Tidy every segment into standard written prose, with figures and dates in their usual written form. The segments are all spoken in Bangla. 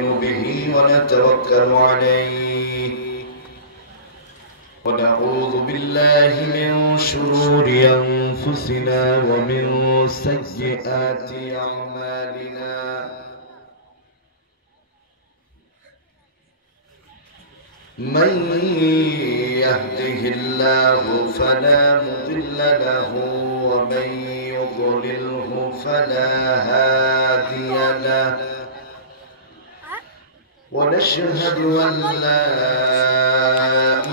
نؤمن به ونتوكل عليه ونعوذ بالله من شرور أنفسنا ومن سيئات أعمالنا من يهده الله فلا مضل له ومن يضلله فلا هادي له ونشهد أن لا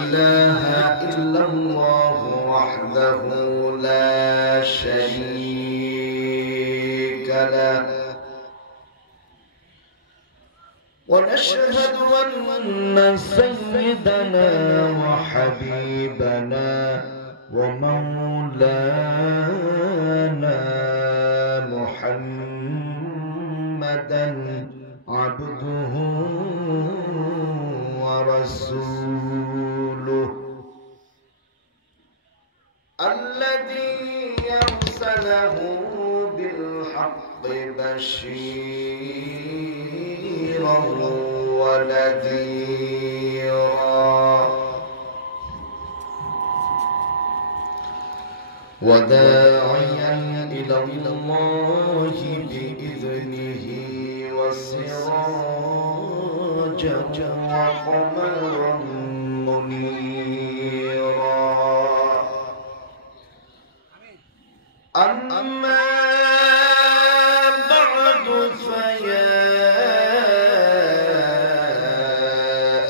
إله إلا الله وحده لا شريك له ونشهد أن سيدنا وحبيبنا ومولانا محمدا عبده ورسوله الذي أرسله بالحق بشيرا ونذيرا وداعيا إلى الله بإذنه وسراجا وقمرا منيرا أما بعد فيا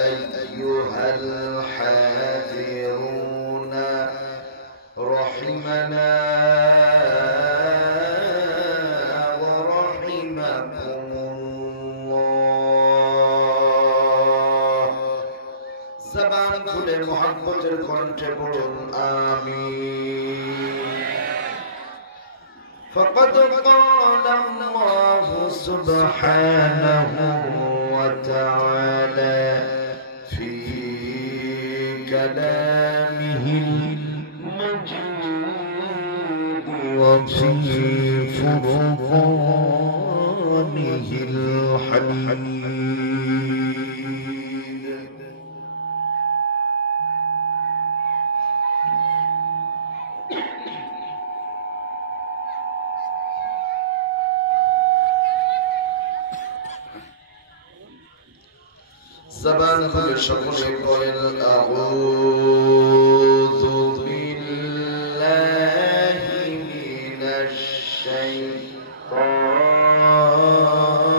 أيها الحاذرون رحمنا ورحمكم الله زبان كل محبة الكنتبر آمين فقد قال الله سبحانه وتعالى في كلامه المجيد وفي فرقانه الحميد زبان كل شكر قل أعوذ بالله من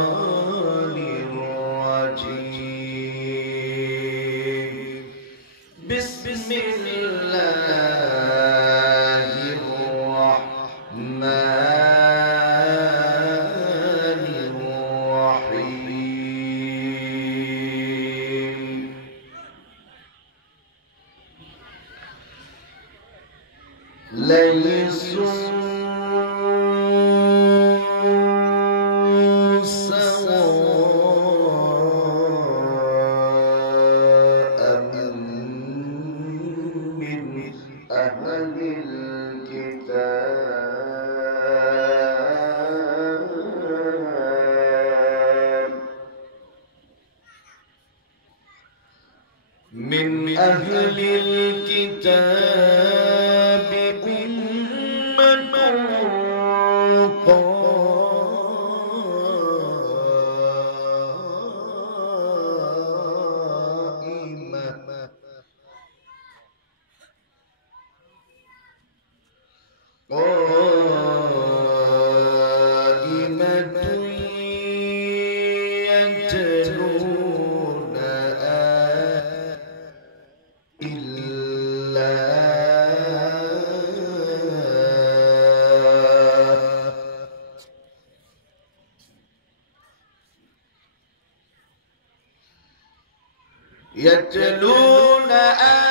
الشيطان الرجيم بسم الله الرحمن الرحيم ليسوا سواء من أهل الكتاب من أهل الكتاب أمة قائمة يتلون إلا يتلون آيات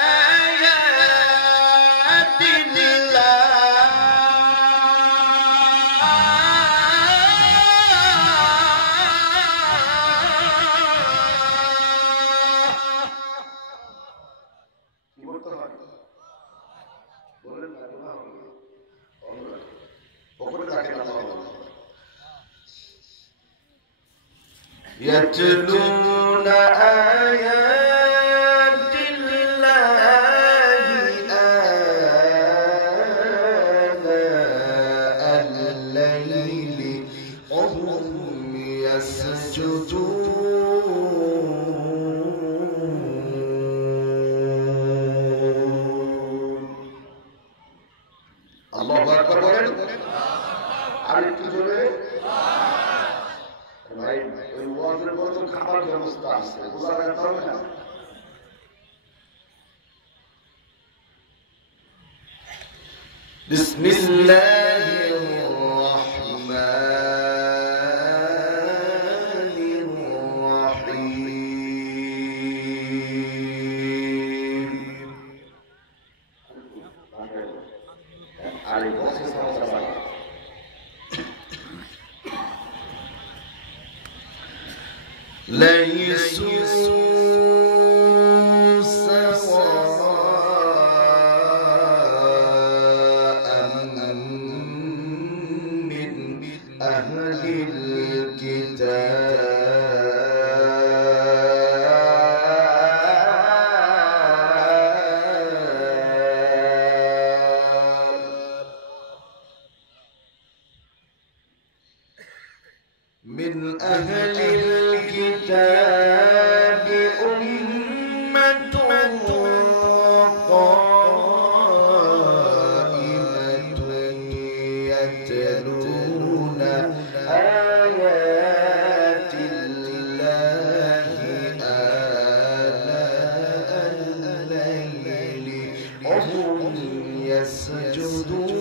يتلون آيات الله آناء الليل وهم يسجدون. الله أكبر বলেন আরেকটু জোরে ভাই। ওই ওয়াজের পর তো খাবার ব্যবস্থা আছে, বোঝা যেতে হবে না। বিসমিল্লাহির রহমানির রহিম। আরে বসে সমস্যা ليسوا سواء من أهل الكتاب من أهل الكتاب أمة قائمة يتلون آيات الله آناء الليل وهم يسجدون.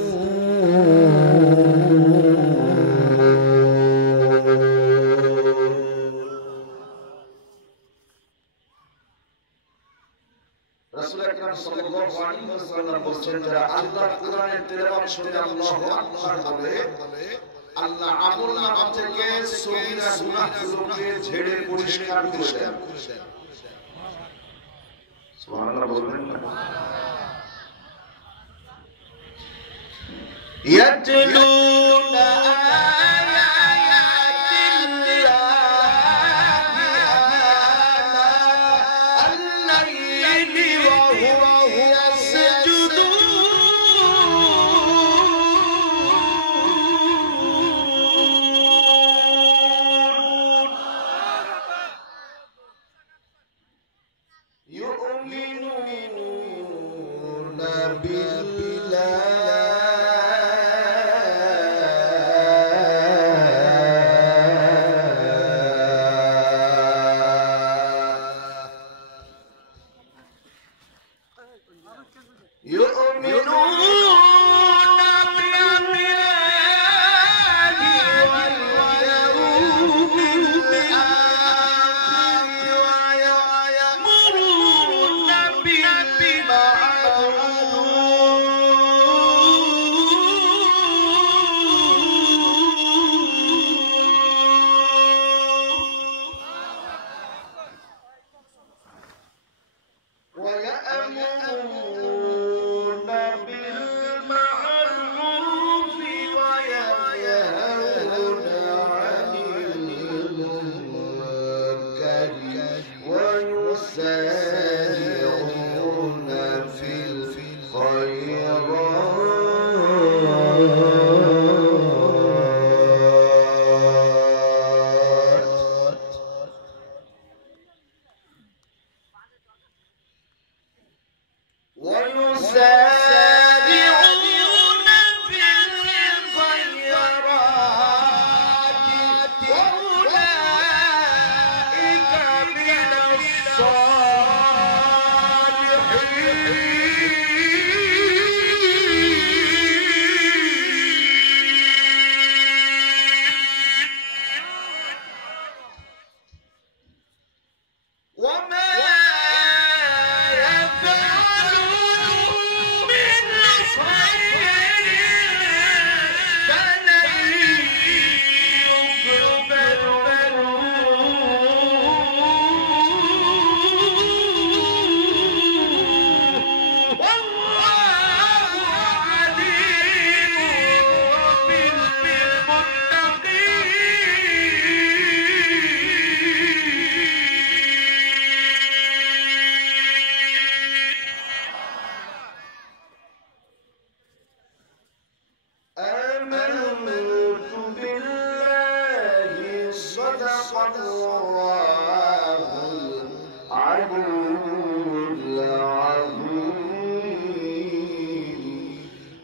রাসূল আকরাম সাল্লাল্লাহু আলাইহি ওয়াসাল্লাম বলেন, যারা আল্লাহর কোরআনের তেলাওয়াত শুনে আল্লাহু আকবার বলে, আল্লাহ আমলনামা থেকে সগীরা গুনাহগুলোকে ঝেড়ে পরিষ্কার করে দেন। সুবহানাল্লাহ বলবেন না? ইয়াতলুনা يؤمنون بالله وما يفعلوا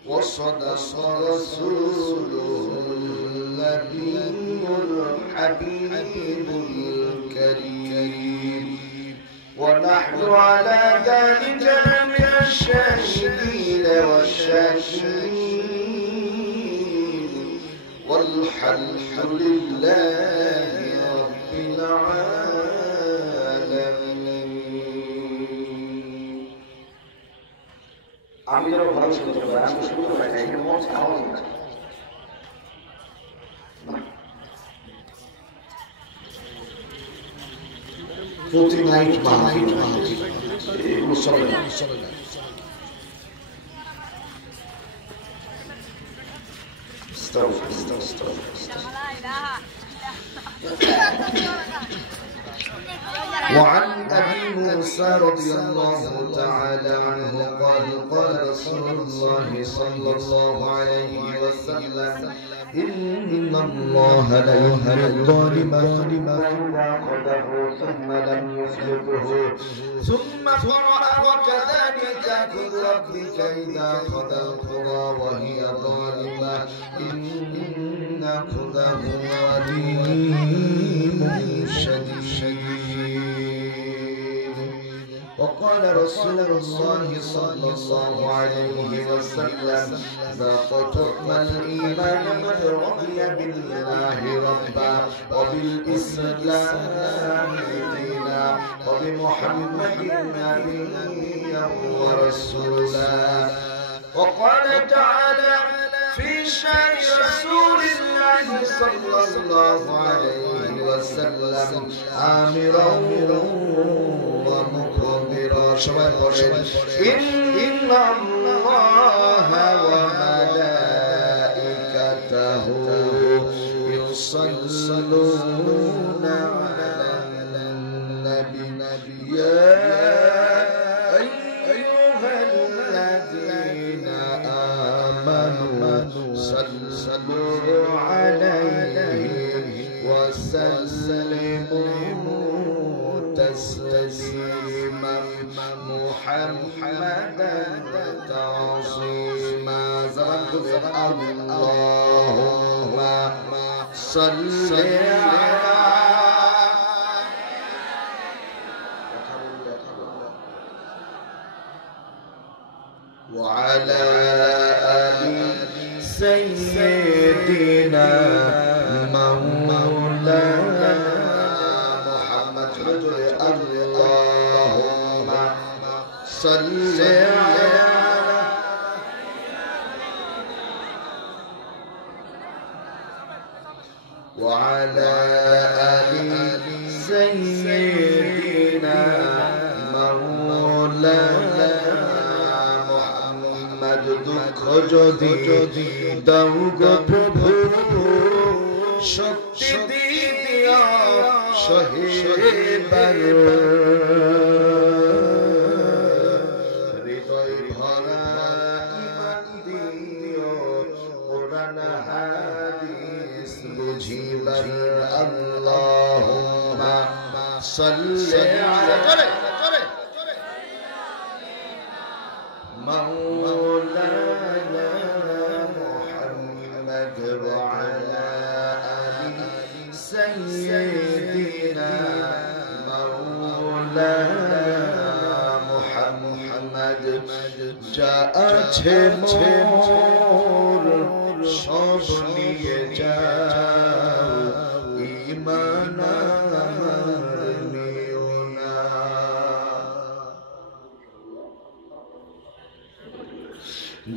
وصدق رسوله النبي الحبيب الكريم ونحن على ذلك من الشاهدين والشاكرين والحمد لله رب العالمين. আমি যেন ভালো শুনতে পারি, আমি শুনতে পারি না, এটা মন আওয়াজ না। প্রতি নাইট মাহফিল মুসলমান وعن أبي موسى رضي الله تعالى عنه قال قال رسول الله صلى الله عليه وسلم إن الله لا يهلك الظالم إذا أخذه ثم لم يفلته ثم قرأ وكذلك أخذ ربك إذا أخذ القرى وهي ظالمة إن أخذه أليم شديد. وقال رسول الله صلى الله عليه وسلم ذاق طعم الإيمان من رضي بالله ربا وبالإسلام دينا وبمحمد نبيا ورسولا. وقال تعالى في شان رسول الله صلى الله عليه وسلم آمرا ومخبرا إن الله وملائكته يصلون على النبي يا أيها الذين آمنوا صلوا عليه وسلموا تسليما محمدا تعظيما. اللهم صل وعلى آل سيدنا مولانا محمد. اللهم صل وعلى آل سيدنا مولانا محمد. দুঃখ যদি দাও গো প্রভু শক্তি দিয়া সহিবার হৃদয় ভরা ঈমান দিও কোরআন হাদিস বুঝিবার। আল্লাহুম্মা সাল্লি আলা مولانا محمد وعلى آل سيدنا مولانا محمد. جاءছে মোর সব নিয়ে যাও ঈমান নিও না।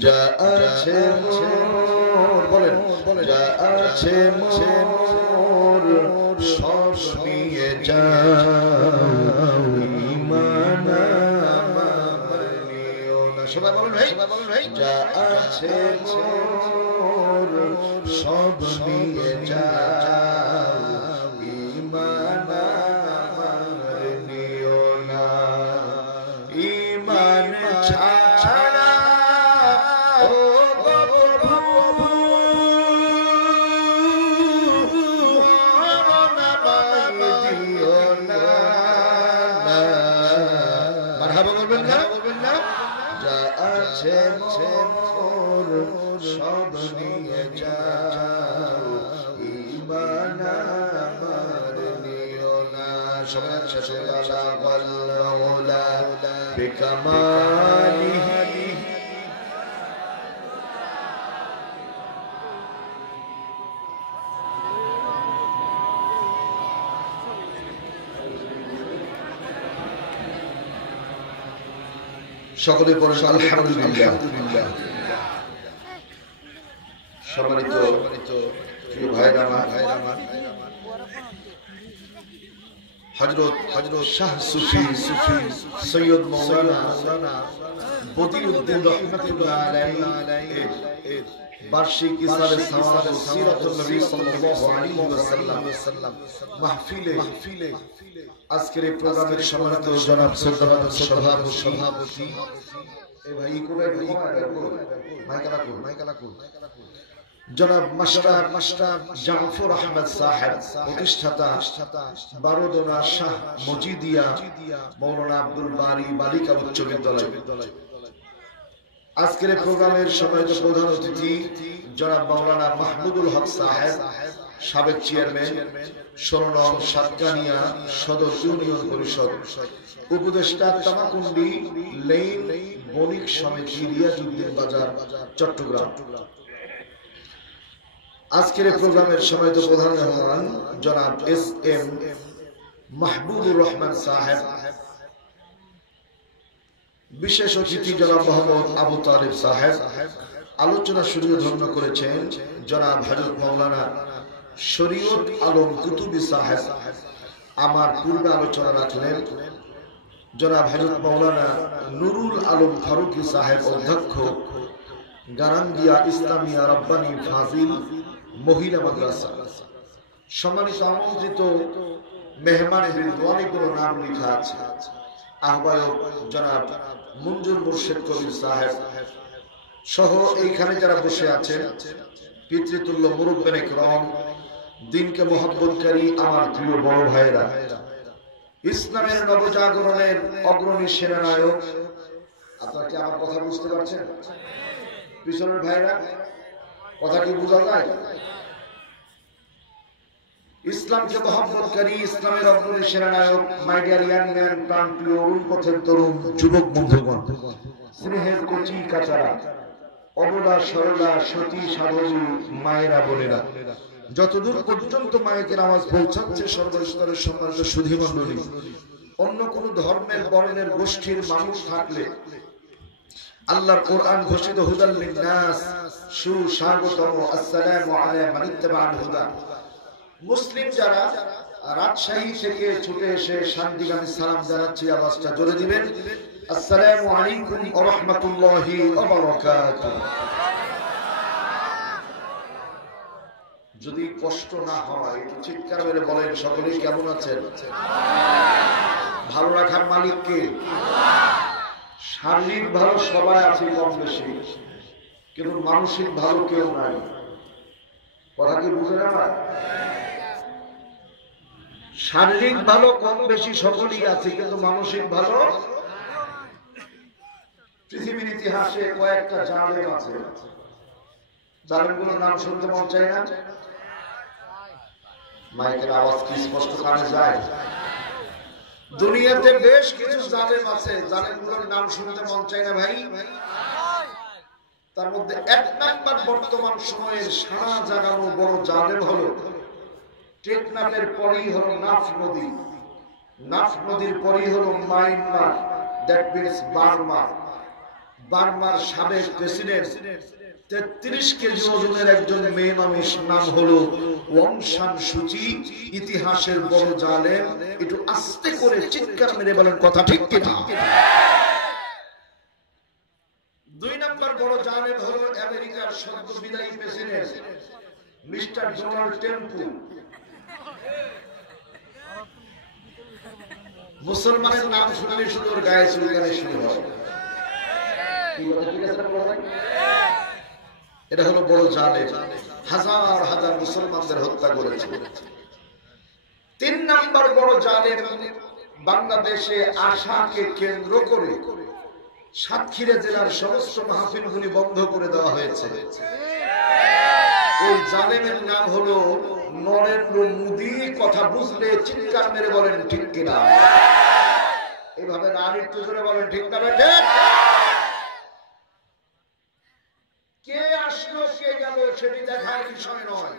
যাচ্ছে মোর বলেন যাচ্ছে মোর সব নিয়ে যাও ঈমান নিও না। সবাই বলুন ভাই যাচ্ছে মোর সব নিয়ে যাও ঈমান নিও না। ঈমান ছাড়া আছে মোর সব নিয়ে যাও ঈমান আমার নিও না সবার শেষে আলা ওয়াল্লাউলা বিকামালিহি সকলে পড়েন আলহামদুলিল্লাহ। সম্মানিত প্রিয় ভাইরা আমার হযরত শাহ সুফি সৈয়দ মাওলানা বদিউদ্দিন রাহমাতুল্লাহ আলাইহি বার্ষিক ইসারে সওয়াব ও সিরাতুন নবী সাল্লাল্লাহু আলাইহি ওয়াসাল্লাম মাহফিলে আজকের এই প্রোগ্রামের সম্মানিত জনাব শ্রদ্ধাভাজন সভাপতি এই ভাই কোথায় মাইকালা কোন জনাব মাস্টার জাফর আহমদ সাহেব প্রতিষ্ঠাতা বারোদনা শাহ মজিদিয়া মাওলানা আব্দুল বারী বালিকা উচ্চ বিদ্যালয় আজকের এই প্রোগ্রামের সম্মানিত প্রধান অতিথি জনাব মাওলানা মাহমুদুল হক সাহেব সাবেক চেয়ারম্যান ১৬ নং সাতকানিয়া সদর ইউনিয়ন পরিষদ উপদেষ্টা তামাকুন্ডি লেন বণিক সমিতি রিয়াজউদ্দিন বাজার চট্টগ্রাম আজকের এই প্রোগ্রামের সম্মানিত প্রধান মেহমান জনাব এস এম মাহবুবুর রহমান সাহেব বিশেষ অতিথি জনাব মোহাম্মদ আবু তালেব সাহেব আলোচনা শুরু ধন্য করেছেন জনাব হযরত মাওলানা শরীয়ত আলম কুতুবী সাহেব আমার পূর্বে আলোচনা রাখলেন জনাব হযরত মাওলানা নুরুল আলম ফারুকী সাহেব অধ্যক্ষ গারাঙ্গিয়া ইসলামিয়া রাব্বানী ফাজিল মহিলা মাদ্রাসা সম্মানিত আমন্ত্রিত মেহমানবৃন্দ অনেকগুলো নাম লেখা আছে আহ্বায়ক জনাব মঞ্জুর মুর্শেদ কবির সাহেব সহ এইখানে যারা বসে আছেন পিতৃতুল্য মুরব্বিনে کرام দিনকে মহব্বতকারী আমার প্রিয় বড় ভাইরা ইসলামের নবজাগরণের অগ্রণী সেনানায়ক আপনারা কি আমার কথা বুঝতে পারছেন পিছনের ভাইরা কথা কি বোঝা যায় ইসলামকে মহব্বতকারী ইসলামের অগ্রণী সেনানায়ক মাই ডিয়ার ইয়াং ম্যান প্রাণপ্রিয় উন্নতের তরুণ যুবক বন্ধুগণ স্নেহের কচি কাচারা অবলা সরলা সতী সাধনী মায়েরা বোনেরা যতদূর পর্যন্ত মায়ের আওয়াজ পৌঁছাচ্ছে সর্বস্তরের সম্মানিত সুধী মণ্ডলী অন্য কোন ধর্মের বর্ণের গোষ্ঠীর মানুষ থাকলে আল্লাহর কোরআন ঘোষিত হুদাল লিন্নাস সুস্বাগতম আসসালামু আলাইকুম মান ইত্তাবাআল হুদা মুসলিম যারা রাজশাহী থেকে ছুটে এসে শান্তিগামী সালাম জানাচ্ছি আওয়াজটা জোরে দিবেন আসসালামু আলাইকুম ওয়া রাহমাতুল্লাহি ওয়া বারাকাতুহু যদি কষ্ট না হয় একটু চিৎকার করে বলেন সকলেই কেমন আছেন ভালো রাখার মালিক কে শারীরিক ভালো সবাই আছে কম বেশি কিন্তু মানসিক ভালো কেউ নাই কথা কি বুঝেন আমার শারীরিক ভালো কম বেশি সকলেই আছে কিন্তু মানসিক ভালো পৃথিবীর ইতিহাসে কয়েকটা জালেম আছে জালেমগুলোর নাম শুনতে মন চায় না মাইকের আওয়াজ কি স্পষ্ট কানে যায় দুনিয়াতে বেশ কিছু জালেম আছে জালেমগুলোর নাম শুনতে মন চায় না ভাই তার মধ্যে এক নাম্বার বর্তমান সময়ের সারা জাগানো বড় জালেম হলো টেকনাফের পরেই হলো নাফ নদী নাফ নদীর পরেই হলো মায়ানমার দ্যাট মিন্স বার্মা বার্মার সাবেক প্রেসিডেন্ট 33 কেজি ওজনের একজন মেয়ে মানুষ নাম হলো ওয়াং সান সুচি ইতিহাসের বড় জালেম একটু আস্তে করে চিৎকার মেরে বলেন কথা ঠিক কিনা দুই নাম্বার বড় জালেম হলো আমেরিকার সদ্য বিদায়ী প্রেসিডেন্ট মিস্টার ডোনাল্ড ট্রাম্প মুসলমানের নাম শুনলে শুধু ওর গায়ে চুলকানি শুরু হয় এটা হলো বড় জালেম হাজার হাজার মুসলমানদের হত্যা করেছে তিন নাম্বার বড় জালেম বাংলাদেশে আশাকে কেন্দ্র করে সাতক্ষীরা জেলার সমস্ত মাহফিলগুলি বন্ধ করে দেওয়া হয়েছে। ওই জালেমের নাম হলো নরেন্দ্র মোদী। কথা বুঝলে চিৎকার মেরে বলেন ঠিক কিনা। এইভাবে নারীর জোরে বলেন ঠিক না বেঠে। কে আসলো কে গেল সেটি দেখার বিষয় নয়।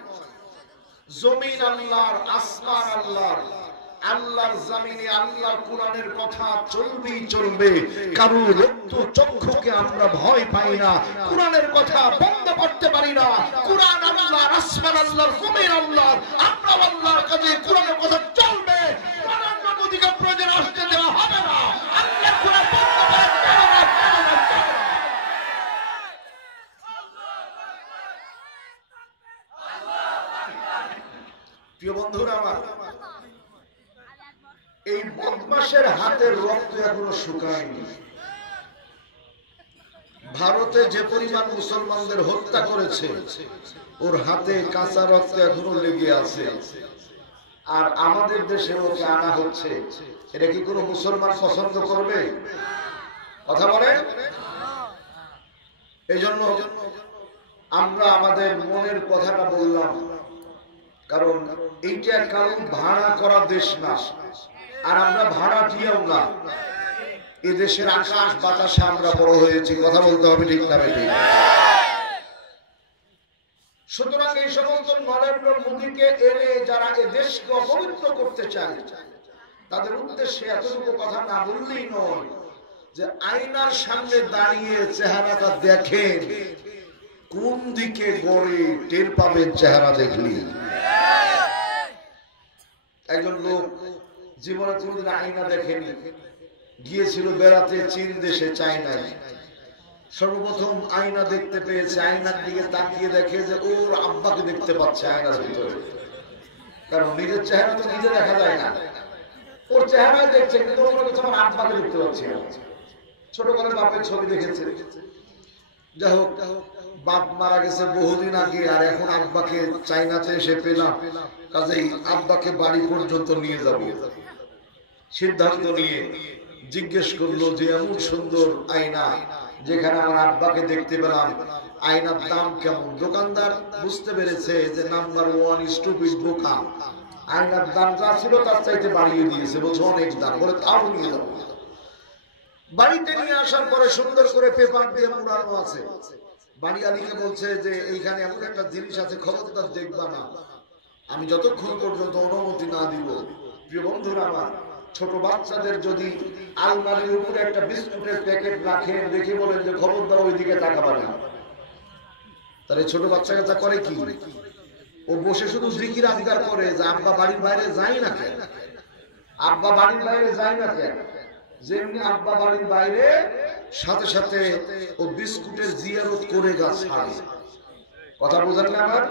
জমিন আল্লাহর, আসমান আল্লাহর। আল্লাহর জমিনে আল্লাহর কোরআনের কথা চলবেই চলবে। কারণ রক্ত চক্ষুকে আমরা ভয় পাই না, কোরআনের কথা বন্ধ করতে পারি না। কোরআন আল্লাহর, আসমান আল্লাহর, জমিন আল্লাহর। আমরা আল্লাহর কাছে কোরআনের কথা চলবে। নরেন্দ্র মোদীকে প্রয়োজন আসতে দেওয়া হবে না। আল্লাহ কোরআন বন্ধ করার প্রিয় বন্ধুরা আমার, এই বদমাশের হাতের রক্ত এখনো শুকায়নি। ভারতে যে পরিমাণ মুসলমানদের হত্যা করেছে, ওর হাতে কাঁচা রক্ত এখনো লেগে আছে। আর আমাদের দেশে ওকে আনা হচ্ছে। এটা কি কোনো মুসলমান পছন্দ করবে? কথা বলে। এই জন্য আমরা আমাদের মনের কথাটা বললাম। কারণ এইটা কারণ ভাড়া করা দেশ না, আর আমরা ভাড়াটিয়াও না। এ দেশের আকাশ বাতাসে আমরা বড় হয়েছি। কথা বলতে হবে ঠিক না বেটি? সুতরাং এই সমস্ত নরেন্দ্র মোদীকে এনে যারা এ দেশকে অপবিত্র করতে চায়, তাদের উদ্দেশ্যে এতটুকু কথা না বললেই নয় যে আয়নার সামনে দাঁড়িয়ে চেহারাটা দেখেন, কোন দিকে গড়ে টের পাবেন চেহারা দেখলি। একজন লোক জীবনে কোনদিন আয়না দেখেনি, গিয়েছিল বেড়াতে চীন দেশে, চায়নায়। সর্বপ্রথম আয়না দেখতে পেয়েছে। আয়নার দিকে তাকিয়ে দেখে যে ওর আব্বাকে দেখতে পাচ্ছে আয়নার ভিতরে। কারণ নিজের চেহারা তো নিজে দেখা যায় না, ওর চেহারা দেখছে, কিন্তু আমার আব্বাকে দেখতে পাচ্ছে। ছোটবেলায় বাপের ছবি দেখেছে। যাই হোক, বাপ মারা গেছে বহুদিন আগে, আর এখন আব্বাকে চাইনাতে এসে পেলাম, কাজেই আব্বাকে বাড়ি পর্যন্ত নিয়ে যাব। সিদ্ধান্ত নিয়ে জিজ্ঞেস করলো যে এমন সুন্দর আয়না যেখানে আমার আব্বাকে দেখতে পেলাম, আয়নার দাম কেমন? দোকানদার বুঝতে পেরেছে যে নাম্বার 1 স্টুপিড বোকা। আয়নার দাম যা ছিল তার চাইতে বাড়িয়ে দিয়েছে। বলছে অনেক দাম, বলে তাও নিয়ে যাবো। বাড়িতে নিয়ে আসার পরে সুন্দর করে পেপার দিয়ে মুড়ানো আছে। বাড়ি আলীকে বলছে যে এইখানে এমন একটা জিনিস আছে, খবরদার দেখবা না, আমি যতক্ষণ পর্যন্ত অনুমতি না দিব। প্রিয় বন্ধুরা আমার, ছোট বাচ্চাদের যদি আলমারির উপরে একটা বিস্কুটের প্যাকেট রাখেন, দেখে বলেন যে খবরদার ওইদিকে তাকাবা না, তাহলে ছোট বাচ্চা কাচ্চা করে কি? ও বসে শুধু জিকির আজগার করে যে আব্বা বাড়ির বাইরে যাই না কেন, আব্বা বাড়ির বাইরে যাই না কেন। যেমনি আব্বা বাড়ির বাইরে, সাথে সাথে ও বিস্কুটের জিয়ারত করে গাছ ছাড়ে। কথা বোঝেন না আমার?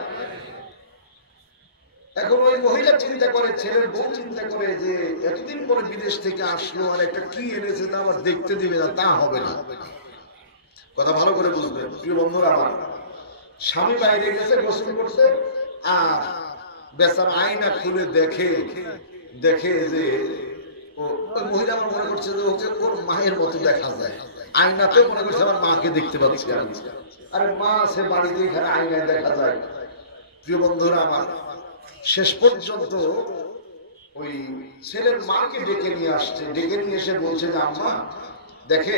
এখন ওই মহিলা চিন্তা করে, ছেলের বউ চিন্তা করে যে এতদিন পরে বিদেশ থেকে আসলো, আর একটা কি এনেছে তা আবার দেখতে দিবে না, তা হবে না। কথা ভালো করে বুঝবে প্রিয় বন্ধুরা আমার। স্বামী বাইরে গেছে গোসল করতে, আর বেচারা আয়না খুলে দেখে যে ওই মহিলা আমার মনে করছে যে ওকে ওর মায়ের মতো দেখা যায়। আয়নাতেও মনে করছে আমার মাকে দেখতে পাচ্ছি আমি। আরে মা সে বাড়িতে, এখানে আয়নায় দেখা যায়। প্রিয় বন্ধুরা আমার, শেষ পর্যন্ত ওই ছেলের মাকে ডেকে নিয়ে আসছে। ডেকে নিয়ে এসে বলছে যে আম্মা দেখে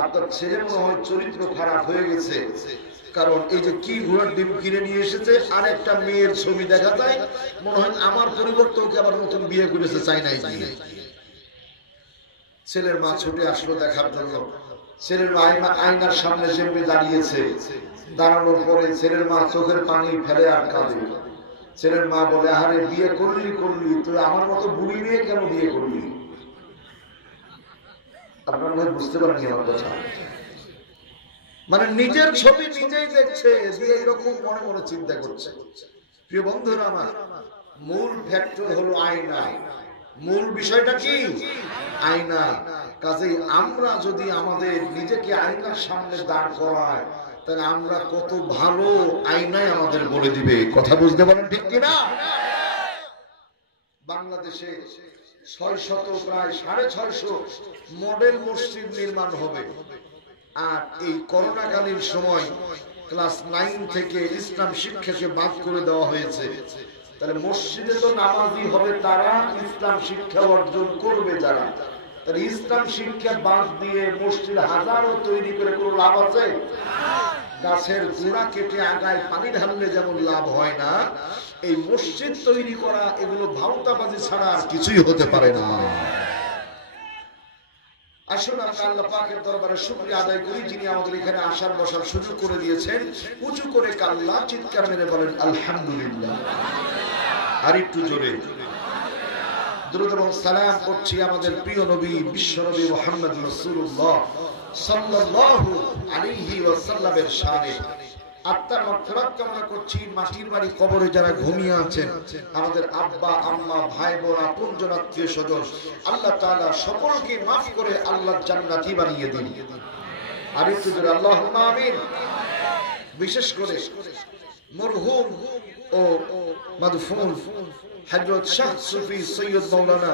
আপনার ছেলের মনে হয় চরিত্র খারাপ হয়ে গেছে। কারণ এই যে কি ঘোড়ার ডিম কিনে নিয়ে এসেছে, আর একটা মেয়ের ছবি দেখা যায়, মনে হয় আমার পরিবর্তে ওকে আবার নতুন বিয়ে করেছে চাইনায় গিয়ে। ছেলের মা ছুটে আসলো দেখার জন্য। ছেলের মা আয়নার সামনে যেমনি দাঁড়িয়েছে, দাঁড়ানোর পরে ছেলের মা চোখের পানি ফেলে আর কাঁদে। ছেলের মা বলে, আরে বিয়ে করলি তুই আমার মতো বুড়ি মেয়ে কেন বিয়ে করলি? আপনার মনে বুঝতে পারেন আমার কথা? মানে নিজের ছবি নিজেই দেখছে, এরকম মনে মনে চিন্তা করছে। প্রিয় বন্ধুরা আমার, মূল ফ্যাক্টর হলো আয়না। মূল বিষয়টা কি? আয়না। কাজেই আমরা যদি আমাদের নিজেকে আয়নার সামনে দাঁড় করায়, তাহলে আমরা কত ভালো, আয়নায় আমাদের বলে দিবে। কথা বুঝতে পারেন ঠিক কিনা? বাংলাদেশে 600 প্রায় 650 মডেল মসজিদ নির্মাণ হবে। আর এই করোনাকালীন সময় ক্লাস 9 থেকে ইসলাম শিক্ষাকে বাদ করে দেওয়া হয়েছে। তাহলে মসজিদে তো নামাজি হবে তারা, ইসলাম শিক্ষা অর্জন করবে যারা। তাহলে ইসলাম শিক্ষা বাদ দিয়ে মসজিদ হাজারো তৈরি করে কোনো লাভ আছে? গাছের গোড়া কেটে আগায় পানি ঢাললে যেমন লাভ হয় না, এই মসজিদ তৈরি করা এগুলো ভাওতাবাজি ছাড়া আর কিছুই হতে পারে না। আসুন আমরা আল্লাহ পাকের দরবারে শুকরিয়া আদায় করি, যিনি আমাদের এখানে আসার বসার সুযোগ করে দিয়েছেন। উঁচু করে কাল্লা চিৎকার মেরে বলেন আলহামদুলিল্লাহ। আর একটু জোরে দুরূদ এবং সালাম করছি আমাদের প্রিয় নবী বিশ্বনবী মুহাম্মদ রাসূলুল্লাহ সাল্লাল্লাহু আলাইহি ওয়াসাল্লামের শানে। আত্মার মাগফিরাত কামনা করছি। মাটির বাড়ি কবরে যারা ঘুমিয়ে আছেন, আমাদের আব্বা আম্মা ভাই বোন আপনজন আত্মীয় স্বজন, আল্লাহ তাআলা সকলকে মাফ করে আল্লাহর জান্নাতি বানিয়ে দিন। আর একটু জোরে আল্লাহুম্মা আমিন। বিশেষ করে মরহুম ও মাদফুন হযরত শাহ সুফি সৈয়দ মাওলানা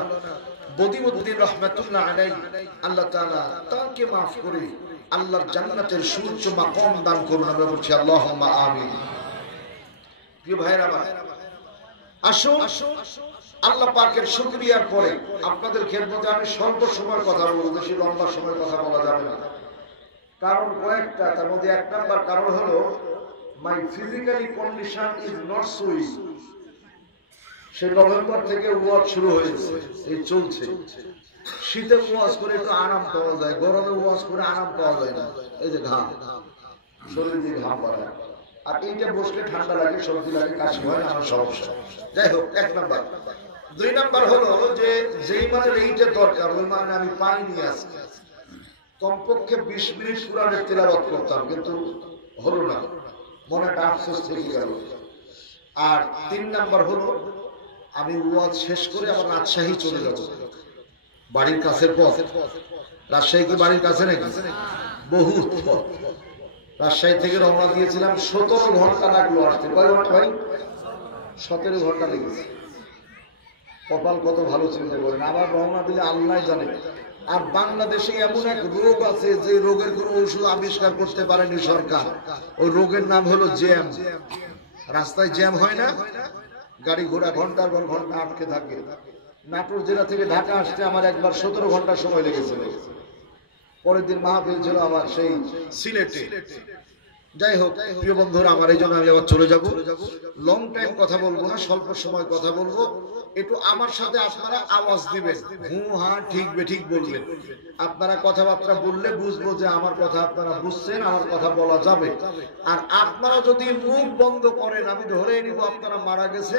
বদিউদ্দিন রাহমাতুল্লাহ আলাইহি, আল্লাহ তাআলা তাকে মাফ করে আল্লাহর জান্নাতের সুউচ্চ মাকাম দান করুন। আমরা বলছি আল্লাহুম্মা আমিন। প্রিয় ভাইরা আমার, আসুন আল্লাহ পাকের শুকরিয়ার পরে আপনাদের খেদমতে আমি স্বল্প সময়ের কথা বলবো, বেশি লম্বা সময়ের কথা বলা যাবে না। কারণ কয়েকটা, তার মধ্যে এক নাম্বার কারণ হলো my physically condition is not so easy. সে নভেম্বর থেকে ওয়াজ শুরু হয়েছে, এই চলছে। শীতে ওয়াজ করে একটু আরাম পাওয়া যায়, গরমে ওয়াজ করে আরাম পাওয়া যায় না। এই যে ঘাম, শরীর দিয়ে ঘাম পড়ে, আর এইটা বসলে ঠান্ডা লাগে, সর্দি লাগে, কাশি হয়, নানা সমস্যা। যাই হোক, এক নাম্বার। দুই নাম্বার হলো যে যেই মানের এইটা দরকার ওই মানে আমি পাইনি। আজকে কমপক্ষে 20 মিনিট কোরআনের তেলাওয়াত করতাম, কিন্তু হলো না, মনে একটা আফসোস থেকে গেল। আর 3 নাম্বার হলো আমি ওয়াজ শেষ করে আবার রাজশাহী চলে যাব, বাড়ির কাছের পথ। রাজশাহী কি বাড়ির কাছে নাকি? বহুত পথ। রাজশাহী থেকে রওনা দিয়েছিলাম, 17 ঘন্টা লাগলো আসতে। কয় ঘন্টা ভাই? 17 ঘন্টা লেগেছে। কপাল কত ভালো চিন্তা করেন, আবার রওনা দিলে আল্লাহ জানে। আর বাংলাদেশে এমন এক রোগ আছে যে রোগের কোনো ওষুধ আবিষ্কার করতে পারেনি সরকার। ওই রোগের নাম হলো জ্যাম। রাস্তায় জ্যাম হয় না, গাড়ি ঘোড়া ঘন্টার পর ঘন্টা আটকে থাকে। নাটোর জেলা থেকে ঢাকা আসতে আমার একবার 17 ঘন্টা সময় লেগেছিল। পরের দিন মাহফিল ছিল আমার সেই সিলেটে। যাই হোক প্রিয় বন্ধুরা আমার, এই জন্য আমি আবার চলে যাব। লং টাইম কথা বলবো না, স্বল্প সময় কথা বলবো। একটু আমার সাথে আপনারা আওয়াজ দিবেন, হু হা ঠিক বেঠিক বলবেন। আপনারা কথাবার্তা বললে বুঝবো যে আমার কথা আপনারা বুঝছেন, আমার কথা বলা যাবে। আর আপনারা যদি মুখ বন্ধ করেন, আমি ধরে নিব আপনারা মারা গেছে,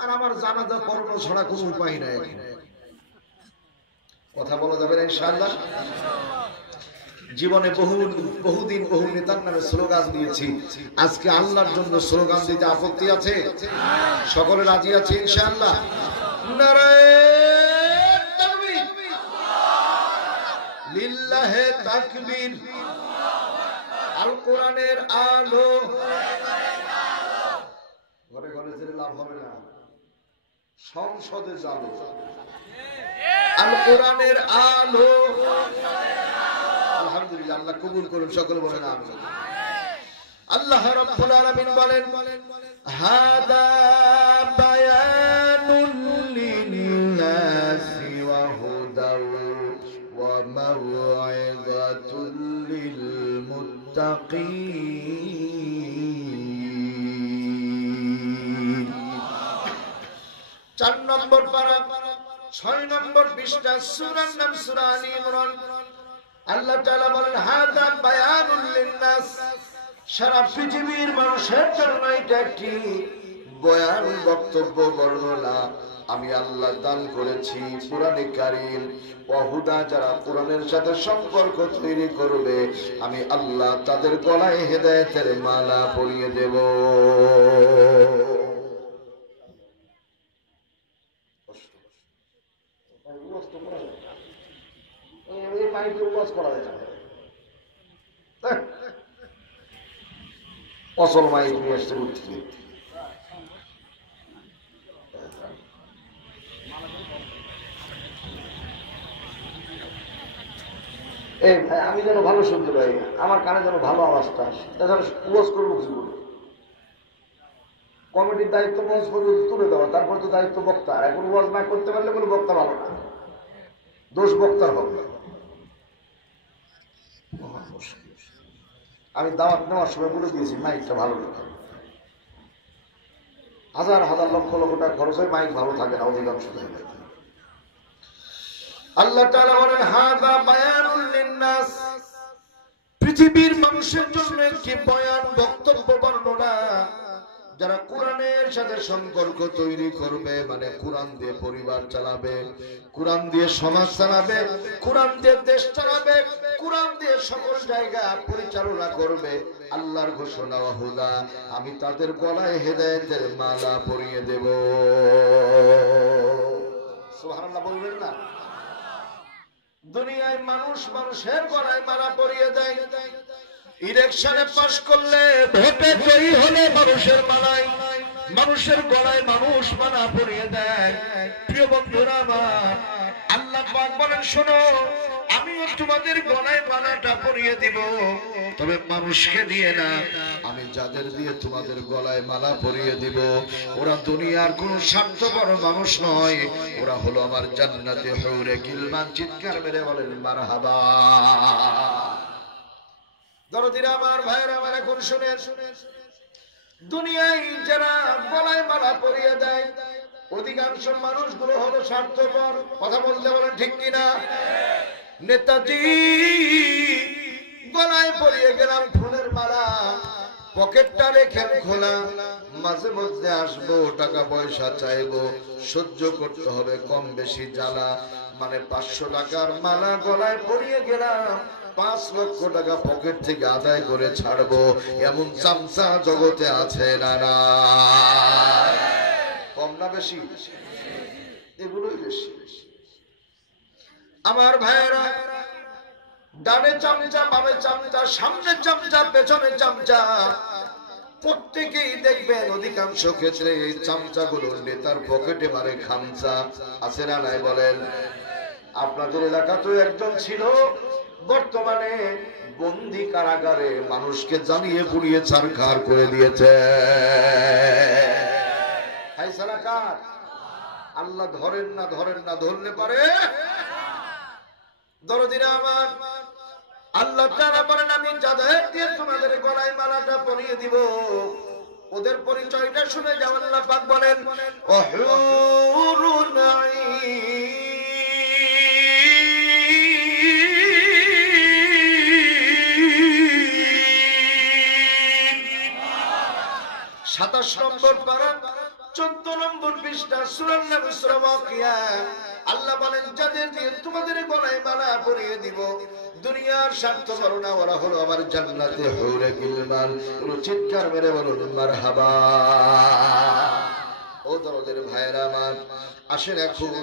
আর আমার জানাজা করানো ছাড়া কোনো উপায় নাই। কথা বলা যাবে না ইনশাআল্লাহ। জীবনে বহুদিন বহু নেতার নামে স্লোগান দিয়েছি, আজকে আল্লাহর জন্য স্লোগান দিতে আপত্তি আছে? সকলে রাজি আছে ইনশাআল্লাহ? নারায়ে তাকবীর, লিল্লাহে তাকবীর। আল কোরআনের আলো ঘরে ঘরে ছেড়ে লাভ হবে না, সংসদে যাবে। আল কোরআনের আলো, আলহামদুলিল্লাহ, আল্লাহ কবুল করুন, সকলে বলেন আমিন। আল্লাহ রাব্বুল আলামিন বলেন, হাদা বায়ানুল লিন্নাসি ওয়া হুদাও ওয়া মাওইযাতুল লিল মুত্তাকিন। 4 নম্বর পারা 6 নম্বর পৃষ্ঠা, সূরার নাম সূরা আলী ইমরান। আল্লাহ তাআলা বলেন, হাযা বায়ানুল লিন্নাস, সারা পৃথিবীর মানুষের জন্য এটা একটি বয়ান, বক্তব্য, বর্ণনা আমি আল্লাহ দান করেছি কোরআনে কারীম। ওয়া হুদা, যারা কোরআনের সাথে সম্পর্ক তৈরি করবে আমি আল্লাহ তাদের গলায় হেদায়েতের মালা পরিয়ে দেব। অসল মাইক নিয়ে আসতে বলছি। এই ভাই আমি যেন ভালো শুনতে পাই, আমার কানে যেন ভালো আওয়াজটা আসে, তাছাড়া ওয়াজ করবো কি করে? কমিটির দায়িত্ব ওয়াজ পর্যন্ত তুলে দেওয়া, তারপর তো দায়িত্ব বক্তার। এখন ওয়াজ না করতে পারলে কোনো বক্তা ভালো না, দোষ বক্তার হবে। আমি দাওয়াত নেওয়ার সময় বলে দিয়েছি মাইকটা ভালো রাখা, হাজার হাজার লক্ষ লক্ষ টাকা খরচ হয়, মাইক ভালো থাকে না অধিকাংশ জায়গায়। আল্লাহ তাআলা বলেন হাযা বায়ানুল লিন-নাস, পৃথিবীর মানুষের জন্য একটি বয়ান, বক্তব্য, বর্ণনা। যারা কোরআনের সাথে সম্পর্ক তৈরি করবে, মানে কোরআন দিয়ে পরিবার চালাবে, কোরআন দিয়ে সমাজ চালাবে, কোরআন দিয়ে দেশ চালাবে, কোরআন দিয়ে সকল জায়গা পরিচালনা করবে, আল্লাহর ঘোষণা হুদা, আমি তাদের গলায় হেদায়েতের মালা পরিয়ে দেব। সুবহানাল্লাহ বলবেন না? দুনিয়ায় মানুষ মানুষের গলায় মালা পরিয়ে দেয়, ইলেকশনে পাস করলে, ভোটে জয়ী হলে মানুষের মালায়, মানুষের গলায় মানুষ মালা পরিয়ে দেয়। প্রিয় বন্ধুরা আমার, আল্লাহ পাক বলেন শোনো, আমিও তোমাদের গলায় মালাটা পরিয়ে দিব, তবে মানুষকে দিয়ে না। আমি যাদের দিয়ে তোমাদের গলায় মালা পরিয়ে দিব, ওরা দুনিয়ার কোন স্বার্থপর মানুষ নয়, ওরা হলো আমার জান্নাতে হুরে গিলমান। চিৎকার মেরে বলেন মারহাবা। দরদিরা আমার, ভাইরা আমার, এখন শুনেন, দুনিয়ায় যারা গলায় মালা পরিয়ে দেয়, অধিকাংশ মানুষগুলো হলো স্বার্থপর। কথা বলতে বলেন ঠিক কিনা? নেতাজি গলায় পরিয়ে গেলাম ফুলের মালা, পকেটটা রেখে খোলা, মাঝে মধ্যে আসবো, টাকা পয়সা চাইবো, সহ্য করতে হবে কম বেশি জ্বালা, মানে 500 টাকার মালা গলায় পরিয়ে গেলাম, 5 লক্ষ টাকা পকেট থেকে আদায় করে ছাড়বো, এমন চামচা জগতে আছে না? না, কম না বেশি? এগুলোই বেশি। আমার ভাইয়েরা, ডানে চামচা, বামে চামচা, সামনে চামচা, পেছনে চামচা, প্রত্যেকেই দেখবেন অধিকাংশ ক্ষেত্রে এই চামচাগুলো নেতার পকেটে মারে খামচা। আছে না নাই বলেন? আপনাদের এলাকাতেও একজন ছিল, বর্তমানে বন্দি কারাগারে, মানুষকে জ্বালিয়ে পুড়িয়ে ছারখার করে দিয়েছে। আল্লাহ ধরেন না, ধরেন না, ধরলে পারে। দরদিরা আমার, আল্লাহ তাআলা বলেন আমি যাদের দিয়ে তোমাদের গলায় মালাটা পরিয়ে দিব, ওদের পরিচয়টা শুনে যাও। আল্লাহ পাক বলেন ওহুরুন আইন, 27 নম্বর পারা 14 নম্বর পৃষ্ঠা সূরা সূরা ওয়াকিয়া। আল্লাহ বলেন যাদের দিয়ে তোমাদের গলায় মালা পরিয়ে দিব, দুনিয়ার স্বার্থ করো না, ওরা হলো আমার জান্নাতে হুরে গিলমান। চিৎকার মেরে বলুন মারহাবা। ও দরদের ভাইরা আমার, আসেন এখন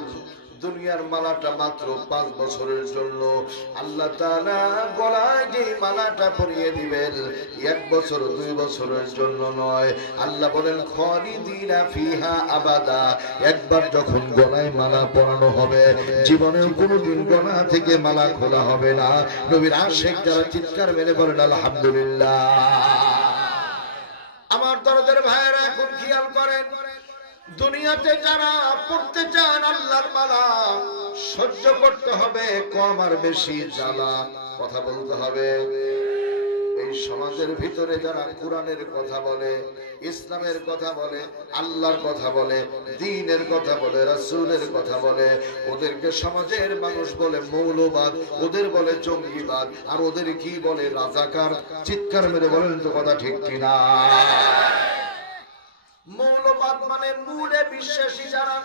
দুনিয়ার মালাটা মাত্র 5 বছরের জন্য। আল্লাহ তাআলা গলায় যে মালাটা পরিয়ে দিবেন 1 বছর 2 বছরের জন্য নয়। আল্লাহ বলেন খালিদিনা ফিহা আবাদা। একবার যখন গলায় মালা পরানো হবে, জীবনের কোনোদিন গলা থেকে মালা খোলা হবে না। নবীর আশিক যারা চিৎকার মেরে বলেন আলহামদুলিল্লাহ। আমার দরদের ভাইয়েরা এখন খেয়াল করেন, দুনিয়াতে যারা পড়তে চান আল্লাহর মালা, সহ্য করতে হবে কম আর বেশি জ্বালা। কথা বলতে হবে। এই সমাজের ভিতরে যারা কোরআনের কথা বলে, ইসলামের কথা বলে, আল্লাহর কথা বলে, দ্বীনের কথা বলে, রাসূলের কথা বলে, ওদেরকে সমাজের মানুষ বলে মৌলবাদ, ওদের বলে জঙ্গিবাদ, আর ওদের কি বলে রাজাকার। চিৎকার মেরে বলেন তো কথা ঠিক কিনা? মৌলবাদ মানে মূলে বিশ্বাসী যারা,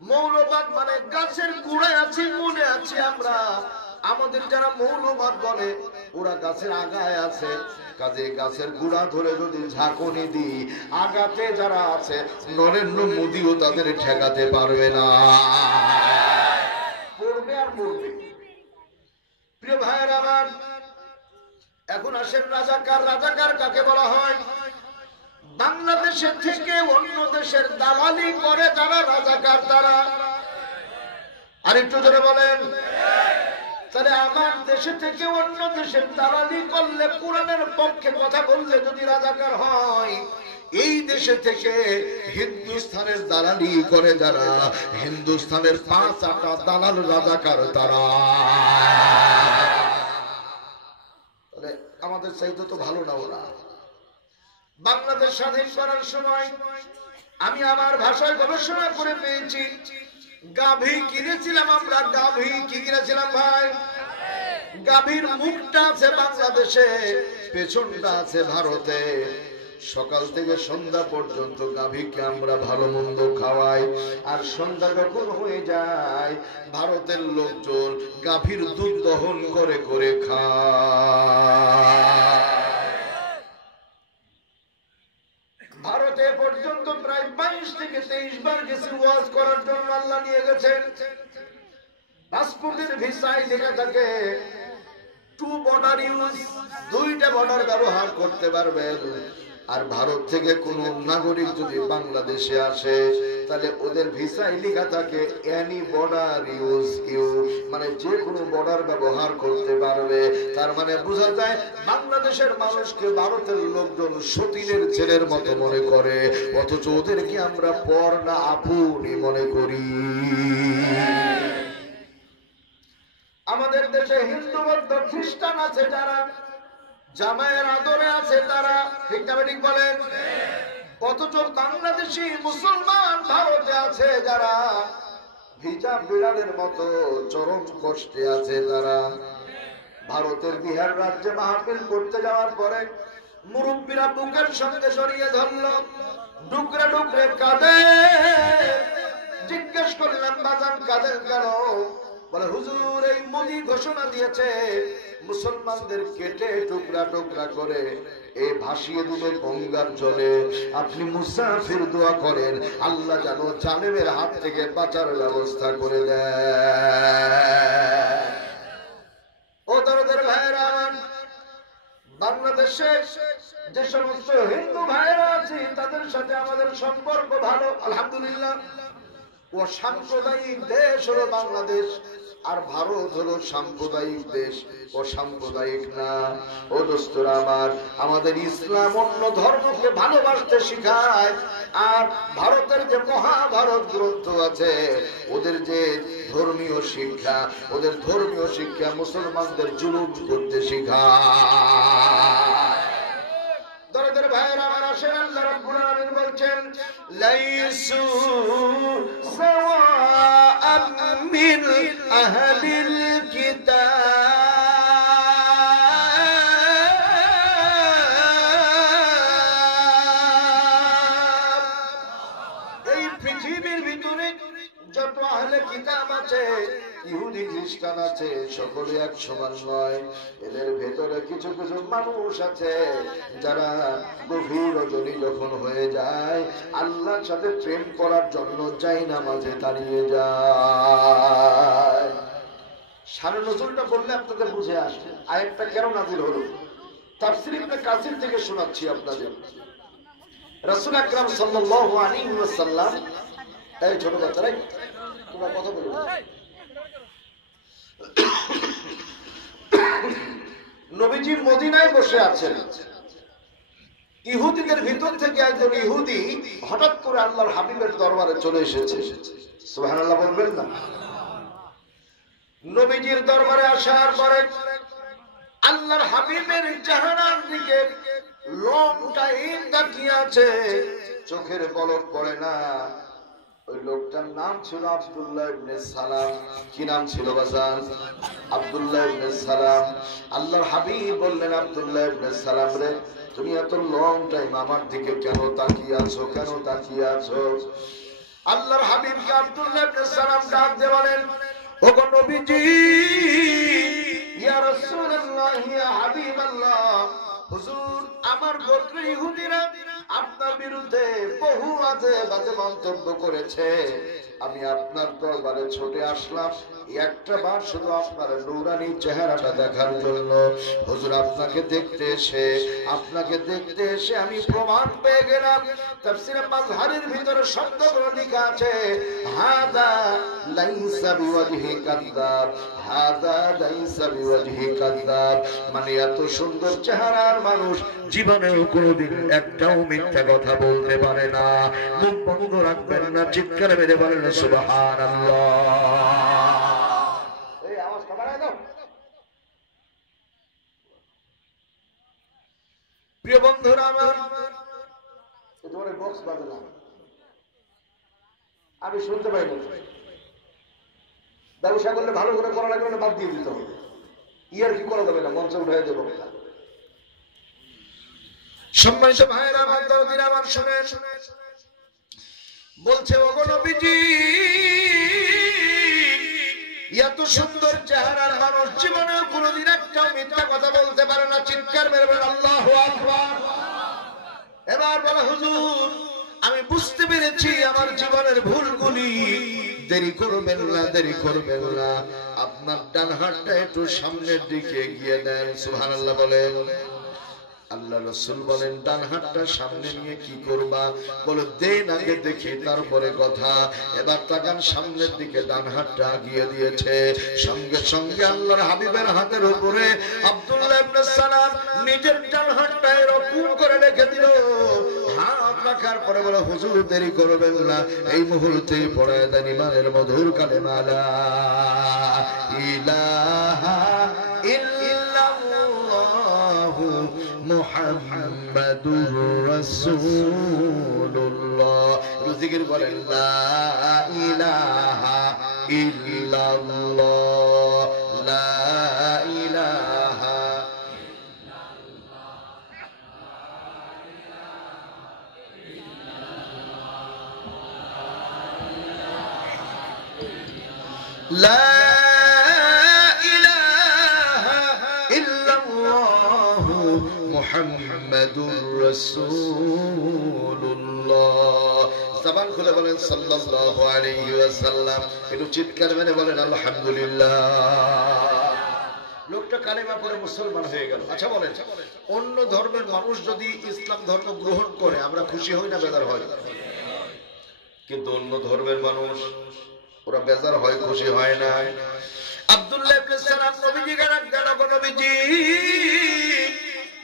মৌলবাদ মানে গাছের গুড়ায় আছি, মূলে আছি আমরা। আমাদের যারা মৌলবাদ বলে ওরা গাছের আগায় আছে, কাজে গাছের গুড়া ধরে যদি ঝাঁকুনি দিই, আগাতে যারা আছে নরেন্দ্র মোদীও তাদের ঠেকাতে পারবে না, পড়বে আর মরবে। প্রিয় ভাইয়ের আমার, এখন আসেন রাজাকার। রাজাকার কাকে বলা হয়? বাংলাদেশের থেকে অন্য দেশের দালালি করে যারা রাজাকার তারা। আর একটু জোরে বলেন। তাহলে আমার দেশে থেকে অন্য দেশের দালালি করলে, কোরআনের পক্ষে কথা বললে যদি রাজাকার হয়, এই দেশে থেকে হিন্দুস্তানের দালালি করে যারা, হিন্দুস্তানের 5-8টা দালাল রাজাকার তারা। তাহলে আমাদের চাইতে তো ভালো না ওরা। বাংলাদেশ স্বাধীন করার সময় আমি আমার ভাষায় গবেষণা করে পেয়েছি, গাভী কিনেছিলাম আমরা। গাভী কি কিনেছিলাম ভাই? গাভীর মুখটা আছে বাংলাদেশে, পেছনটা আছে ভারতে। সকাল থেকে সন্ধ্যা পর্যন্ত গাভীকে আমরা ভালো মন্দ খাওয়াই, আর সন্ধ্যা যখন হয়ে যায় ভারতের লোকজন গাভীর দুধ দহন করে করে খায়। ভারতে পর্যন্ত প্রায় 22 থেকে 23 বার গেছি ওয়াজ করার জন্য, আল্লাহ নিয়ে গেছেন। পাসপোর্টের ভিসায় লেখা থাকে 2 বর্ডার ইউজ, 2টা বর্ডার ব্যবহার করতে পারবেন। আর ভারত থেকে কোন নাগরিক যদি বাংলাদেশে আসে, তাহলে ওদের ভিসায় লেখা থাকে এনি বর্ডার ইউজ ইউ, মানে যে কোনো বর্ডার ব্যবহার করতে পারবে। তার মানে বোঝা যায় বাংলাদেশের মানুষকে ভারতের লোকজন সতীনের ছেলের মতো মনে করে, অথচ ওদেরকে আমরা পর না আপনি মনে করি। আমাদের দেশে হিন্দু বৌদ্ধ খ্রিস্টান আছে যারা, জামায়ের আদরে আছে তারা, ঠিক না ঠিক বলেন? অথচ বাংলাদেশি মুসলমান ভারতে আছে যারা, ভিজা বিড়ালের মতো চরম কষ্টে আছে তারা। ভারতের বিহার রাজ্যে মাহফিল করতে যাওয়ার পরে মুরব্বীরা বুকের সঙ্গে জড়িয়ে ধরলো, ডুকরে ডুকরে কাঁদে। জিজ্ঞেস করলাম বাজান কাঁদেন কেন? বলে হুজুর এই মোদি ঘোষণা দিয়েছে মুসলমানদের কেটে টুকরা টুকরা করে এ ভাসিয়ে দিলে গঙ্গার জলে। আপনি মুসাফির দোয়া করেন আল্লাহ যেন জালেমের হাত থেকে বাঁচার ব্যবস্থা করে দেয়। ও দরদের ভাইরা, বাংলাদেশে যে সমস্ত হিন্দু ভাইরা আছে তাদের সাথে আমাদের সম্পর্ক ভালো, আলহামদুলিল্লাহ। ও সাম্প্রদায়িক দেশ হলো বাংলাদেশ, আর ভারত হলো সাম্প্রদায়িক দেশ, ও সাম্প্রদায়িক না। ও দোস্তরা আমার, আমাদের ইসলাম অন্য ধর্মকে ভালোবাসতে শিখায়। আর ভারতের যে মহাভারত গ্রন্থ আছে, ওদের যে ধর্মীয় শিক্ষা, ওদের ধর্মীয় শিক্ষা মুসলমানদের জুলুম করতে শিখায়। দরদের ভাইয়েরা আমার আসেন, আল্লাহ রাব্বুল আলামিন বলছেন লাইসু সাওয়াআন মিন আহলিল কিতাব। এই পৃথিবীর ভিতরে যত আহলে কিতাব আছে, ইহুদি খ্রিস্টান আছে, সকলে এক সমান নয়। এদের ভেতরে কিছু কিছু মানুষ আছে যারা গভীর রজনী যখন হয়ে যায় আল্লাহর সাথে প্রেম করার জন্য যাই নামাজে দাঁড়িয়ে যায়। শানে নজরুলটা বললে আপনাদের বুঝে আসবে আয়াতটা কেন নাযিল হলো। তাফসীর ইবনে কাসির থেকে শোনাচ্ছি আপনাদের। রাসূল আকরাম সাল্লাল্লাহু আলাইহি ওয়াসাল্লাম, এই ছোট বাচ্চারা তোমরা কথা বলো, নবীজি মদিনায় বসে আছেন। ইহুদিদের ভিতর থেকে একজন ইহুদি হঠাৎ করে আল্লাহর হাবিবের দরবারে চলে এসেছে। সুবহানাল্লাহ বলবেন না? নবীজির দরবারে আসার পরে আল্লাহর হাবিবের চেহারার দিকে লং টাইম তাকিয়ে আছে, চোখের পলক পড়ে না। ওই লোকটার নাম ছিল আব্দুল্লাহ ইবনে সালাম। কি নাম ছিল বাজান? আব্দুল্লাহ ইবনে সালাম। আল্লাহর হাবিব বললেন, আব্দুল্লাহ ইবনে সালাম রে, তুমি এত লং টাইম আমার দিকে কেন তাকিয়ে আছো, কেন তাকিয়ে আছো? আল্লাহর হাবিবকে আব্দুল্লাহ ইবনে সালাম ডাক দিয়ে বলেন, ওগো নবীজি, ইয়া রাসূলুল্লাহ, ইয়া হাবিবাল্লাহ, হুজুর আমার গোত্র ইহুদিরা আপনার বিরুদ্ধে বহু বাজে বাজে মন্তব্য করেছে। আমি আপনার দরবারে ছুটে আসলাম একটা বার শুধু আপনার নূরানি চেহারাটা দেখার জন্য। হুজুর আপনাকে দেখতে এসে আমি প্রমাণ পেয়ে গেলাম। তাফসীরে মাযহারের ভিতরে শব্দগুলো লেখা আছে, হাদা লাইসা বিওয়াজহি কাযাব, হাযা লাইসা বিওয়াজহি কাযাব। মানে এত সুন্দর চেহারার মানুষ জীবনেও কোনোদিন একটাও মিথ্যা কথা বলতে পারে না। মুখ বন্ধ রাখবেন না, চিৎকার মেরে বলেন সুবহানাল্লাহ। এই আওয়াজটা বাড়ায় দাও। প্রিয় বন্ধুরা আমার, তোমার বক্স বাজে না, আমি শুনতে পাই না। ব্যবসা করলে ভালো করে করা লাগবে না, বাদ দিয়ে দিতে হবে। ইয়ার কি করা যাবে না, মঞ্চে উঠাই দেবো। সম্মানিত ভাইরা আমার, দরদিরা আমার, শুনেন, বলছে ওগো নবীজি, এত সুন্দর চেহারার মানুষ জীবনেও কোনোদিন একটাও মিথ্যা কথা বলতে পারে না। চিৎকার মেরে বলেন আল্লাহু আকবার। এবার বলে হুজুর, আমি বুঝতে পেরেছি আমার জীবনের ভুলগুলি। দেরি করবেন না, দেরি করবেন না, আপনার ডান হাতটা একটু সামনের দিকে এগিয়ে দেন। সুবহানাল্লাহ বলেন। আল্লাহ রাসূল বলেন, ডান হাতটা সামনে নিয়ে কি করবা? বলে দেন আগে দেখি তারপরে কথা। এবার তাকান সামনের দিকে, ডান হাতটা এগিয়ে দিয়েছে। সঙ্গে সঙ্গে আল্লাহর হাবিবের হাতের উপরে আব্দুল্লাহ ইবনে সালাম নিজের ডান হাতটা এরকম করে রেখে দিল। হাত রাখার পরে বলে হুজুর দেরি করবেন না, এই মুহূর্তেই পড়ায় দেন ইমানের মধুর কালেমা লা ইলাহা ইল্লাল্লাহু মুহাম্মাদুর রাসূলুল্লাহ। জিকির করেন লা ইলাহা ইল্লাল্লাহ, লা ইলাহা লা মুহাম্মাদুর রাসূলুল্লাহ। জবান খুলে বলেন সাল্লাল্লাহু আলাইহি ওয়াসাল্লাম। একটু চিৎকার মেরে বলেন আলহামদুলিল্লাহ। লোকটা কালেমা পড়ে মুসলমান হয়ে গেল। আচ্ছা বলেন, অন্য ধর্মের মানুষ যদি ইসলাম ধর্ম গ্রহণ করে আমরা খুশি হই না বেজার হই? কিন্তু অন্য ধর্মের মানুষ ওরা বেজার হয়, খুশি হয় না। আব্দুল্লাহ ইবনে সালাম নবীজিকে ডাকলেন, ওগো নবীজি,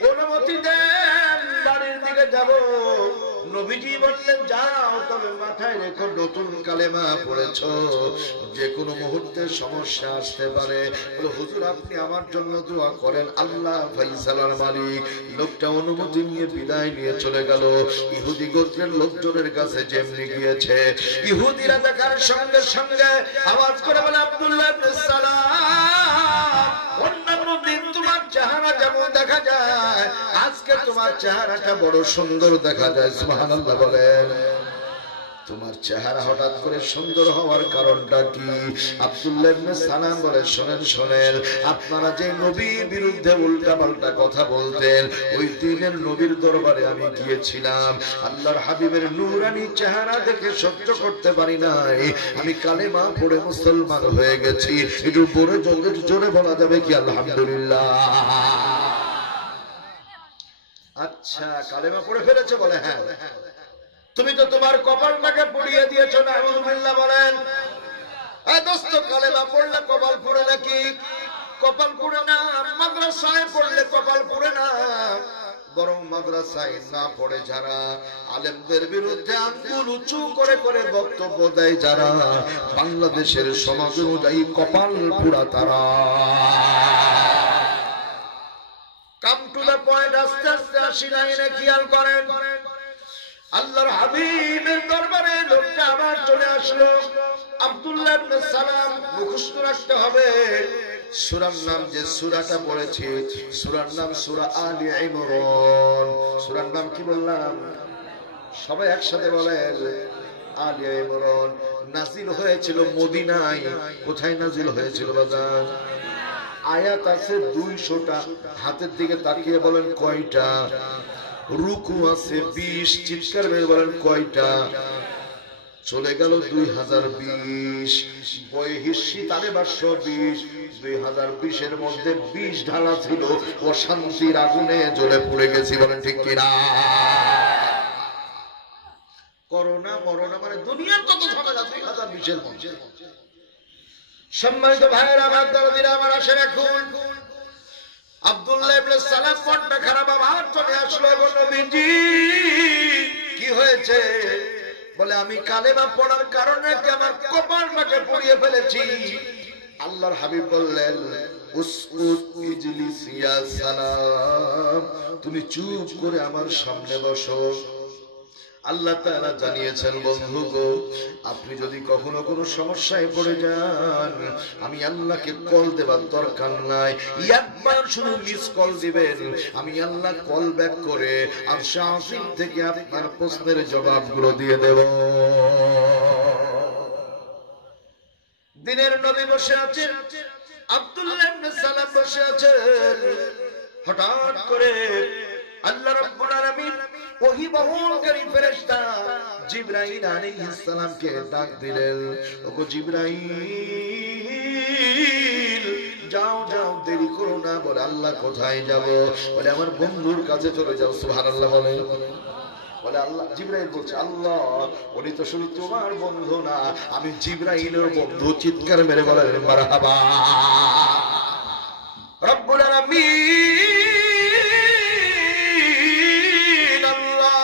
অনুমতি দেন, বাড়ির দিকে যাব। নবীজি বললেন যাও, তবে মাথায় রেখো নতুন কালেমা পড়েছো, যে কোনো মুহূর্তে সমস্যা আসতে পারে। বলে হুজুর আপনি আমার জন্য দোয়া করেন, আল্লাহ ফাইসালার মালিক। লোকটা অনুমতি নিয়ে বিদায় নিয়ে চলে গেল। ইহুদি গোত্রের লোকজনের কাছে যেমনি গিয়েছে, ইহুদিরা দেখার সঙ্গে সঙ্গে আওয়াজ করে বলে আব্দুল্লাহ ইবনে সালাম, অন্যান্য দিন তোমার চেহারা যেমন দেখা যায়, আজকে তোমার চেহারাটা বড় সুন্দর দেখা যায়। সুবহানাল্লাহ বলেন। তোমার চেহারা হঠাৎ করে সুন্দর হওয়ার কারণটা কি? আব্দুল্লাহ ইবনে সালাম বলে, শোনেন শোনেন, আপনারা যে নবীর বিরুদ্ধে উল্টাপাল্টা কথা বলতেন, ওই দিনের নবীর দরবারে আমি গিয়েছিলাম। আল্লাহর হাবিবের নূরানি চেহারা দেখে সহ্য করতে পারি নাই, আমি কালেমা পড়ে মুসলমান হয়ে গেছি। একটু পরে জোরে বলা যাবে কি আলহামদুলিল্লাহ? আচ্ছা, কালেমা পড়ে ফেলেছে? বলে হ্যাঁ। তুমি তো তোমার কপালটাকে পুড়িয়ে দিয়েছো, নাউযুবিল্লাহ বলেন। এই দোস্ত, কালেমা পড়লে কপাল পুড়ে নাকি? কপাল পুড়ে না। মাদ্রাসায় পড়লে কপাল পুড়ে না, বরং মাদ্রাসায় না পড়ে যারা, আলেমদের বিরুদ্ধে আঙ্গুল উঁচু করে করে বক্তব্য দেয় যারা, বাংলাদেশের সমাজ অনুযায়ী কপাল পুড়া তারা। কাম টু দ্য পয়েন্ট, আস্তে আস্তে আসি লাইনে, খেয়াল করেন। আল্লাহর হাবিবের দরবারে লোকটা আবার চলে আসলো। আব্দুল্লাহ ইবনে সালাম মুখস্থ রাখতে হবে। সূরার নাম, যে সূরাটা পড়েছি, সূরার নাম সূরা আলে ইমরান। সূরার নাম কি বললাম? সবাই একসাথে বলেন, আলে ইমরান। নাজিল হয়েছিল মদিনায়। কোথায় নাজিল হয়েছিল বাজার? আয়াত আছে 200টা। হাতের দিকে তাকিয়ে বলেন কয়টা? রুকু আছে 20। চিৎকার মেরে বলেন কয়টা? চলে গেল 2020। বৈহিষ্যি তারে 2020। 2020-এর মধ্যে 20 ঢালা ছিল, অশান্তির আগুনে জ্বলে পুড়ে গেছি। বলেন ঠিক কিনা? করোনা মরোনা মানে দুনিয়ার কত ঝামেলা 2020-এর মধ্যে। সম্মানিত ভাইরা আমার দরদিরা আমার আসেন এখন আব্দুল্লাহ ইবনে সালাম মনটা খারাপ আমার চলে আসলো গো নবীজি কি হয়েছে বলে আমি কালেমা পড়ার কারণে কি আমার কপালটাকে পুড়িয়ে ফেলেছি আল্লাহর হাবিব বললেন উসকুত ইজলিস ইয়া সালাম তুমি চুপ করে আমার সামনে বসো আল্লাহ তাআলা জানিয়েছেন বন্ধু গো আপনি যদি কখনো কোনো সমস্যায় পড়ে যান আমি আল্লাহকে কল দেবার দরকার নাই একবার শুধু মিস কল দিবেন আমি আল্লাহ কল ব্যাক করে আর শাফিন থেকে আপনার প্রশ্নের জবাবগুলো দিয়ে দেব দিনের নবী বসে আছেন আব্দুল্লাহ ইবনে সালাম বসে আছেন হঠাৎ করে আল্লাহ রাব্বুল আলামিন ওহী বহনকারী ফেরেশতা জিবরাইল আলাইহিস সালামকে ডাক দিলেন ওগো জিবরাইল যাও যাও দেরি করো না বলে আল্লাহ কোথায় যাব বলে আমার বন্ধুর কাছে চলে যাও সুবহানাল্লাহ বলেন বলে আল্লাহ জিবরাইল বলছে আল্লাহ উনি তো শুধু তোমার বন্ধু না আমি জিবরাইলের বন্ধু চিৎকার মেরে বলেন মারহাবা রব্বুল আলামিন আল্লাহ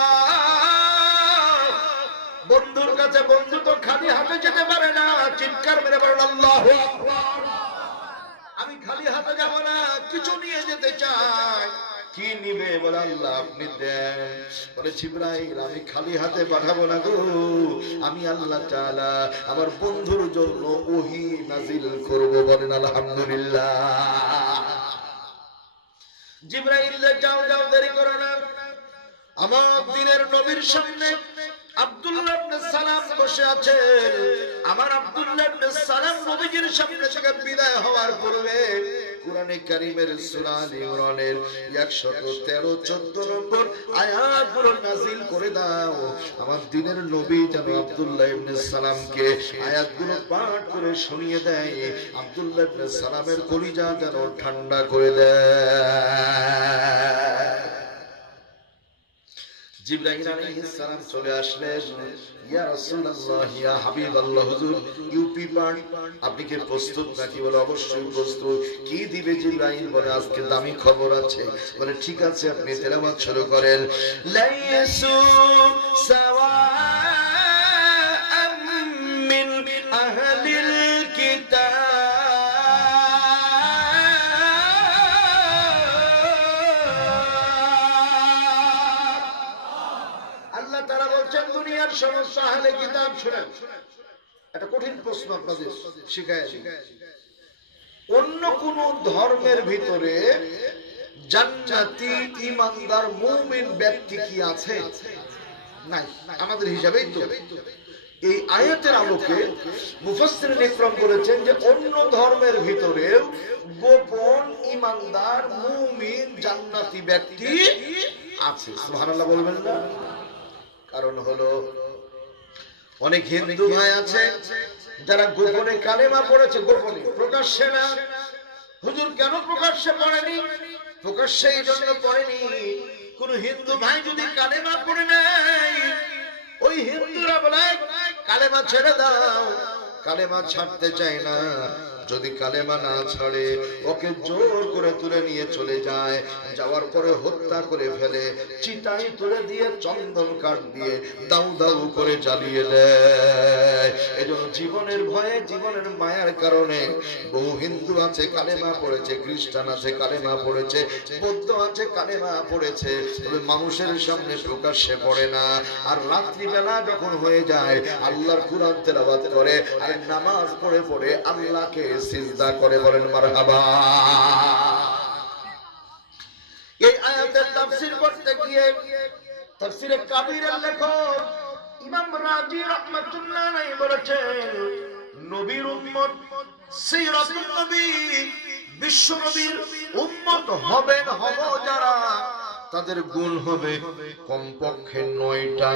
বন্ধুর কাছে বন্ধু তো খালি হাতে যেতে পারে না চিৎকার মেরে বলেন আল্লাহু আকবার আমি খালি হাতে যাব না কিছু নিয়ে যেতে চাই কি নিবে বলে আল্লাহ আপনি দেন বলে জিবরাইল আমি খালি হাতে পাঠাবো না গো আমি আল্লাহ তাআলা আমার বন্ধুর জন্য ওহী নাজিল করব বলেন আলহামদুলিল্লাহ জিবরাইল যাও যাও দেরি করো না আমার দিনের নবীর সামনে আব্দুল্লাহ ইবনে সালাম বসে আছেন আমার আব্দুল্লাহ ইবনে সালাম নবীজির সামনে থেকে বিদায় হওয়ার পূর্বে কোরআনে কারীমের সূরা আল ইমরানের 113 14 নম্বর আয়াতগুলো নাযিল করে দাও আমার দিনের নবী যেন আব্দুল্লাহ ইবনে সালামকে আয়াতগুলো পাঠ করে শুনিয়ে দেয় আব্দুল্লাহ ইবনে সালামের কলিজা যেন ঠান্ডা করে দেয় জিবরাইল আলাইহিস সালাম চলে আসলেন ইয়া রাসূলুল্লাহ ইয়া হাবিবাল্লাহ হুজুর ইউপি পাঠ আপনি কি প্রস্তুত নাকি বলে অবশ্যই প্রস্তুত কি দিবে জিবরাইল বলে আজকে দামি খবর আছে বলে ঠিক আছে আপনি তেলাওয়াত শুরু করেন লাইসু সাওয়াআম মিন আহলিল কিতাব দুনিয়ার সমস্ত আহলে কিতাব শুনেন একটা কঠিন প্রশ্ন আপনাদের শিখায় অন্য কোন ধর্মের ভিতরে জান্নাতি ঈমানদার মুমিন ব্যক্তি কি আছে নাই আমাদের হিসাবেই তো এই আয়াতের আলোকে মুফাসসিরিন ইকরাম বলেছেন যে অন্য ধর্মের ভিতরে গোপন ঈমানদার মুমিন জান্নাতি ব্যক্তি আছে সুবহানাল্লাহ বলবেন না কারণ হলো অনেক হিন্দু ভাই আছে যারা গোপনে কালেমা পড়েছে গোপনে প্রকাশ্যে না হুজুর কেন প্রকাশ্যে পড়েনি প্রকাশ্যে এই জন্য পড়েনি কোন হিন্দু ভাই যদি কালেমা পড়ে নেয় ওই হিন্দুরা বলে কালেমা ছেড়ে দাও কালেমা ছাড়তে চায় না যদি কালেমা না ছাড়ে ওকে জোর করে তুলে নিয়ে চলে যায় যাওয়ার পরে হত্যা করে ফেলে চিতায় তুলে দিয়ে চন্দন কাঠ দিয়ে দাউ দাউ করে জ্বালিয়ে দেয় এজন্য জীবনের ভয়ে জীবনের মায়ার কারণে বহু হিন্দু আছে কালেমা পড়েছে খ্রিস্টান আছে কালেমা পড়েছে বৌদ্ধ আছে কালেমা পড়েছে তবে মানুষের সামনে প্রকাশ্যে পড়ে না আর রাত্রিবেলা যখন হয়ে যায় আল্লাহর কুরআন তেলাওয়াত করে আর নামাজ পড়ে পড়ে আল্লাহকে সিজদা করে বলেন মারহাবা এই আয়াতের তাফসীর করতে গিয়ে তাফসীরে কাবীরের লেখক ইমাম রাজি রাহমাতুল্লাহ আলাইহি বলেছেন নবীর উম্মত সিরাতুন নবী বিশ্ব নবীর উম্মত হবেন হব যারা তাদের গুণ হবে কমপক্ষে 9টা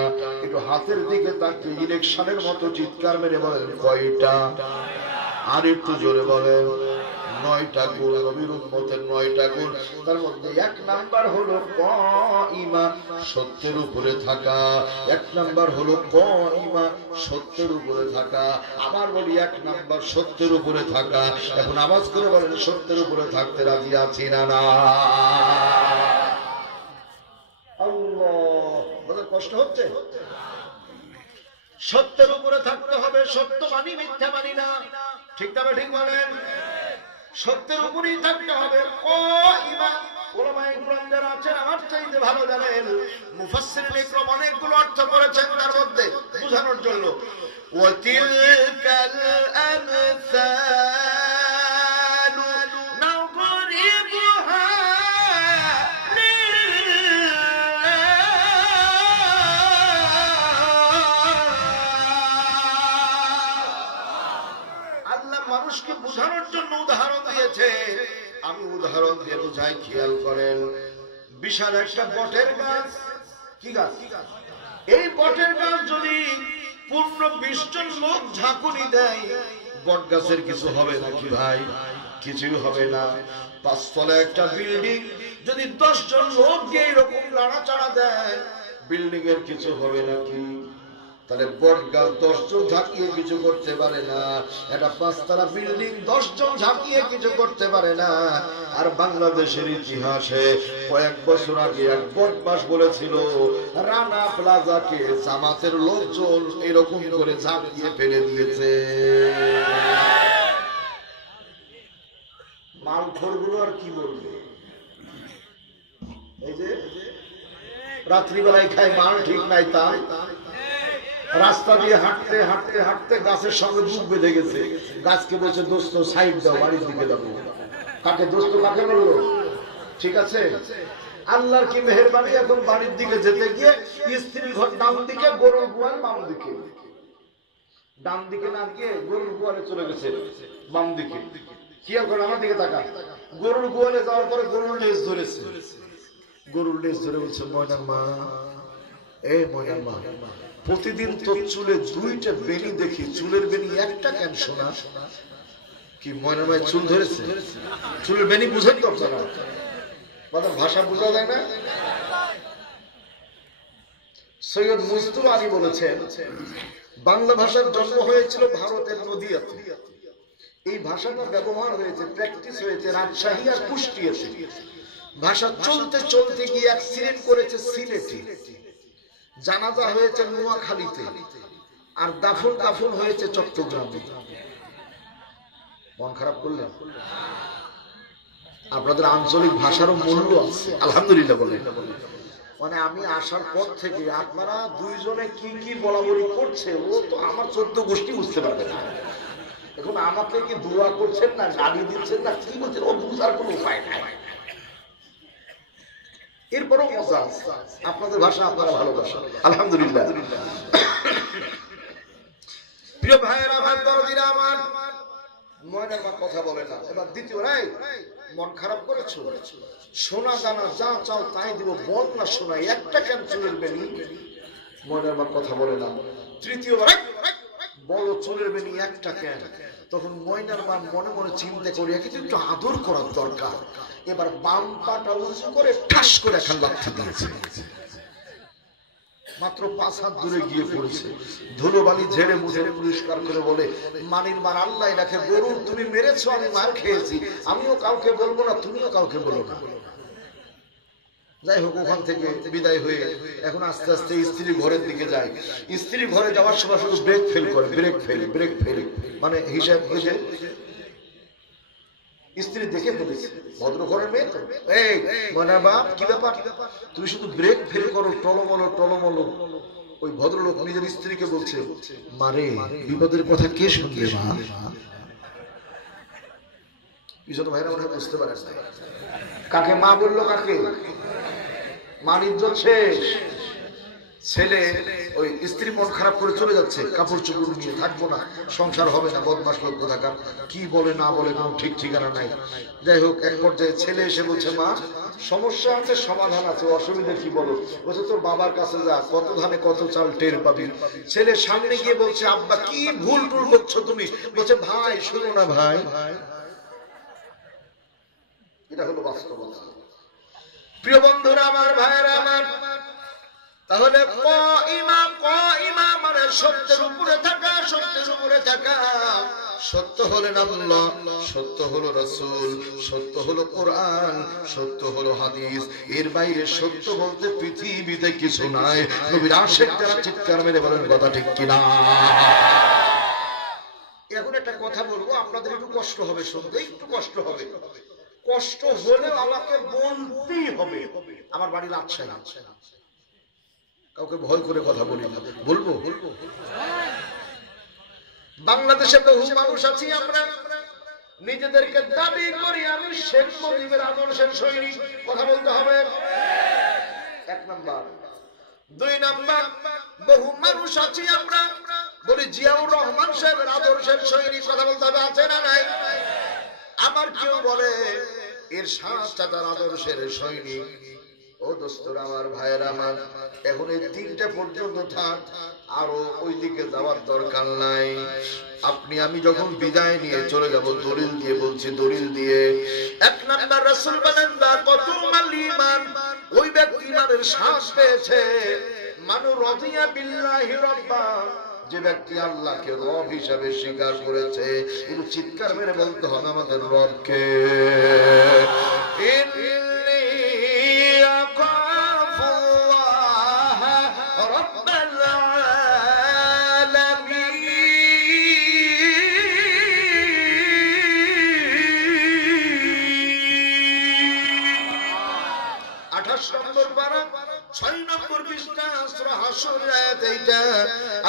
একটু হাতের দিকে তাকিয়ে ইলেকশনের মতো চিৎকার মেরে বলেন কয়টা আর একটু জোরে বলেন 9টা গুণ, নবীর উম্মতের 9টা গুণ। তার মধ্যে 1 নাম্বার হলো কাইমা, সত্যের উপরে থাকা। 1 নাম্বার হলো কাইমা, সত্যের উপরে থাকা। আবার বলি 1 নাম্বার সত্যের উপরে থাকা। এখন আওয়াজ করে বলেন, সত্যের উপরে থাকতে রাজি আছি না? না। আল্লাহ, বড় কষ্ট হচ্ছে। সত্যের উপরে থাকতে হবে, সত্য মানি, মিথ্যা মানি না। ঠিক তবে ঠিক বলেন, সত্যের উপরেই থাকতে হবে। কাইমা, ওলামায়ে ইকরাম যারা আছেন আমার চাইতে ভালো জানেন, মুফাসসিরিন ইকরাম অনেকগুলো অর্থ করেছেন তার মধ্যে বোঝানোর জন্য। ওয়াতিলকাল আমসালু নাদরিবুহা আল্লাহ মানুষকে বোঝানোর জন্য উদাহরণ দিয়েছে। আমি উদাহরণ দিয়ে বোঝাই, খেয়াল করেন। বিশাল একটা বটের গাছ, কি গাছ? এই বটের গাছ যদি পূর্ণ 20 জন লোক ঝাঁকুনি দেয়, বট গাছের কিছু হবে নাকি ভাই? কিছুই হবে না। 5 তলা একটা বিল্ডিং যদি 10 জন লোক এইরকম নাড়াচাড়া দেয়, বিল্ডিং এর কিছু হবে নাকি? তাহলে বট গাছ 10 জন ঝাঁকিয়ে কিছু করতে পারে না। একটা 5 তলা বিল্ডিং 10 জন ঝাঁকিয়ে কিছু করতে পারে না। আর বাংলাদেশের ইতিহাসে কয়েক বছর আগে এক বদমাশ বলেছিল, রানা প্লাজাকে জামাতের লোকজন এরকম করে ঝাঁকিয়ে ফেলে দিয়েছে। মালখোরগুলো আর কি বলবে? এই যে রাত্রিবেলায় খায় মাল, ঠিক নাই তা রাস্তা দিয়ে হাঁটতে হাঁটতে হাঁটতে গাছের সঙ্গে বুক বেঁধে গেছে। গাছকে বলছে, দোস্ত সাইড দাও, বাড়ির দিকে যাবো। কাকে দোস্ত কাকে বললো? ঠিক আছে, আল্লাহর কি মেহেরবানি। এখন বাড়ির দিকে যেতে গিয়ে স্ত্রী ঘর ডান দিকে, গরুর গোয়াল বাম দিকে। ডান দিকে না গিয়ে গরুর গোয়ালে চলে গেছে বাম দিকে। কি এখন আমার দিকে তাকা। গরুর গোয়ালে যাওয়ার পরে গরুর লেজ ধরেছে। গরুর লেজ ধরে বলছে, ময়নার মা, এ ময়নার মা, প্রতিদিন তো চুলে 2টা বেনি দেখি, চুলের বেনি একটা কেন শোনা? কি ময়নার মায়ের চুল ধরেছে? চুলের বেনি বুঝেন তো আপনারা? মানে ভাষা বোঝা যায় না। সৈয়দ মুজতবা আলী বলেছেন, বাংলা ভাষার জন্ম হয়েছিল ভারতের নদিয়াতে। এই ভাষাটা ব্যবহার হয়েছে, প্র্যাকটিস হয়েছে রাজশাহী আর কুষ্টিয়াতে। ভাষা চলতে চলতে গিয়ে অ্যাক্সিডেন্ট করেছে সিলেটে, জানাজা হয়েছে নোয়াখালীতে, আর দাফন হয়েছে চট্টগ্রামে। মন খারাপ করলেন? আপনাদের আঞ্চলিক ভাষারও মূল্য আছে, আলহামদুলিল্লাহ বলেন। মানে আমি আসার পর থেকে আপনারা 2 জনে কি কি বলা বলি করছে, ও তো আমার 14 গোষ্ঠী বুঝতে পারবে না। এখন আমাকে কি দোয়া করছেন না গালি দিচ্ছেন না কি বলছেন, ও বুঝার কোনো উপায় নাই। এরপরও মজা আছে, আপনাদের ভাষা আপনারা ভালোবাসেন, আলহামদুলিল্লাহ। প্রিয় ভাইয়েরা আমার, দরদিরা আমার, ময়নার মা কথা বলে না। এবার দ্বিতীয়, রাই মন খারাপ করেছো, সোনা দানা যা চাও তাই দিব, বল না সোনা একটা কেন চুলের বেনি? ময়নার মা কথা বলে না। তৃতীয়, বলো চুলের বেনি একটা কেন? তখন ময়নার মা মনে মনে চিন্তা করে, একে একটু আদর করার দরকার। এবার বাম পাটা উঁচু করে ঠাস করে এখন লাথি দিয়েছে। মাত্র 5 হাত দূরে গিয়ে পড়েছে। ধুলোবালি ঝেড়ে মুছে পরিষ্কার করে বলে, মানির মার আল্লাহ রাখে, গরু তুমি মেরেছো, আমি মার খেয়েছি, আমিও কাউকে বলবো না, তুমিও কাউকে বলো না। যাই হোক, ওখান থেকে বিদায় হয়ে এখন আস্তে আস্তে স্ত্রী ঘরের দিকে যায়। স্ত্রী ঘরে যাওয়ার সময় শুধু ব্রেক ফেল করে, ব্রেক ফেল মানে হিসাব বুঝে। স্ত্রী দেখে বলেছে, ভদ্র ঘরের মেয়ে তো, এই মনে বাপ কি ব্যাপার, তুমি শুধু ব্রেক ফেল করো, টলমলো। ওই ভদ্রলোক নিজের স্ত্রীকে বলছে, মারে বিপদের কথা কে শুনবে মা? পিছনে ভাইরা মনে বুঝতে পারে না কাকে মা বললো, কাকে? মান ইজ্জত শেষ। ছেলে ওই স্ত্রী মন খারাপ করে চলে যাচ্ছে, কাপড় চোপড় নিয়ে থাকবো না, সংসার হবে না, বদমাশ লোক কোথাকার, কি বলে না বলে কোনো ঠিক ঠিকানা নাই। যাই হোক, এক পর্যায়ে ছেলে এসে বলছে, মা সমস্যা আছে, সমাধান আছে, অসুবিধা কি বলো? বলছে, তোর বাবার কাছে যা, কত ধানে কত চাল টের পাবি। ছেলে সামনে গিয়ে বলছে, আব্বা কি ভুল টুল করছো তুমি? বলছে, ভাই শুনো না ভাই, হলো বাস্তবতা। প্রিয় বন্ধুরা আমার, ভাইয়েরা আমার, তাহলে কাইমা মানে সত্যের উপরে থাকা, সত্যের উপরে থাকা। সত্য হলেন আল্লাহ, সত্য হলো রাসূল, সত্য হলো কোরআন, সত্য হলো হাদিস। এর বাইরে সত্য বলতে পৃথিবীতে কিছু নাই। নবীর আশিক যারা চিৎকার মেরে বলেন কথা ঠিক কিনা। এখন একটা কথা বলবো, আপনাদের একটু কষ্ট হবে, শুনতে একটু কষ্ট হবে। কষ্ট হলেও আমাকে বলতেই হবে। আমার বাড়ি রাজশাহী, কাউকে ভয় করে কথা বলি না, বলবো। বাংলাদেশে বহু মানুষ আছি আমরা, নিজেদেরকে দাবি করি আমি শেখ মুজিবের আদর্শের সৈনিক। কথা বলতে হবে, এক নাম্বার। দুই নাম্বার, বহু মানুষ আছি আমরা বলি জিয়াউর রহমান সাহেবের আদর্শের সৈনিক। কথা বলতে হবে, আছে না নাই? আবার কেউ বলে এরশাদ চাচার আদর্শের সৈনিক। ও দোস্তরা আমার, ভাইয়েরা আমার, এখন এই তিনটা পর্যন্ত থাক, আরো ওইদিকে যাওয়ার দরকার নাই। আপনি আমি যখন বিদায় নিয়ে চলে যাব, দলিল দিয়ে বলছি, দলিল দিয়ে। এক নাম্বার, রাসূল বলেন দা কত মালিমান, ওই ব্যক্তি ইমানের শ্বাস পেয়েছে। মানু রাদিয়া বিল্লাহি রাব্বা, যে ব্যক্তি আল্লাহকে রব হিসাবে স্বীকার করেছে। কিন্তু চিৎকার মেরে বলতে হবে আমাদের রবকে।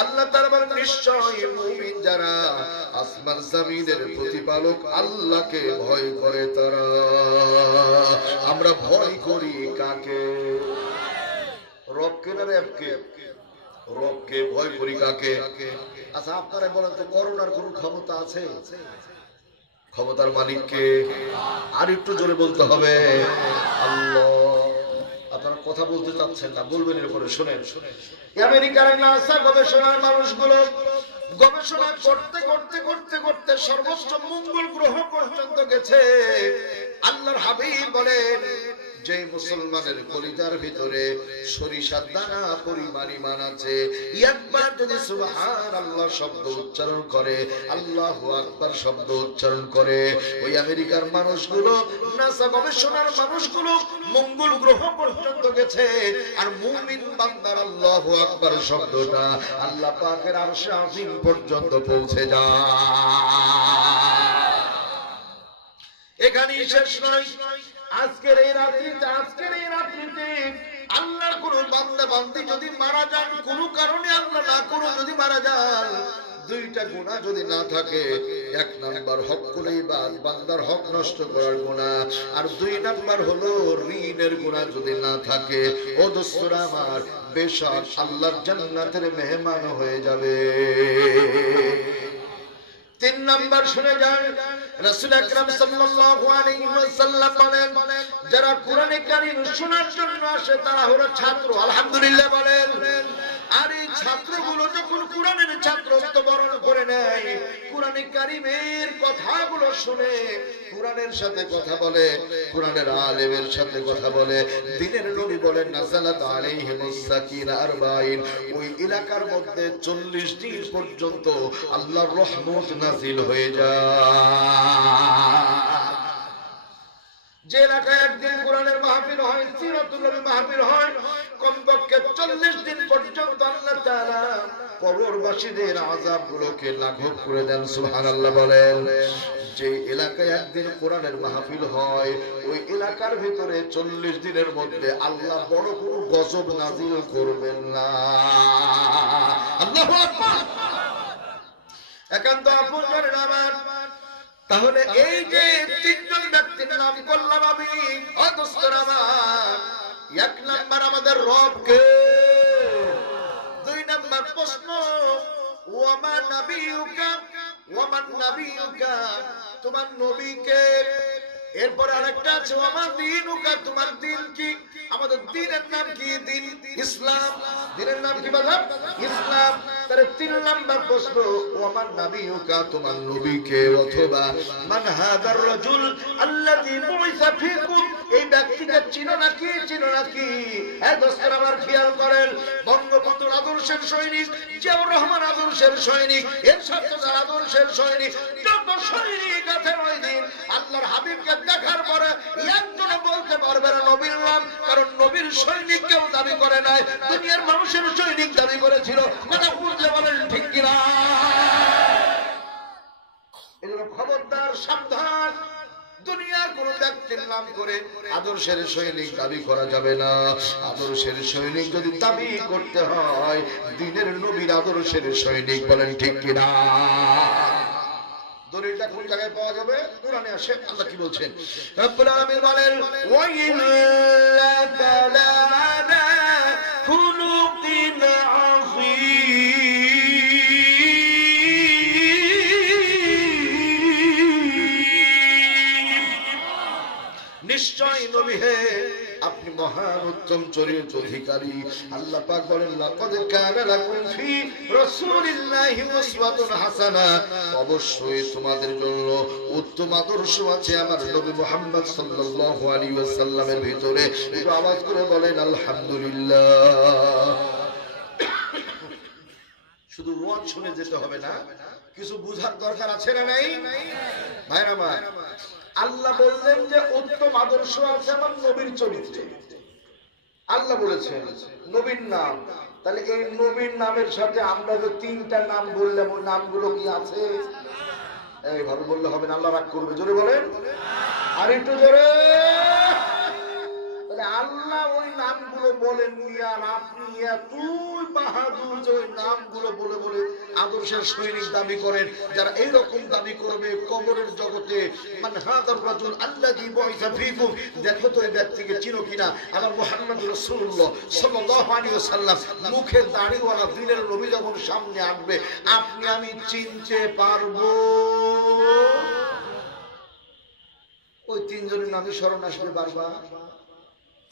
আল্লাহ তাআলা বলেন নিশ্চয় মুমিন যারা আসমান জমিনের প্রতিপালক আল্লাহকে ভয় করে তারা। আমরা ভয় করি কাকে? রবকে না রবকে? রবকে ভয় করি কাকে? আচ্ছা আপনারা বলেন তো, করোনার কোন ক্ষমতা আছে? ক্ষমতার মালিককে? আর একটু জোরে বলতে হবে, আল্লাহ। আপনারা কথা বলতে চাচ্ছেন না, বলবেন এর উপরে। শোনেন, আমেরিকার নাসা গবেষণার মানুষগুলো গবেষণা করতে করতে করতে করতে সর্বোচ্চ মঙ্গল গ্রহ পর্যন্ত গেছে। আল্লাহর হাবিব বলেন, যে মুসলমানের কলিজার ভিতরে সরিষার দানা পরিমাণ ঈমান আছে, একবার যদি সুবহানাল্লাহ শব্দ উচ্চারণ করে, আল্লাহু আকবার শব্দ উচ্চারণ করে, ওই আমেরিকার মানুষগুলো, নাসা গবেষণার মানুষগুলো মঙ্গল গ্রহ পর্যন্ত গেছে। আর মুমিন বান্দার আল্লাহু আকবার শব্দটা আল্লাহ পাকের আরশে আজিম পর্যন্ত পৌঁছে যায়। এখানেই শেষ নয়। আজকের এই রাত্রিতে আল্লাহর কোন বান্দা বান্দি যদি মারা যান, কোন কারণে আল্লাহ না করো যদি মারা যান, দুইটা গুনাহ যদি না থাকে, এক নাম্বার হকুল ইবাদ, বান্দার হক নষ্ট করার গুনাহ, আর দুই নাম্বার হলো ঋণের গুনাহ যদি না থাকে, ও দোস্তরা আমার, বেশক আল্লাহর জান্নাতের মেহমান হয়ে যাবে। তিন নাম্বার শুনে যান, রাসূল আকরাম সাল্লাল্লাহু আলাইহি ওয়াসাল্লাম বলেন, যারা কোরআনে কারীম শোনার জন্য আসে তারা হলো ছাত্র। আলহামদুলিল্লাহ বলেন। আর এই ছাত্রগুলো যখন কোরআনের ছাত্রত্ব বরণ করে নেয়, কোরআনে কারীমের কথাগুলো শুনে, কোরআনের সাথে কথা বলে, কোরআনের আলেমের সাথে কথা বলে, দ্বীনের নবী বলেন নাযালাত আলাইহিমুস সাকিনা 40, ওই এলাকার মধ্যে 40 দিন পর্যন্ত আল্লাহর রহমত নাযিল হয়ে যায়। যে এলাকায় একদিন কোরআনের মাহফিল হয়, সিরাতুল নবী মাহফিল হয়, কমপক্ষে 40 দিন পর্যন্ত আল্লাহ তাআলা কবরবাসীদের আযাবগুলোকে লাঘব করে দেন। সুবহানাল্লাহ বলেন। যে এলাকায় একদিন কোরআনের মাহফিল হয়, ওই এলাকার ভিতরে 40 দিনের মধ্যে আল্লাহ বড় কোনো গজব নাযিল করবেন না। আল্লাহু আকবার। একান্ত আপন করেন আমার। তাহলে এই যে তিনজন ব্যক্তির নাম করলাম আমি, ও দোস্তরা আমার, এক নাম্বার আমাদের রবকে। দুই নাম্বার প্রশ্ন, ওয়া নাবিয়ুকা, তোমার নবীকে। এরপরে আরেকটা আছে ওমা দীনুকা, তোমার দিন কি? আমাদের দ্বীনের নাম কি? দ্বীন ইসলাম। দ্বীনের নাম কি বাজার? ইসলাম। তার 3 নাম্বার প্রশ্ন ওমা নাবিয়ুকা, তোমার নবী কে? অথবা মান হাদার রাজুল আল্লাযী বুইসা ফীকুম, এই ব্যক্তিকে চিনো নাকি? চিনো নাকি? হ্যাঁ দোস্তরা আমার খেয়াল করেন, বঙ্গবন্ধুর আদর্শের সৈনিক, জিয়াউর রহমান আদর্শের সৈনিক, এরশাদ আদর্শের সৈনিক, যত সৈনিক আছে ওই দিন আল্লাহর হাবিবকে দেখার পরে একজনও বলতে পারবে না নবীর নাম, কারণ নবীর সৈনিক কেউ দাবি করে নাই, দুনিয়ার মানুষের সৈনিক দাবি করেছিল। কথা বুঝলে বলেন ঠিক কিনা? এজন্য খবরদার, সাবধান, দুনিয়ার কোন ব্যক্তির নাম করে আদর্শের সৈনিক দাবি করা যাবে না। আদর্শের সৈনিক যদি দাবি করতে হয়, দ্বীনের নবীর আদর্শের সৈনিক, বলেন ঠিক কিনা? দলিলটা কোন জায়গায় পাওয়া যাবে? কোরআনে আসে। আল্লাহ কি বলছেন? রব্বুল আলামিন বলেন ওয়া ইন্নাকা লা'আলা খুলুকিন আযীম, নিশ্চয় নবী হে আপনি মহান উত্তম চরিত্র অধিকারী। আল্লাহ পাক বলেন লাকাদ কানা লাকুম ফি রাসূলিল্লাহি উসওয়াতুন হাসানা, অবশ্যই তোমাদের জন্য উত্তম আদর্শ আছে আমার নবী মুহাম্মদ সাল্লাল্লাহু আলাইহি ওয়াসাল্লামের ভিতরে। একটু আওয়াজ করে বলেন আলহামদুলিল্লাহ। শুধু ওয়াজ শুনে যেতে হবে না, কিছু বুঝার দরকার আছে না নাই? ভাইরা আমার, আল্লাহ বললেন যে উত্তম আদর্শ আছে আমার নবীর চরিত্রে। আল্লাহ বলেছেন নবীর নাম, তাহলে এই নবীর নামের সাথে আমরা যে 3টা নাম বললাম, ওই নামগুলো কি আছে? এইভাবে বললে হবে না, আল্লাহ রাগ করবে। জোরে বলেন, আর একটু জোরে। তাহলে আল্লাহ ওই নামগুলো বলেন আর আপনি এতই বাহাদুর যে ওই নামগুলো বলে বলে আদর্শের সৈনিক দাবি করেন। যারা এইরকম দাবি করবে কবরের জগতে, মান হাদার রাজুল আল্লাযী বুইসা ফীকুম, দেখো তো এই ব্যক্তিকে চিনো কিনা? আমার মুহাম্মদ রাসূলুল্লাহ সাল্লাল্লাহু আলাইহি ওয়াসাল্লাম মুখের দাড়িওয়ালা দ্বীনের নবী যখন সামনে আসবে, আপনি আমি চিনতে পারবো? ওই 3 জনের নামই স্মরণ আসবে বারবার,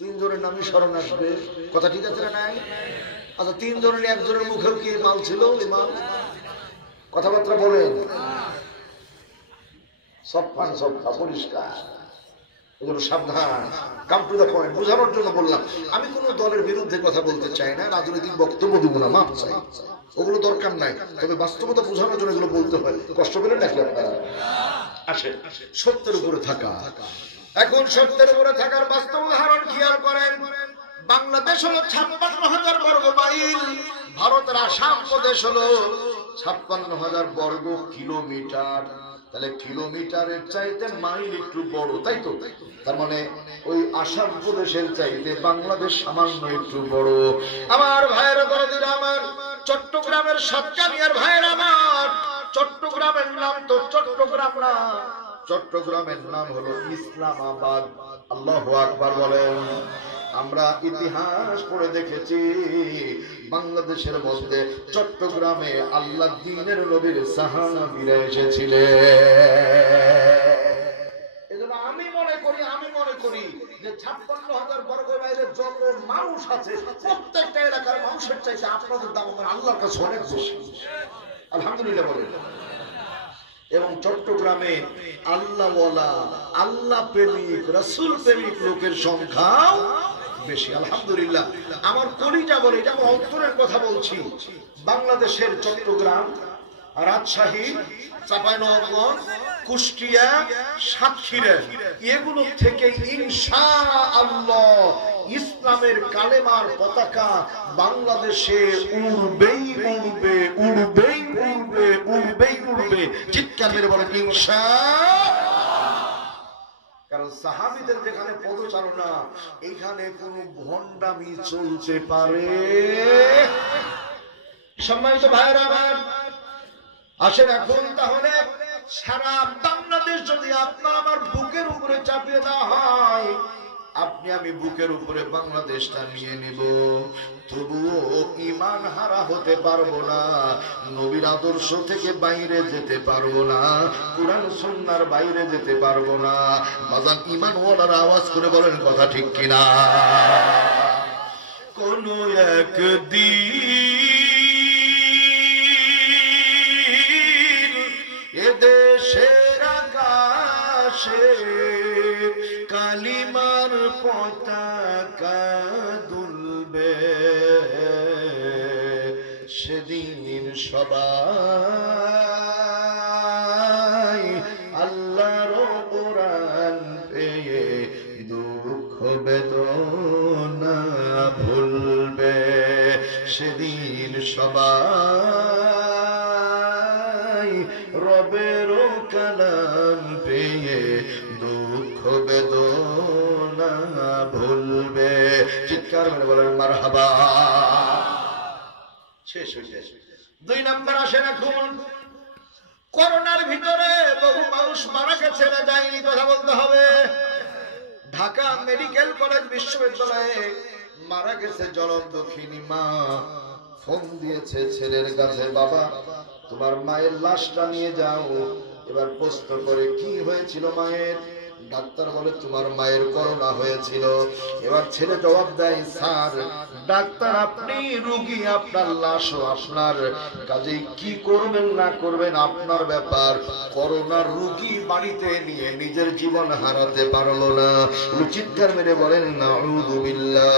3 জনের নামই স্মরণ আসবে। কথা ঠিক আছে না নাই? আচ্ছা 3 জনের একজনের মুখেও কি মাল ছিল? ইমাম কথাবার্তা বলেন, সব পান সব পরিষ্কার। এগুলো সাবধান, কাম টু দ্য পয়েন্ট, বোঝানোর জন্য বললাম। আমি কোনো দলের বিরুদ্ধে কথা বলতে চাই না, রাজনৈতিক বক্তব্য দিব না, মাপ চাই, ওগুলো দরকার নাই। তবে বাস্তবতা বোঝানোর জন্য এগুলো বলতে হয়। কষ্ট পেলেন নাকি আপনারা? আসে সত্যের উপরে থাকা। এখন সত্যের উপরে থাকার বাস্তব উদাহরণ খেয়াল করেন। বাংলাদেশ হলো 56,000 বর্গ মাইল, ভারতের আসাম প্রদেশ হলো 56,000 বর্গ কিলোমিটার। তাহলে কিলোমিটারের চাইতে মাইল একটু বড়, তাই তো? তার মানে ওই আসাম প্রদেশের চাইতে বাংলাদেশ সামান্য একটু বড়। আমার ভাইয়েরা, দরদিরা আমার, চট্টগ্রামের সাতকানিয়ার ভাইয়েরা আমার, চট্টগ্রামের নাম তো চট্টগ্রাম না, চট্টগ্রামের নাম হলো ইসলামাবাদ। আল্লাহু আকবার বলেন। আমরা ইতিহাস পড়ে দেখেছি বাংলাদেশের মধ্যে চট্টগ্রামে আল্লাহ দ্বীনের নবীর সাহাবীরা এসেছিলেন। এজন্য আমি মনে করি যে 56,000 বর্গ মাইলের যত মানুষ আছে প্রত্যেকটা এলাকার মানুষের চাইতে আপনাদের দাম আমার আল্লাহর কাছে অনেক বেশি। আলহামদুলিল্লাহ বলেন। এবং চট্টগ্রামে আল্লাহওয়ালা, আল্লাহ প্রেমিক, রাসূল প্রেমিক লোকের সংখ্যাও বেশি। আলহামদুলিল্লাহ। আমার কলিজা বলে, এটা আমার অন্তরের কথা বলছি, বাংলাদেশের চট্টগ্রাম, রাজশাহী, চাঁপাইনবাবগঞ্জ, কুষ্টিয়া, সাতক্ষীরা, এগুলো থেকে ইনশাআল্লাহ ইসলামের কালেমার পতাকা বাংলাদেশে উড়বেই উড়বে, উড়বেই উড়বে, উড়বেই উড়বে। চিৎকার মেরে বলেন ইনশাআল্লাহ। কারণ সাহাবীদের যেখানে পদচারণা, এখানে কোন ভণ্ডামি চলতে পারে। সম্মানিত ভাইরা আমার, আসেন এখন তাহলে সারা বাংলাদেশ যদি আপনার আমার বুকের উপরে চাপিয়ে দেওয়া হয়, আপনি আমি বুকের উপরে বাংলাদেশটা নিয়ে নিব, তবুও ঈমান হারা হতে পারবো না, নবীর আদর্শ থেকে বাইরে যেতে পারবো না, কুরআন সুন্নাহর বাইরে যেতে পারবো না। বাজান ঈমানওয়ালারা আওয়াজ করে বলেন কথা ঠিক কিনা? কোন একদিন এদেশের আকাশে কালিমার পতাকা দুলবে, সেদিন সবাই আল্লাহর কোরআন পেয়ে দুঃখ বেদনা ভুলবে, সেদিন সবাই রবের কালাম পেয়ে দুঃখ বেদনা ভুলবে। চিৎকার করে বলেন মারহাবা। শেষ হয়েছে। 2 নম্বর আসেন এখন, করোনার ভিতরে বহু মানুষ মারা গেছে না যায়নি, কথা বলতে হবে। ঢাকা মেডিকেল কলেজ বিশ্ববিদ্যালয়ে মারা গেছে জনক দক্ষিণী মা। ফোন দিয়েছে ছেলের কাছে, বাবা তোমার মায়ের লাশটা নিয়ে যাও। এবার প্রশ্ন করে কি হয়েছিল মায়ের? ডাক্তার বলে তোমার মায়ের করোনা হয়েছিল। এবার ছেলে জবাব দেয়, স্যার ডাক্তার আপনি রোগী, আপনার লাশও আপনার, কাজেই কি করবেন না করবেন আপনার ব্যাপার। করোনা রোগী বাড়িতে নিয়ে নিজের জীবন হারাতে পারলো না। চিৎকার মেরে বলেন নাউযু বিল্লাহ।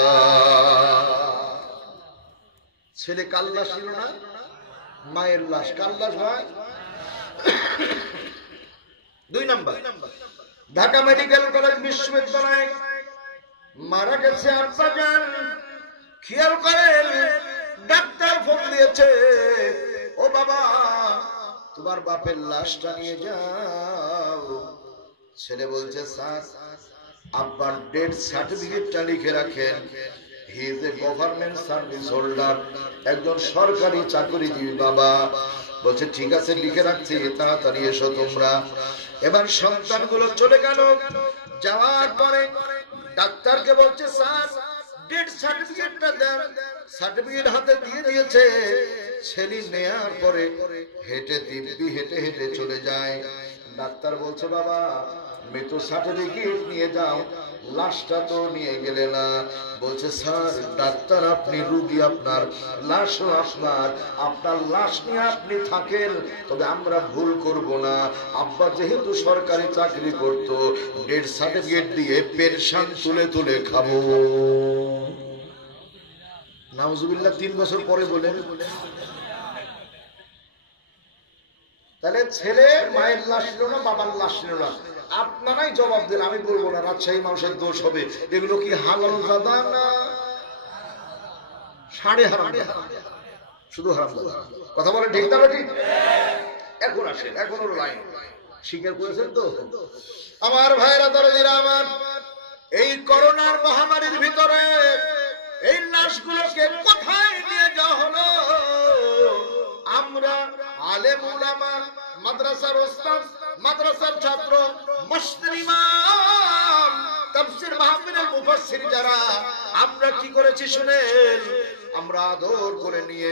ছেলে কাল লাশ ছিল না, মায়ের লাশ। কাল লাশ হয় 2 নম্বর, ঢাকা মেডিকেল কলেজ বিশ্ববিদ্যালয়ে মারা গেছে আব্বাজান। খেয়াল করেন, ডাক্তার ফোন দিয়েছে, ও বাবা তোমার বাপের লাশটা নিয়ে যাও। ছেলে বলছে স্যার আব্বার ডেথ সার্টিফিকেটটা লিখে রাখেন। He is a government service holder, একজন সরকারি চাকরিজীবী বাবা। বলছে ঠিক আছে লিখে রাখছি, তাড়াতাড়ি এসো তোমরা। এবার সন্তানগুলো চলে গেল। যাওয়ার পরে ডাক্তারকে বলছে স্যার ডেথ সার্টিফিকেটটা দেন। সার্টিফিকেট হাতে দিয়ে দিয়েছে। ছেলে নেয়ার পরে হেঁটে দিব্যি হেঁটে হেঁটে চলে যায়। ডাক্তার বলছে বাবা মৃত্যু সার্টিফিকেট নিয়ে যাও, লাশটা তো নিয়ে গেলে না। বলছে স্যার ডাক্তার আপনি রোগী, আপনার লাশও আপনার, আপনার লাশ নিয়ে আপনি থাকেন, তবে আমরা ভুল করব না। আব্বা যেহেতু সরকারি চাকরি করতো, ডেথ সার্টিফিকেট দিয়ে পেনশন তুলে তুলে খাবো। নাউজুবিল্লাহ। 3 বছর পরে বলেন, তাহলে ছেলে মায়ের লাশ ছিল না, বাবার লাশ ছিল না, আপনারাই জবাব দেন, আমি বলবো না। রাজশাহী মানুষের দোষ হবে। এগুলো কি হালাল জাদা না সাড়ে হারাম? শুধু হারাম জাদা। কথা বলে ঠিক না ঠিক? এখন আসেন, এখন ওর লাইন স্বীকার করেছেন তো আমার ভাইরা দরদিরা আমার। এই করোনার মহামারীর ভিতরে এই লাশগুলোকে কোথায় নিয়ে যাওয়া হলো? আমরা আলেম উলামা, মাদ্রাসার ওস্তাদ, মাদ্রাসার ছাত্র, মসজিদের ইমাম, তাফসীর মাহফিলের মুফাসসির যারা, আমরা কি করেছি শুনেন? আমরা আদর করে নিয়ে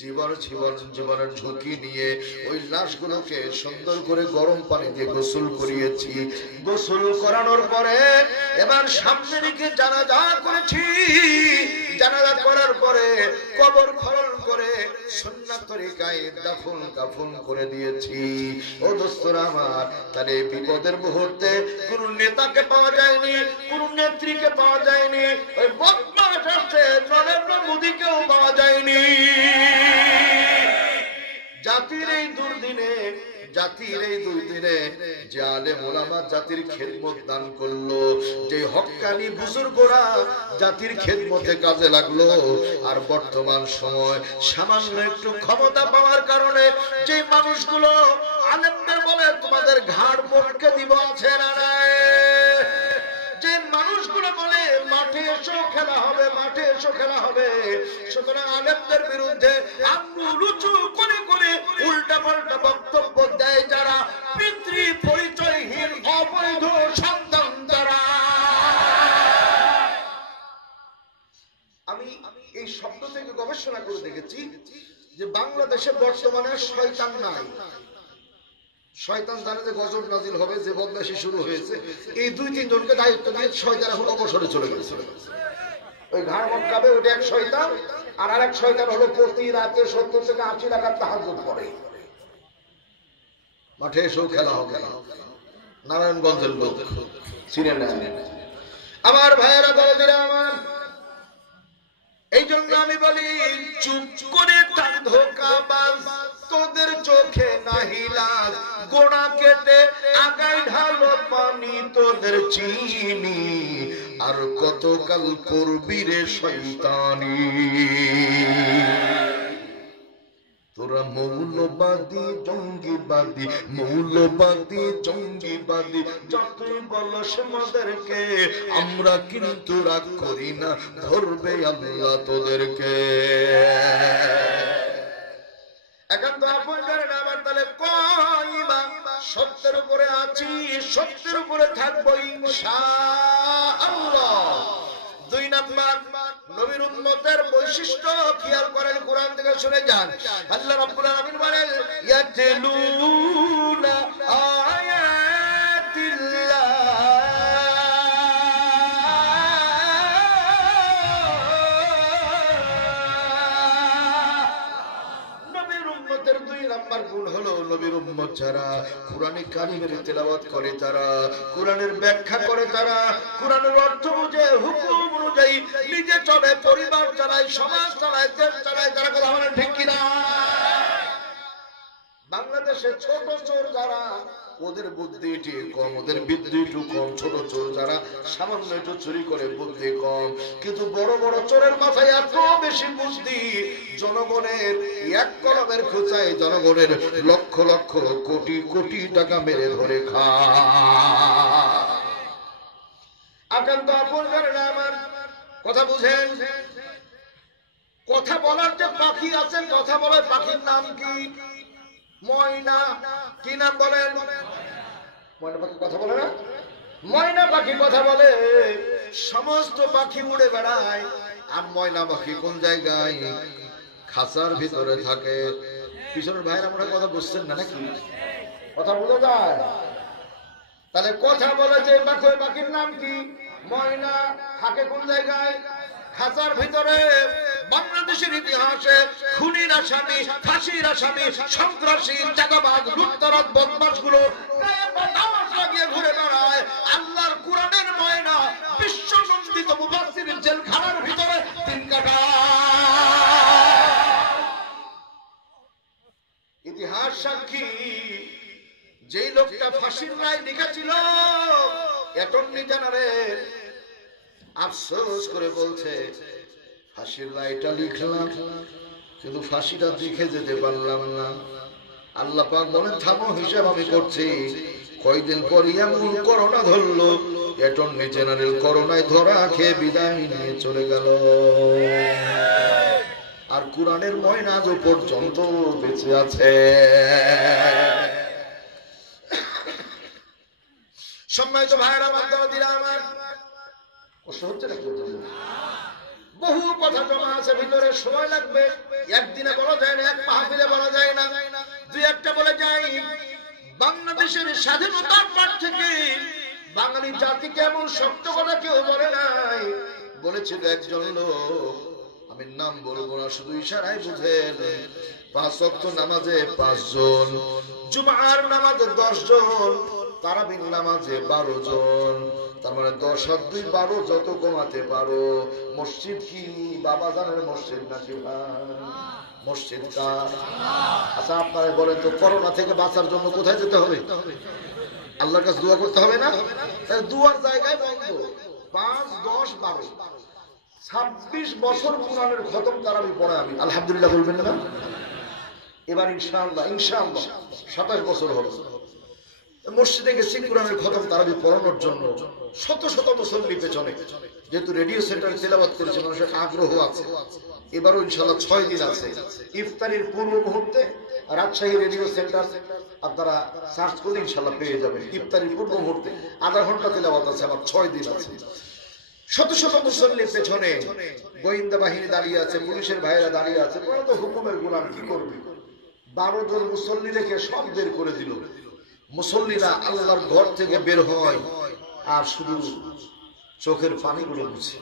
জীবনের ঝুঁকি নিয়ে ওই লাশগুলোকে সুন্দর করে গরম পানি দিয়ে গোসল করিয়েছি। গোসল করানোর পরে এবার সামনে রেখে জানাজা করেছি। জানাজা করার পরে কবর খনন করে সুন্নাত তরিকায় দাফন কাফন করে দিয়েছি। ও দোস্তরা আমার, তাহলে বিপদের মুহূর্তে কোন নেতাকে পাওয়া যায়নি, কোন নেত্রীকে পাওয়া যায়নি, ওই বদমাশ আসছে নরেন্দ্র মোদীকেও পাওয়া যায়নি। জাতির এই দুর্দিনে যে আলেম ওলামা জাতির খেদমত দান করলো, যে হক্কানি বুজুর্গরা জাতির খেদমতে কাজে লাগলো, আর বর্তমান সময় সামান্য একটু ক্ষমতা পাওয়ার কারণে যে মানুষগুলো আলেমদের বলে তোমাদের ঘাড় মোটকে দিব আছে না নাই, যে মানুষগুলো বলে মাঠে এসো খেলা হবে, মাঠে এসো খেলা হবে, সুতরাং আলেমদের বিরুদ্ধে আঙ্গুল উঁচু করে করে উল্টা পাল্টা বক্তব্য দেয় যারা, পিতৃ পরিচয়হীন অবৈধ সন্তান যারা, করে দেখেছি যে বাংলাদেশে বর্তমানে শয়তান নাই। শয়তান জানে যে গজব নাজিল হবে, যে বদমাশি শুরু হয়েছে, এই 2-3 জনকে দায়িত্ব দিয়ে শয়তান এখন অবসরে চলে গেছে। ওই ঘাড় মটকাবে ওটা এক শয়তান, আর আরেক শয়তান হলো প্রতি রাতে 70 থেকে 80 রাকাত তাহাজ্জুদ পড়ে। মাঠে এসেও খেলা হবে, নারায়ণগঞ্জের লোক চিনে না। আমার ভাইয়েরা বলদিরা আমার, এই জন্য আমি বলি চুপ করে থাক ধোঁকাবাজ, তোদের চোখে নাহি লাজ, গোড়া কেটে আগায় ঢালো পানি তোদের চিনি, আর কতকাল করবি রে শয়তানি। তোরা মৌলবাদী জঙ্গিবাদী, মৌলবাদী জঙ্গিবাদী যতই বলস আমাদেরকে, আমরা কিন্তু রাগ করি না, ধরবে আল্লাহ তোদেরকে। এখন তো আপনার আমার তাহলে কইবা সত্যের উপরে আছি, সত্যের উপরে থাকবো ইনশাআল্লাহ। 2 নাম্বার নবীর উম্মতের বৈশিষ্ট্য খেয়াল করেন, কোরআন থেকে শুনে যান। আল্লাহ রাব্বুল আলামিন বলেন ইয়াতলুনা আয়াতিল্লাহ, নবীর উম্মতের 2 নাম্বার গুণ হলো নবীর উম্মত যারা কোরআনে কারিমের তেলাওয়াত করে, তারা কোরআনের ব্যাখ্যা করে, তারা কোরআনের অর্থ বুঝে হুকুম অনুযায়ী নিজে চলে, পরিবার চালায়, সমাজ চালায়, দেশ চালায়। তারা কথা বলেন ঠিক কিনা? বাংলাদেশে ছোট চোর যারা, ওদের বুদ্ধি একটু কম, ওদের বিদ্যুৎ একটু কম। ছোট চোর যারা সামান্য একটু চুরি করে বুদ্ধি কম, কিন্তু বড় বড় চোরের মাথায় এত বেশি বুদ্ধি, জনগণের এক কলমের খোঁচায় জনগণের লক্ষ লক্ষ কোটি কোটি টাকা মেরে ধরে খায়। আকান্ত আপন করে না আমার কথা বুঝেন। কথা বলার যে পাখি আছে, কথা বলার পাখির নাম কি? ময়না। কি নাম বলেন? ময়না পাখি কথা বলে না? ময়না পাখি কথা বলে, সমস্ত পাখি উড়ে বেড়ায়, আর ময়না পাখি কোন জায়গায়? খাঁচার ভিতরে থাকে। পিছনের ভাইরা আমরা কথা বুঝছেন না নাকি? কথা বোঝা যায়? তাহলে কথা বলে যে পাখির নাম কি? ময়না। থাকে কোন জায়গায়? খাঁচার ভিতরে। বাংলাদেশের ইতিহাসে খুনির আসামি, ফাঁসির আসামি, সন্ত্রাসী, চাঁদাবাজ, লুটতরাজ, বদমাশগুলো লাগিয়ে ঘুরে বেড়ায়। আল্লাহর কোরআনের ময়না বিশ্বনন্দিত মুফাসসির জেলখানার ভিতরে 3 কাটা। ইতিহাস সাক্ষী, যেই লোকটা ফাঁসির রায় লিখেছিল, অ্যাটর্নি জেনারেল আফসোস করে বলছে, ফাঁসির রায়টা লিখলাম কিন্তু ফাঁসিটা দেখে যেতে পারলাম না। আল্লাহ পাক বলেন থামো, হিসাব আমি করছি। কয়দিন পর এমন করোনা ধরলো, অ্যাটর্নি জেনারেল করোনায় ধরা খেয়ে বিদায় নিয়ে চলে গেল। আর কোরআনের ময়না আজ পর্যন্ত বেঁচে আছে। সম্মানিত ভাইরা, বান্ধবীরা আমার, কষ্ট হচ্ছে না? বহু কথা জমা আছে ভিতরে, সময় লাগবে। একদিনে বলা যায় না, এক মাহফিলে বলা যায় না। 2-1টা বলে যাই। বাংলাদেশের স্বাধীনতার পর থেকে বাঙালি জাতিকে এমন শক্ত কথা কেউ বলে নাই। বলেছিল একজন লোক, আমি নাম বলবো না, শুধু ইশারায় বুঝেন। 5 ওয়াক্ত নামাজে 5 জন, জুমার নামাজে 10 জন, তারাবির নামাজে 12 জন। তার মানে 10 আর 2 12, যত কমাতে পারো। মসজিদ কি বাবা জানের মসজিদ নাকি ভাই? মসজিদ কার? আচ্ছা আপনারা বলেন তো, করোনা থেকে বাঁচার জন্য কোথায় যেতে হবে? আল্লাহর কাছে দোয়া করতে হবে না? দুয়ার জায়গায় বন্ধ। 5, 10, 12, 26 বছর কোরআনের খতম তারাবি পড়ে আমি। আলহামদুলিল্লাহ বলবেন না? এবার ইনশাআল্লাহ 27 বছর হবে। মসজিদে গেছি কোরআনের খতম তারাবি পড়ানোর জন্য। শত শত মুসল্লি পেছনে, যেহেতু রেডিও সেন্টারে তেলাওয়াত করেছে, মানুষের আগ্রহ আছে। এবারও ইনশাআল্লাহ 6 দিন আছে। ইফতারির পূর্ব মুহূর্তে রাজশাহী রেডিও সেন্টার আপনারা সার্চ করলে ইনশাআল্লাহ পেয়ে যাবেন। ইফতারির পূর্ব মুহূর্তে আধা ঘন্টা তেলাওয়াত আছে, আবার 6 দিন আছে। শত শত মুসল্লির পেছনে গোয়েন্দা বাহিনী দাঁড়িয়ে আছে, পুলিশের ভাইয়েরা দাঁড়িয়ে আছে, তোরা তো হুকুমের গোলাম, কি করবি? 12 জন মুসল্লি রেখে সব বের করে দিল। মুসল্লিরা আল্লাহর ঘর থেকে বের হয় আর শুধু চোখের পানিগুলো মুছে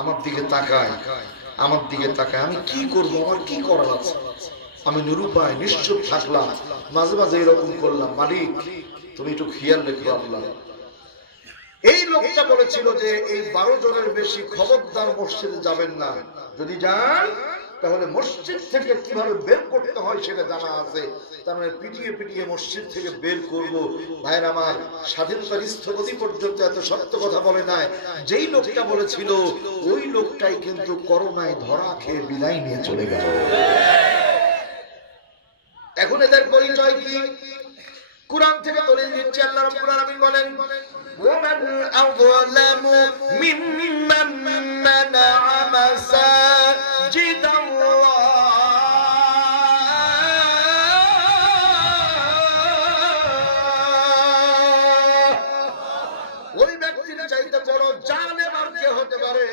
আমার দিকে তাকায়, আমার দিকে তাকায়। আমি কি করবো? আমার কি করার আছে? আমি নিরুপায় নিশ্চুপ থাকলাম। মাঝে মাঝে এরকম করলাম, মালিক তুমি একটু খেয়াল রেখো আল্লাহ। এই লোকটা বলেছিল যে এই 12 জনের বেশি খবরদার মসজিদে যাবেন না, যদি যান তাহলে মসজিদ থেকে কিভাবে বের করতে হয় সেটা জানা আছে। তার মানে পিটিয়ে পিটিয়ে মসজিদ থেকে বের করব। ভাইয়ের আমার, স্বাধীনতার স্থপতি পর্যন্ত এত সত্য কথা বলে নাই। যেই লোকটা বলেছিল ওই লোকটাই কিন্তু করোনায় ধরা খেয়ে বিদায় নিয়ে চলে গেল। এখন এদের পরিচয় কি? কুরআন থেকে দলিল দিচ্ছে। আল্লাহ রাব্বুল আলামিন বলেন, ومن أظلم ممن منع مساجد الله ওই ব্যক্তির চাইতে বড় জালেম আর কে হতে পারে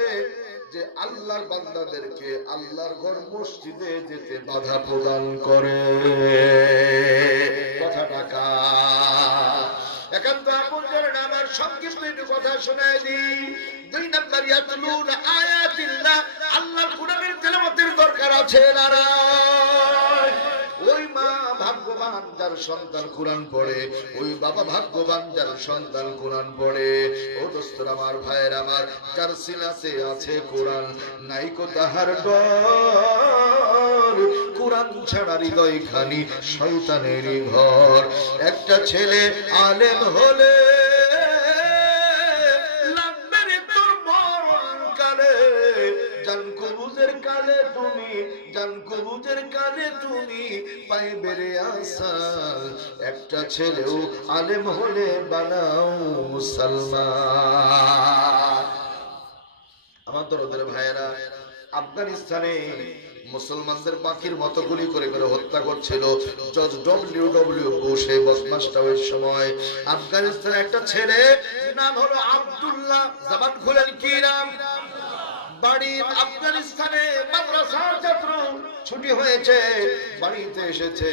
যে আল্লাহর বান্দাদেরকে আল্লাহর ঘর মসজিদে যেতে বাধা প্রদান করে। কথাটা কার? একান্ত আপনজন নামের সংক্ষিপ্ত একটু কথা শোনায় দিই। 2 নাম্বার, ইয়াতলুনা আয়াতিল্লাহ, আল্লাহর কোরআনের তেলাওয়াতের দরকার আছে না? ওই মা ভাগ্যবান যার সন্তান কোরআন পড়ে, ওই বাবা ভাগ্যবান যার সন্তান কোরআন পড়ে। ও দোস্তর আমার, ভাইয়ের আমার, যার সিলাসে আছে কোরআন, নাইকো তাহার ডর। কোরআন ছাড়া হৃদয় খানি শয়তানেরই ঘর। একটা ছেলে আলেম হলে লাগবে রে তোর মরণ কালে, জান কবুজের কালে তুমি, জান কবুজের কালে তুমি পাইবে রে আসাল। একটা ছেলেও আলেম হলে বানাও মুসলমান। আমার দরদের ভাইয়েরা, আফগানিস্তানে মুসলমানদের পাখির মতো গুলি করে করে হত্যা করছিল জর্জ ডব্লিউ বুশ। এই বদমাশটা ওই সময় আফগানিস্তানে একটা ছেলে, নাম হলো আব্দুল্লাহ। জবান খুলেন, কি নাম? বাড়ি আফগানিস্তানে, মাদ্রাসার ছাত্র, ছুটি হয়েছে, বাড়িতে এসেছে,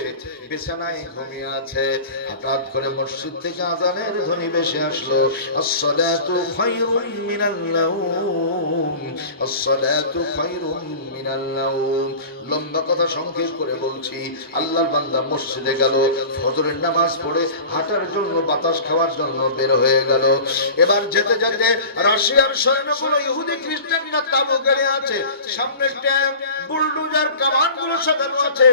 বিছানায় ঘুমিয়ে আছে। হঠাৎ করে মসজিদ থেকে আযানের ধ্বনি ভেসে আসলো, আসসালাতু খায়রুম মিনাল নাওম, আসসালাতু খায়রুম মিনাল নাওম। লম্বা কথা সংক্ষেপ করে বলছি, আল্লাহর বান্দা মসজিদে গেল, ফজরের নামাজ পড়ে হাঁটার জন্য, বাতাস খাওয়ার জন্য বের হয়ে গেল। এবার যেতে যেতে রাশিয়ার সৈন্যগুলো ইহুদি খ্রিস্টানরা তাবু গেড়ে আছে, সামনে ট্যাঙ্ক, বুলডোজার, কামানগুলো সাজানো আছে।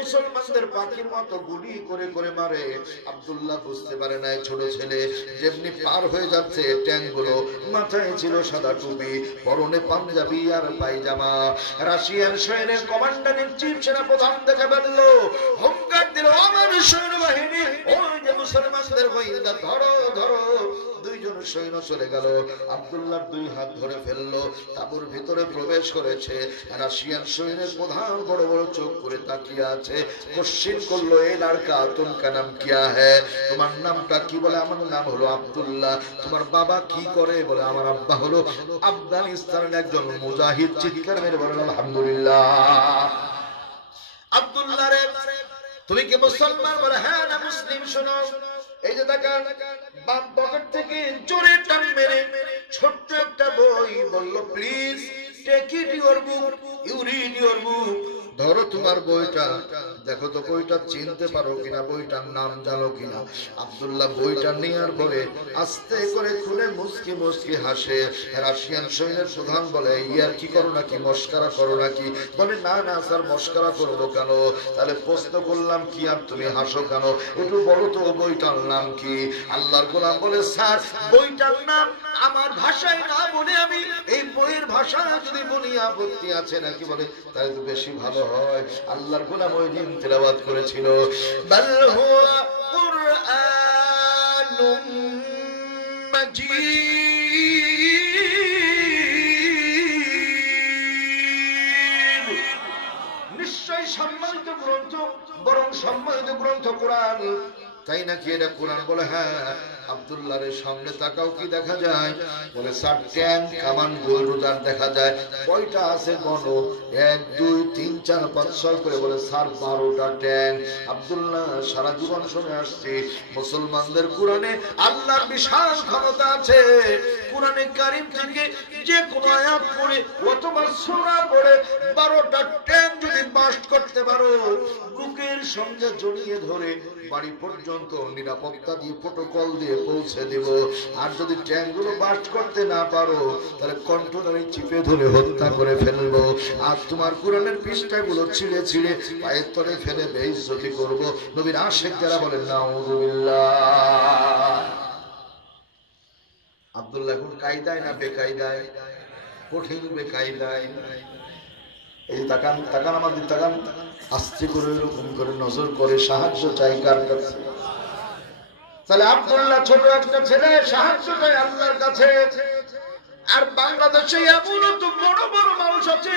মুসলমানদের পাখির মতো গুলি করে করে মারে। আব্দুল্লাহ বুঝতে পারে না, ছোট ছেলে যেমনি পার হয়ে যাচ্ছে ট্যাঙ্কগুলো, মাথায় ছিল সাদা টুপি, পরনে পাঞ্জাবি আর পায়জামা। রাশিয়ান সৈন্যের কমান্ডার ইন চিফ সেনাপ্রধান দেখে ফেললো, হুঙ্কার দিল, আমার সৈন্যবাহিনী, ওই যে মুসলমানদের গোয়েন্দা, ধরো ধরো। 2 জন সৈন্য চলে গেল, আব্দুল্লাহর 2 হাত ধরে ফেললো, তাঁবুর ভিতরে প্রবেশ করেছে। রাশিয়ান সৈন্যের প্রধান বড় বড় চোখ করে তাকিয়ে আছে, কোশ্চেন করলো, এই লড়কা তুমকা নাম কিয়া হ্যায়? তোমার নামটা কি? বলে, আমার নাম হলো আব্দুল্লাহ। তোমার বাবা কি করে? বলে, আমার আব্বা হলো আফগানিস্তানের একজন মুজাহিদ। চিৎকার মেরে বলেন আলহামদুলিল্লাহ। আব্দুল্লাহ রে, তুমি কি মুসলমান? বলে, হ্যাঁ। না মুসলিম? শোনো, এই যে দেখেন, বাম পকেট থেকে জোরে টান মেরে ছোট্ট একটা বই, বলল, please take it your book, you read your book. ধরো তোমার বইটা, দেখো তো বইটা চিনতে পারো কিনা, বইটার নাম জানো কিনা। আব্দুল্লাহ বইটা নেওয়ার পরে আস্তে করে খুলে মুচকি মুচকি হাসে। রাশিয়ান সৈন্যের প্রধান বলে, ইয়ার কি করো নাকি, মস্কারা করো নাকি? বলে, না না স্যার, মস্কারা করবো কেন? তাহলে প্রশ্ন করলাম, কি আর তুমি হাসো কেন? একটু বলো তো বইটার নাম কি? আল্লাহর গোলাম বলে, স্যার বইটার নাম আমার ভাষায় না বলে আমি এই বইয়ের ভাষা যদি বলি আপত্তি আছে নাকি? বলে, তাহলে তো বেশি ভালো হয়। আল্লাহর গোলাম ওই দিন তেলাওয়াত করেছিল, বাল হুয়া কুরআনুম মাজিদ। নিশ্চয় সম্মানিত গ্রন্থ, বরং সম্মানিত গ্রন্থ কোরআন। তাই নাকি এটা কোরআন? বলে, হ্যাঁ। আব্দুল্লাহর সামনে তাকাও, কি দেখা যায়? বলে স্যার ট্যাঙ্ক কামান গোলরুদার দেখা যায়। কয়টা আছে গণ? 1 2 3 4 5 6 করে। বলে স্যার 12টা ট্যাঙ্ক। আব্দুল্লাহ সারা জীবন শুনে আসছি মুসলমানদের কোরআনে আল্লাহর বিশাল ক্ষমতা আছে। কোরআনে কারীম থেকে যে কোন আয়াত পড়ে অথবা সূরা পড়ে 12টা ট্যাঙ্ক যদি বাস্ট করতে পারো, বুকের সঙ্গে জড়িয়ে ধরে বাড়ি পর্যন্ত নিরাপত্তা দিয়ে প্রোটোকল দিয়ে পৌঁছে দেব। আর যদি ট্যাঙ্কগুলো বাস্ট করতে না পারো, তাহলে কন্ট্রোলারে চিপে ধরে হত্যা করে ফেলবো। আর তোমার কোরআনের পৃষ্ঠাগুলো ছিঁড়ে ছিঁড়ে পায়ের তলে ফেলে বেইজ্জতি করব। নবীর আশিক যারা বলেন নাউযুবিল্লাহ। আব্দুল্লাহ এখন কায়দায় না বেকায়দায়? কঠিন বেকায়দায়। এই তাকান তাকান, আমাদের তাকান, আস্তে করে এরকম করে নজর করে সাহায্য চাই কার কাছে? তাহলে আব্দুল্লাহ ছোট একটা ছেলে, সাহায্য চাই আল্লাহর কাছে। আর বাংলাদেশে এমন তো বড় বড় মানুষ আছে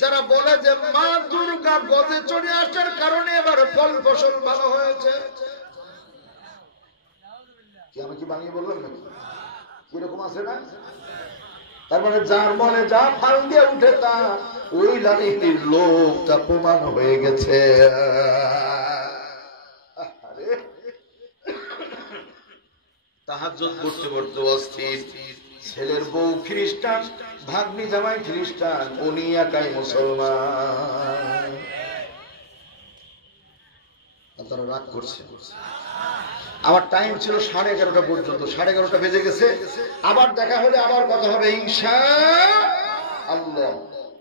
যারা বলে যে মা দুর্গা গজে চড়ে আসার কারণে এবার ফল ফসল ভালো হয়েছে। কি আমি কি বানিয়ে বললাম নাকি? কিরকম আছে না? তার মানে যার মনে যা ফাল দিয়ে উঠে তা ওই লাঠির লোকটা প্রমাণ হয়ে গেছে। তাহাজ্জুদ পড়তে পড়তে অস্থির। ছেলের বউ খ্রিস্টান, ভাগ্নি জামাই খ্রিস্টান, উনি একাই মুসলমান। তারা রাগ করছে। আমার টাইম ছিল 11:30 পর্যন্ত, 11:30 বেজে গেছে। আবার দেখা হলে আবার কথা হবে ইনশাআল্লাহ।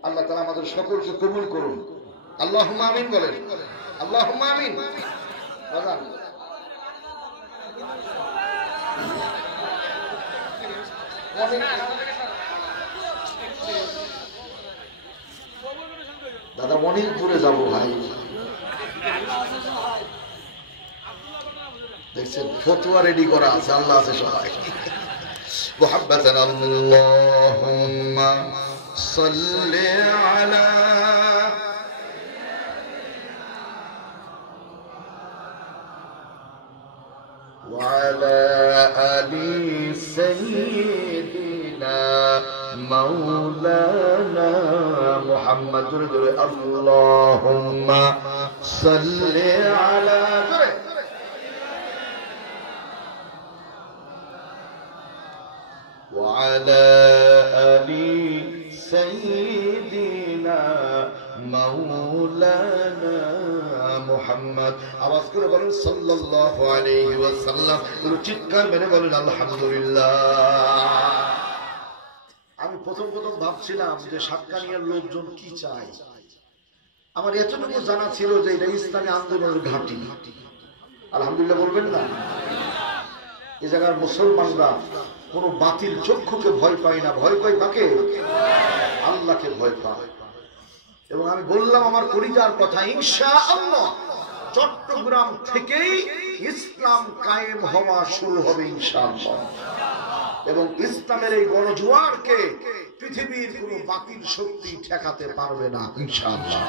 আল্লাহ তাআলা আমাদের সকলকে কবুল করুন। আল্লাহুম্মা আমিন বলেন। আল্লাহুম্মা আমিন। দাদা অনেক দূরে যাবো ভাই, দেখছেন ফতোয়া রেডি করা আছে, আল্লাহ আছে সবাই। মুহাব্বাতান আল্লাহুম্মা সাল্লি আলা ওয়া আলা আলি সাইয়্যিদিনা মাওলানা মুহাম্মদ। আল্লাহুম্মা সাল্লি আলা وعلى آل سيدنا مولانا محمد। আওয়াজ করে বলেন সাল্লাল্লাহু আলাইহি ওয়াসাল্লাম। চিৎকার মেরে বলেন আলহামদুলিল্লাহ। আমি প্রথম ভাবছিলাম যে সাতকানিয়ার লোকজন কি চায়। আমার এতটুকু জানা ছিল যে এটা ইসলামী আন্দোলনের ঘাঁটি। আলহামদুলিল্লাহ বলবেন না? এই জায়গার মুসলমানরা কোন বাতিল চক্ষুকে ভয় পায় না, ভয় পায় কাকে? আল্লাহকে ভয় পায়। এবং আমি বললাম আমার পরিচার কথা, ইনশাআল্লাহ চট্টগ্রাম থেকেই ইসলাম কায়েম হওয়া শুরু হবে ইনশাআল্লাহ। এবং ইসলামের এই গণজোয়ারকে পৃথিবীর কোন বাতিল শক্তি ঠেকাতে পারবে না ইনশাআল্লাহ।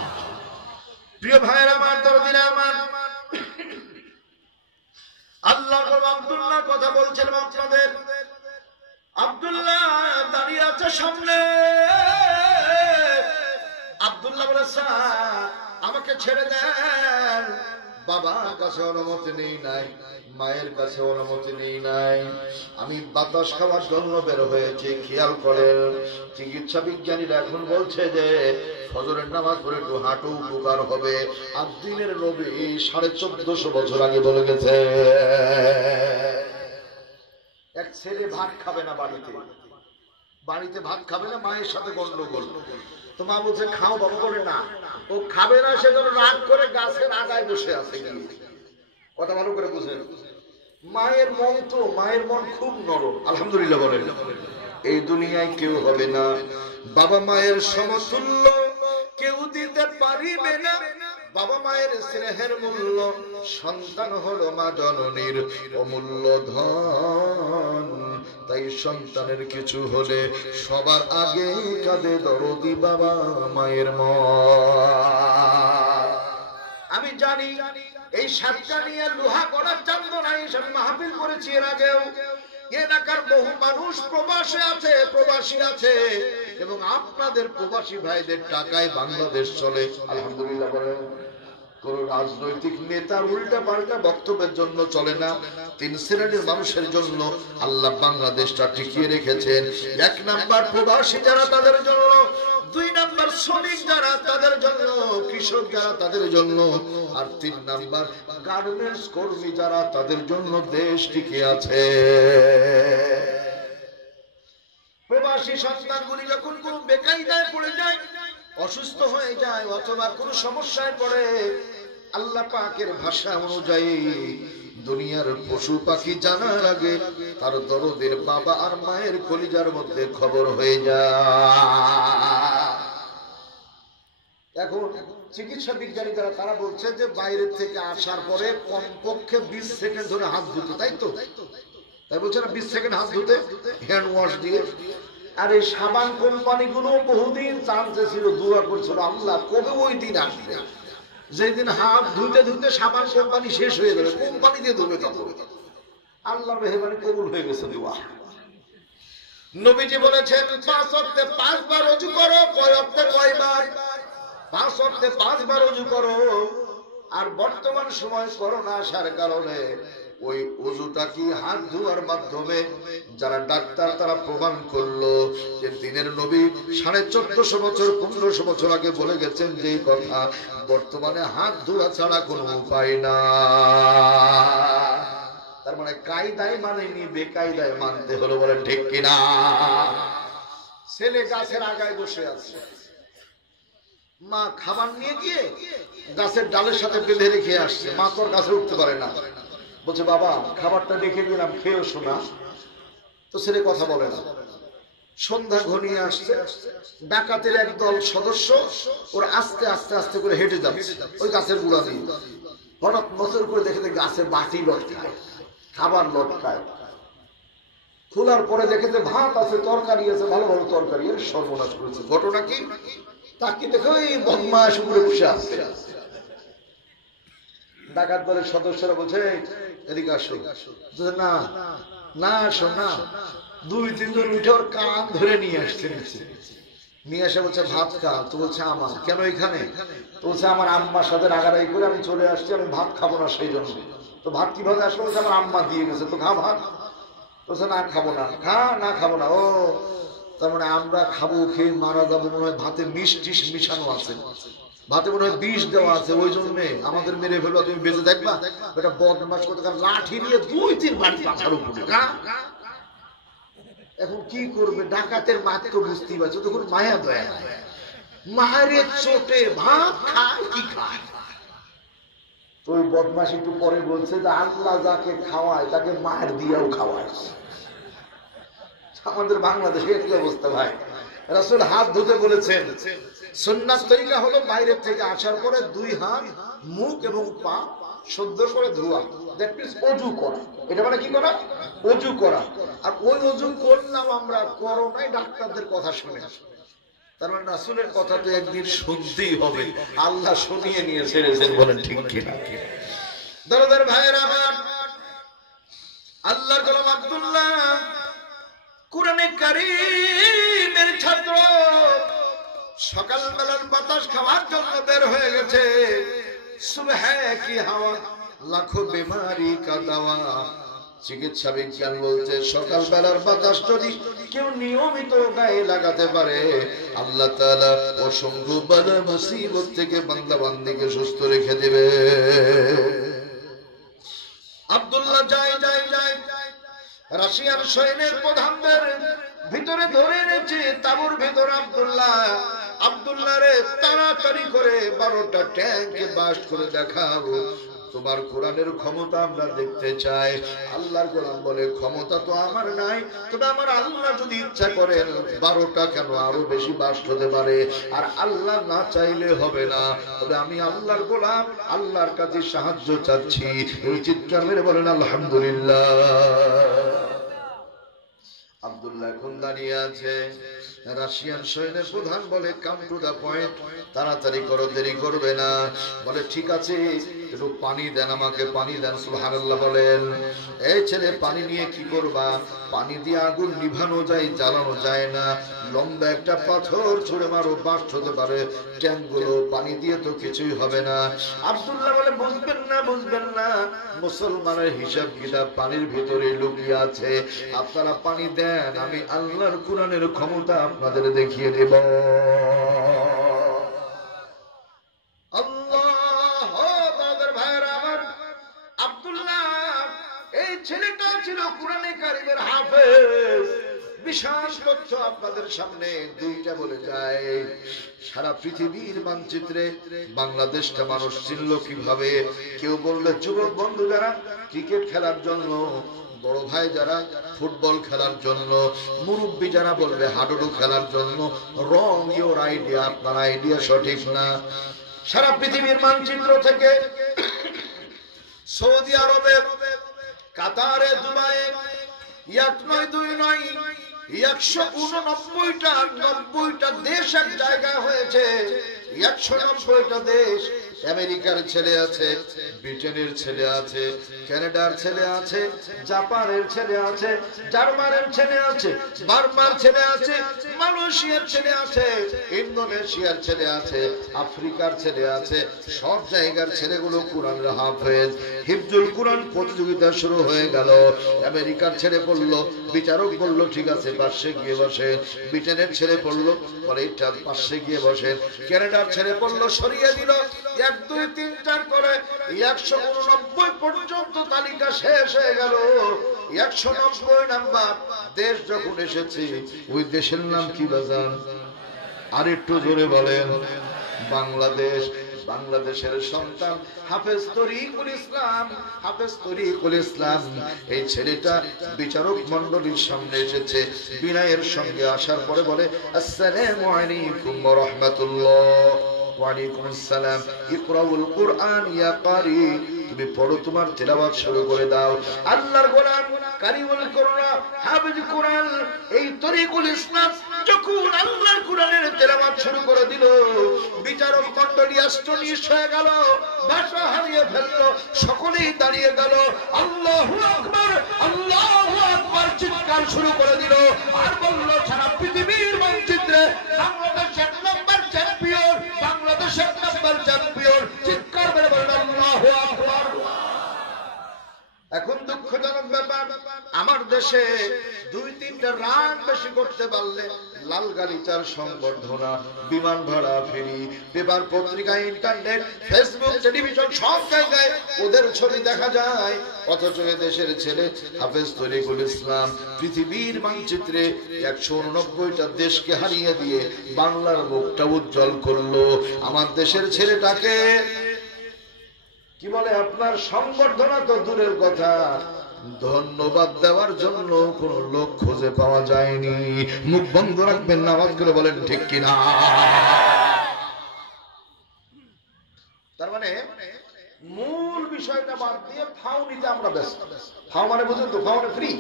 প্রিয় ভাইয়েরা আমার, দরদিরা আমার, আল্লাহ আব্দুল্লাহ কথা বলছেন আপনাদের। আব্দুল্লাহ দাঁড়িয়ে আছে সামনে। আব্দুল্লাহ বলে স্যার আমাকে ছেড়ে দেন। বাবার কাছে অনুমতি নেই নাই, মায়ের কাছে অনুমতি নেই নাই। আমি বাতাস খাওয়ার জন্য বের হয়েছি। খেয়াল করেন চিকিৎসা বিজ্ঞানীরা এখন বলছে যে ফজরের নামাজ পড়ে একটু হাঁটু উপকার হবে। আর দিনের নবী 1450 বছর আগে বলে গেছে এক ছেলে ভাত খাবে না বাড়িতে ভাত খাবে না, মায়ের সাথে গন্ডগোল। তো মা বলছে খাও বাবা, বলে না ও খাবে না, সেজন্য রাগ করে গাছের আগায় বসে আছে। কথা ভালো করে বুঝেন। মায়ের মন খুব নরম। আলহামদুলিল্লাহ বলেন। এই দুনিয়ায় কেউ হবে না বাবা মায়ের সমতুল্য, কেউ দিতে পারিবে না। বাবা মায়ের স্নেহের মূল্য, সন্তান হলো মা জননীর অমূল্য ধন। তাই সন্তানের কিছু হলে সবার আগে কাঁদে দরদি বাবা মায়ের মন। আমি জানি এই সাতকানিয়া লোহা গড়ার চান্দনায় আমি মাহফিল করেছি এর আগেও। এলাকার বহু মানুষ প্রবাসী আছে এবং আপনাদের প্রবাসী ভাইদের টাকায় বাংলাদেশ চলে আলহামদুলিল্লাহ বলেন। কোন রাজনৈতিক নেতার উল্টা পাল্টা বক্তব্যের জন্য চলে না। তিন শ্রেণীর মানুষের জন্য আল্লাহ বাংলাদেশটা টিকিয়ে রেখেছেন। এক নাম্বার প্রবাসী যারা তাদের জন্য, দুই নাম্বার শ্রমিক যারা তাদের জন্য, কৃষক যারা তাদের জন্য, আর তিন নাম্বার গার্মেন্টস কর্মী যারা তাদের জন্য দেশ টিকে আছে। প্রবাসী সন্তানগুলি যখন কোনো বেকায়দায় পড়ে যায়, অসুস্থ হয়ে যায় অথবা কোনো সমস্যায় পড়ে, আল্লাহ পাকের ভাষা অনুযায়ী দুনিয়ার পশু পাখি জানার আগে তার দরদের বাবা আর মায়ের কলিজার মধ্যে খবর হয়ে যায়। এখন চিকিৎসা বিজ্ঞানী যারা তারা বলছে যে বাইরে থেকে আসার পরে কমপক্ষে 20 সেকেন্ড ধরে হাত ধুতে, তাই তো? তাই বলছে না 20 সেকেন্ড হাত ধুতে হ্যান্ড ওয়াশ দিয়ে। আর এই সাবান কোম্পানিগুলো বহুদিন চান্সে ছিল, দোয়া করছিল আল্লাহ কবে ওই দিন আসবে যেদিন হাত ধুতে ধুতে সাবান কোম্পানি শেষ হয়ে যাবে, কোম্পানি দিয়ে ধুবে তখন। আল্লাহর মেহেরবানি কবুল হয়ে গেছে দোয়া। নবীজি বলেছেন 5 ওয়াক্তে 5 বার ওযু করো। কয় ওয়াক্তে কয়বার? 5 ওয়াক্তে 5 বার ওযু করো। আর বর্তমান সময় করোনা আসার কারণে ওই ওযুটা কি হাত ধোয়ার মাধ্যমে যারা ডাক্তার তারা প্রমাণ করলো যে দিনের নবী 1450 বছর 1500 বছর আগে বলে গেছেন যে কথা, বর্তমানে হাত ধোয়া ছাড়া কোনো উপায় না। তার মানে কায়দায় মানেনি, বেকায়দায় মানতে হলো, বলেন ঠিক কিনা? ছেলে গাছের আগায় বসে আছে, মা খাবার নিয়ে গিয়ে গাছের ডালের সাথে বেঁধে রেখে আসছে, মা তোর গাছে উঠতে পারে না, বলছে বাবা খাবারটা রেখে দিলাম খেয়েও শোনা। তো ছেলে কথা বলে না। সন্ধ্যা ঘনিয়ে আসছে, ডাকাতের একদল সদস্য ওর আস্তে আস্তে আস্তে করে হেঁটে যাচ্ছে ওই গাছের গুড়া দিয়ে। হঠাৎ নজর করে দেখে গাছে বাটি লটকায়, খাবার লটকায়। খোলার পরে দেখে যে ভাত আছে, তরকারি আছে, ভালো ভালো তরকারি। এর সর্বনাশ করেছে। ঘটনা কি? তাকে দেখে ওই বদমাশ উপরে বসে আছে। ডাকাত দলের সদস্যরা বলছে এদিকে আসো। না না আসো না। 2-3 জন উঠে ওর কান ধরে নিয়ে আসছে নিচে। নিয়ে এসে বলছে ভাত খা। তো বলছে আমার কেন এখানে? তো বলছে আমার আম্মার সাথে রাগারাগি করে আমি চলে আসছি, আমি ভাত খাবো না সেই জন্য। তো ভাত কিভাবে আসলো? বলছে আমার আম্মা দিয়ে গেছে। তো খা ভাত। বলছে না খাবো না। খা না খাবো না। ও তার মানে আমরা খাবো, খেয়ে মারা যাবো, মনে হয় ভাতে মিষ্টি মিশানো আছে, ভাতে মনে হয় বিষ দেওয়া আছে, ওই জন্য আমাদের মেরে ফেলবা, তুমি বেঁচে দেখবা। এটা বদমাশ কথা, লাঠি নিয়ে 2-3 বাড়ি পাছার উপরে। এখন কি করবে? ডাকাতের মাকে বুঝতেই পারছো, তখন মায়া দয়া, মায়ের চোটে ভাত খায় কি খায়। তো ওই বদমাশ একটু পরে বলছে যে আল্লাহ যাকে খাওয়ায় তাকে মায়ের দিয়েও খাওয়ায়। আমাদের বাংলাদেশে একই অবস্থা ভাই। রাসূল হাত ধুতে বলেছেন। সুন্নাত তরিকা হলো বাইরে থেকে আসার পরে 2 হাত, মুখ এবং পা শুদ্ধ করে ধোয়া, দ্যাট মিন্স ওযু করা। এটা মানে কি করা? ওযু করা। আর ওই ওযু করলাম আমরা, করোনায় ডাক্তারদের কথা শুনে। তার মানে রাসূলের কথা তো একদিন শুনতেই হবে। আল্লাহ শুনিয়ে নিয়ে ছেড়েছেন, বলেন ঠিক কিনা? দরদের ভাইয়েরা আমার, আল্লাহর গোলাম আব্দুল্লাহ কুরআনে কারীমের ছাত্র, সকালবেলার বাতাস খাওয়ার জন্য বের হয়ে গেছে। সুবহ কি হাওয়া, লাখো বিমারি কা দাওয়া। চিকিৎসা বিজ্ঞান বলছে সকালবেলার বাতাস যদি কেউ নিয়মিত গায়ে লাগাতে পারে, আল্লাহ তাআলা অসংখ্য বালা মুসিবত থেকে বান্দা বান্দীকে সুস্থ রেখে দেবে। আব্দুল্লাহ যায় রাশিয়ার সৈন্যের প্রধানদের ভিতরে ধরে এনেছে তাবুর ভিতর। আব্দুল্লাহ রে তাড়াতাড়ি করে 12টা ট্যাঙ্ক বাস্ট করে দেখাও, তোমার কোরআনের ক্ষমতা আমরা দেখতে চাই। আল্লাহর গোলাম বলে ক্ষমতা তো আমার নাই, তবে আমার আল্লাহ যদি ইচ্ছা করেন 12টা কেন আরো বেশি বাস্ট হতে পারে। আর আল্লাহ না চাইলে হবে না, তবে আমি আল্লাহর গোলাম, আল্লাহর কাছে সাহায্য চাচ্ছি। ওই চিৎকার মেরে বলেন আলহামদুলিল্লাহ। আব্দুল্লাহ এখন দাঁড়িয়ে আছে। রাশিয়ান সৈন্যের প্রধান বলে কাম টু দা পয়েন্ট, তাড়াতাড়ি করো, দেরি করবে না। বলে ঠিক আছে, একটু পানি দেন, আমাকে পানি দেন। সুবহানাল্লাহ বলেন। এই ছেলে পানি নিয়ে কি করবা? পানি দিয়ে আগুন নিভানো যায়, জ্বালানো যায় না। লম্বা একটা পাথর ছুঁড়ে মারো, বাস্ট হতে পারে ট্যাঙ্কগুলো, পানি দিয়ে তো কিছুই হবে না। আব্দুল্লাহ বলে বুঝবেন না, বুঝবেন না, মুসলমানের হিসাব কিতাব পানির ভিতরে লুকিয়ে আছে। আপনারা পানি দেন, আমি আল্লাহর কোরআনের ক্ষমতা আপনাদের দেখিয়ে দেব। ছেলেটা ছিল কুরআনে কারীমের হাফেজ। বিশাল তথ্য আপনাদের সামনে দুইটা বলে যায়। সারা পৃথিবীর মানচিত্রে বাংলাদেশটা মানুষ চিনল কিভাবে? কেউ বললে যুবক বন্ধু যারা ক্রিকেট খেলার জন্য, বড় ভাই যারা ফুটবল খেলার জন্য, মুরব্বী যারা বলবে হাডুডু খেলার জন্য। রং ইওর আইডিয়া, আপনার আইডিয়া সঠিক না। সারা পৃথিবীর মানচিত্র থেকে সৌদি আরবে, কাতারে, দুবাইয়ে 1 নয় 2 নয় 189টা দেশ এক জায়গায় হয়েছে। 190টা দেশ। আমেরিকার ছেলে আছে, ব্রিটেনের ছেলে আছে, কানাডার ছেলে আছে, জাপানের ছেলে আছে, জার্মানের ছেলে আছে, বার্মার ছেলে আছে, মালয়েশিয়ার ছেলে আছে, ইন্দোনেশিয়ার ছেলে আছে, আফ্রিকার ছেলে আছে। সব জায়গার ছেলেগুলো কোরআনের হাফেজ। হিফজুল কোরআন প্রতিযোগিতা শুরু হয়ে গেল। আমেরিকার ছেলে পড়লো, বিচারক বলল ঠিক আছে পাশে গিয়ে বসে। ব্রিটেনের ছেলে পড়লো, বলে এটা পাশে গিয়ে বসে। কানাডার ছেলে পড়লো, সরিয়ে দিল। 1 2 3 4 করে 189 পর্যন্ত তালিকা শেষ হয়ে গেল। 190 নাম্বার দেশ যখন এসেছে, ওই দেশের নাম কি বাজান? আর একটু জোরে বলেন। বাংলাদেশ। বাংলাদেশের সন্তান হাফেজ তরিকুল ইসলাম, হাফেজ তরিকুল ইসলাম। এই ছেলেটা বিচারক মণ্ডলীর সামনে এসেছে। বিনয়ের সঙ্গে আসার পরে বলে আসসালামু আলাইকুম ওয়া রাহমাতুল্লাহ। ওয়া আলাইকুম আসসালাম। ইকরাউল কুরআন ইয়া কারি, তুমি পড়ো, তোমার তেলাওয়াত শুরু করে দাও। আল্লাহর গোলাম কারিমুল কোরআন, হাফেজ কোরআন, এই তরিকুল ইসলাম যখন আল্লাহর কোরআনের তেলাওয়াত শুরু করে দিল, বিচারক মণ্ডলী আশ্চর্য হয়ে গেল, ভাষা হারিয়ে ফেলল। সকলেই দাঁড়িয়ে গেল। আল্লাহু আকবার, আল্লাহু আকবার চিৎকার শুরু করে দিল। আর বলল সারা পৃথিবীর মানচিত্রে বাংলাদেশ 1 নম্বর চ্যাম্পিয়ন, বাংলাদেশ 1 নম্বর চ্যাম্পিয়ন। চিৎকার করে বলেন আল্লাহু আকবার। এখন দুঃখজনক ব্যাপার, আমার দেশে 2-3টা রান বেশি করতে পারলে লাল গালিচার সংবর্ধনা, বিমান ভাড়া ফ্রি, পেপার পত্রিকা, ইন্টারনেট, ফেসবুক, টেলিভিশন সব জায়গায় ওদের ছবি দেখা যায়। অথচ দেশের ছেলে হাফেজ তরিকুল ইসলাম পৃথিবীর মানচিত্রে 189টা দেশকে হারিয়ে দিয়ে বাংলার মুখটা উজ্জ্বল করলো। আমার দেশের ছেলেটাকে কি বলে, আপনার সংবর্ধনা তো দূরের কথা, ধন্যবাদ দেওয়ার জন্য কোন লোক খুঁজে পাওয়া যায়নি। মুখ বন্ধ রাখবেন, নামাজ করে বলেন ঠিক কিনা। তার মানে মূল বিষয়টা বাদ দিয়ে ফাও নিতে আমরা ব্যস্ত। ফাও মানে বুঝুন তো, ফাও মানে ফ্রি।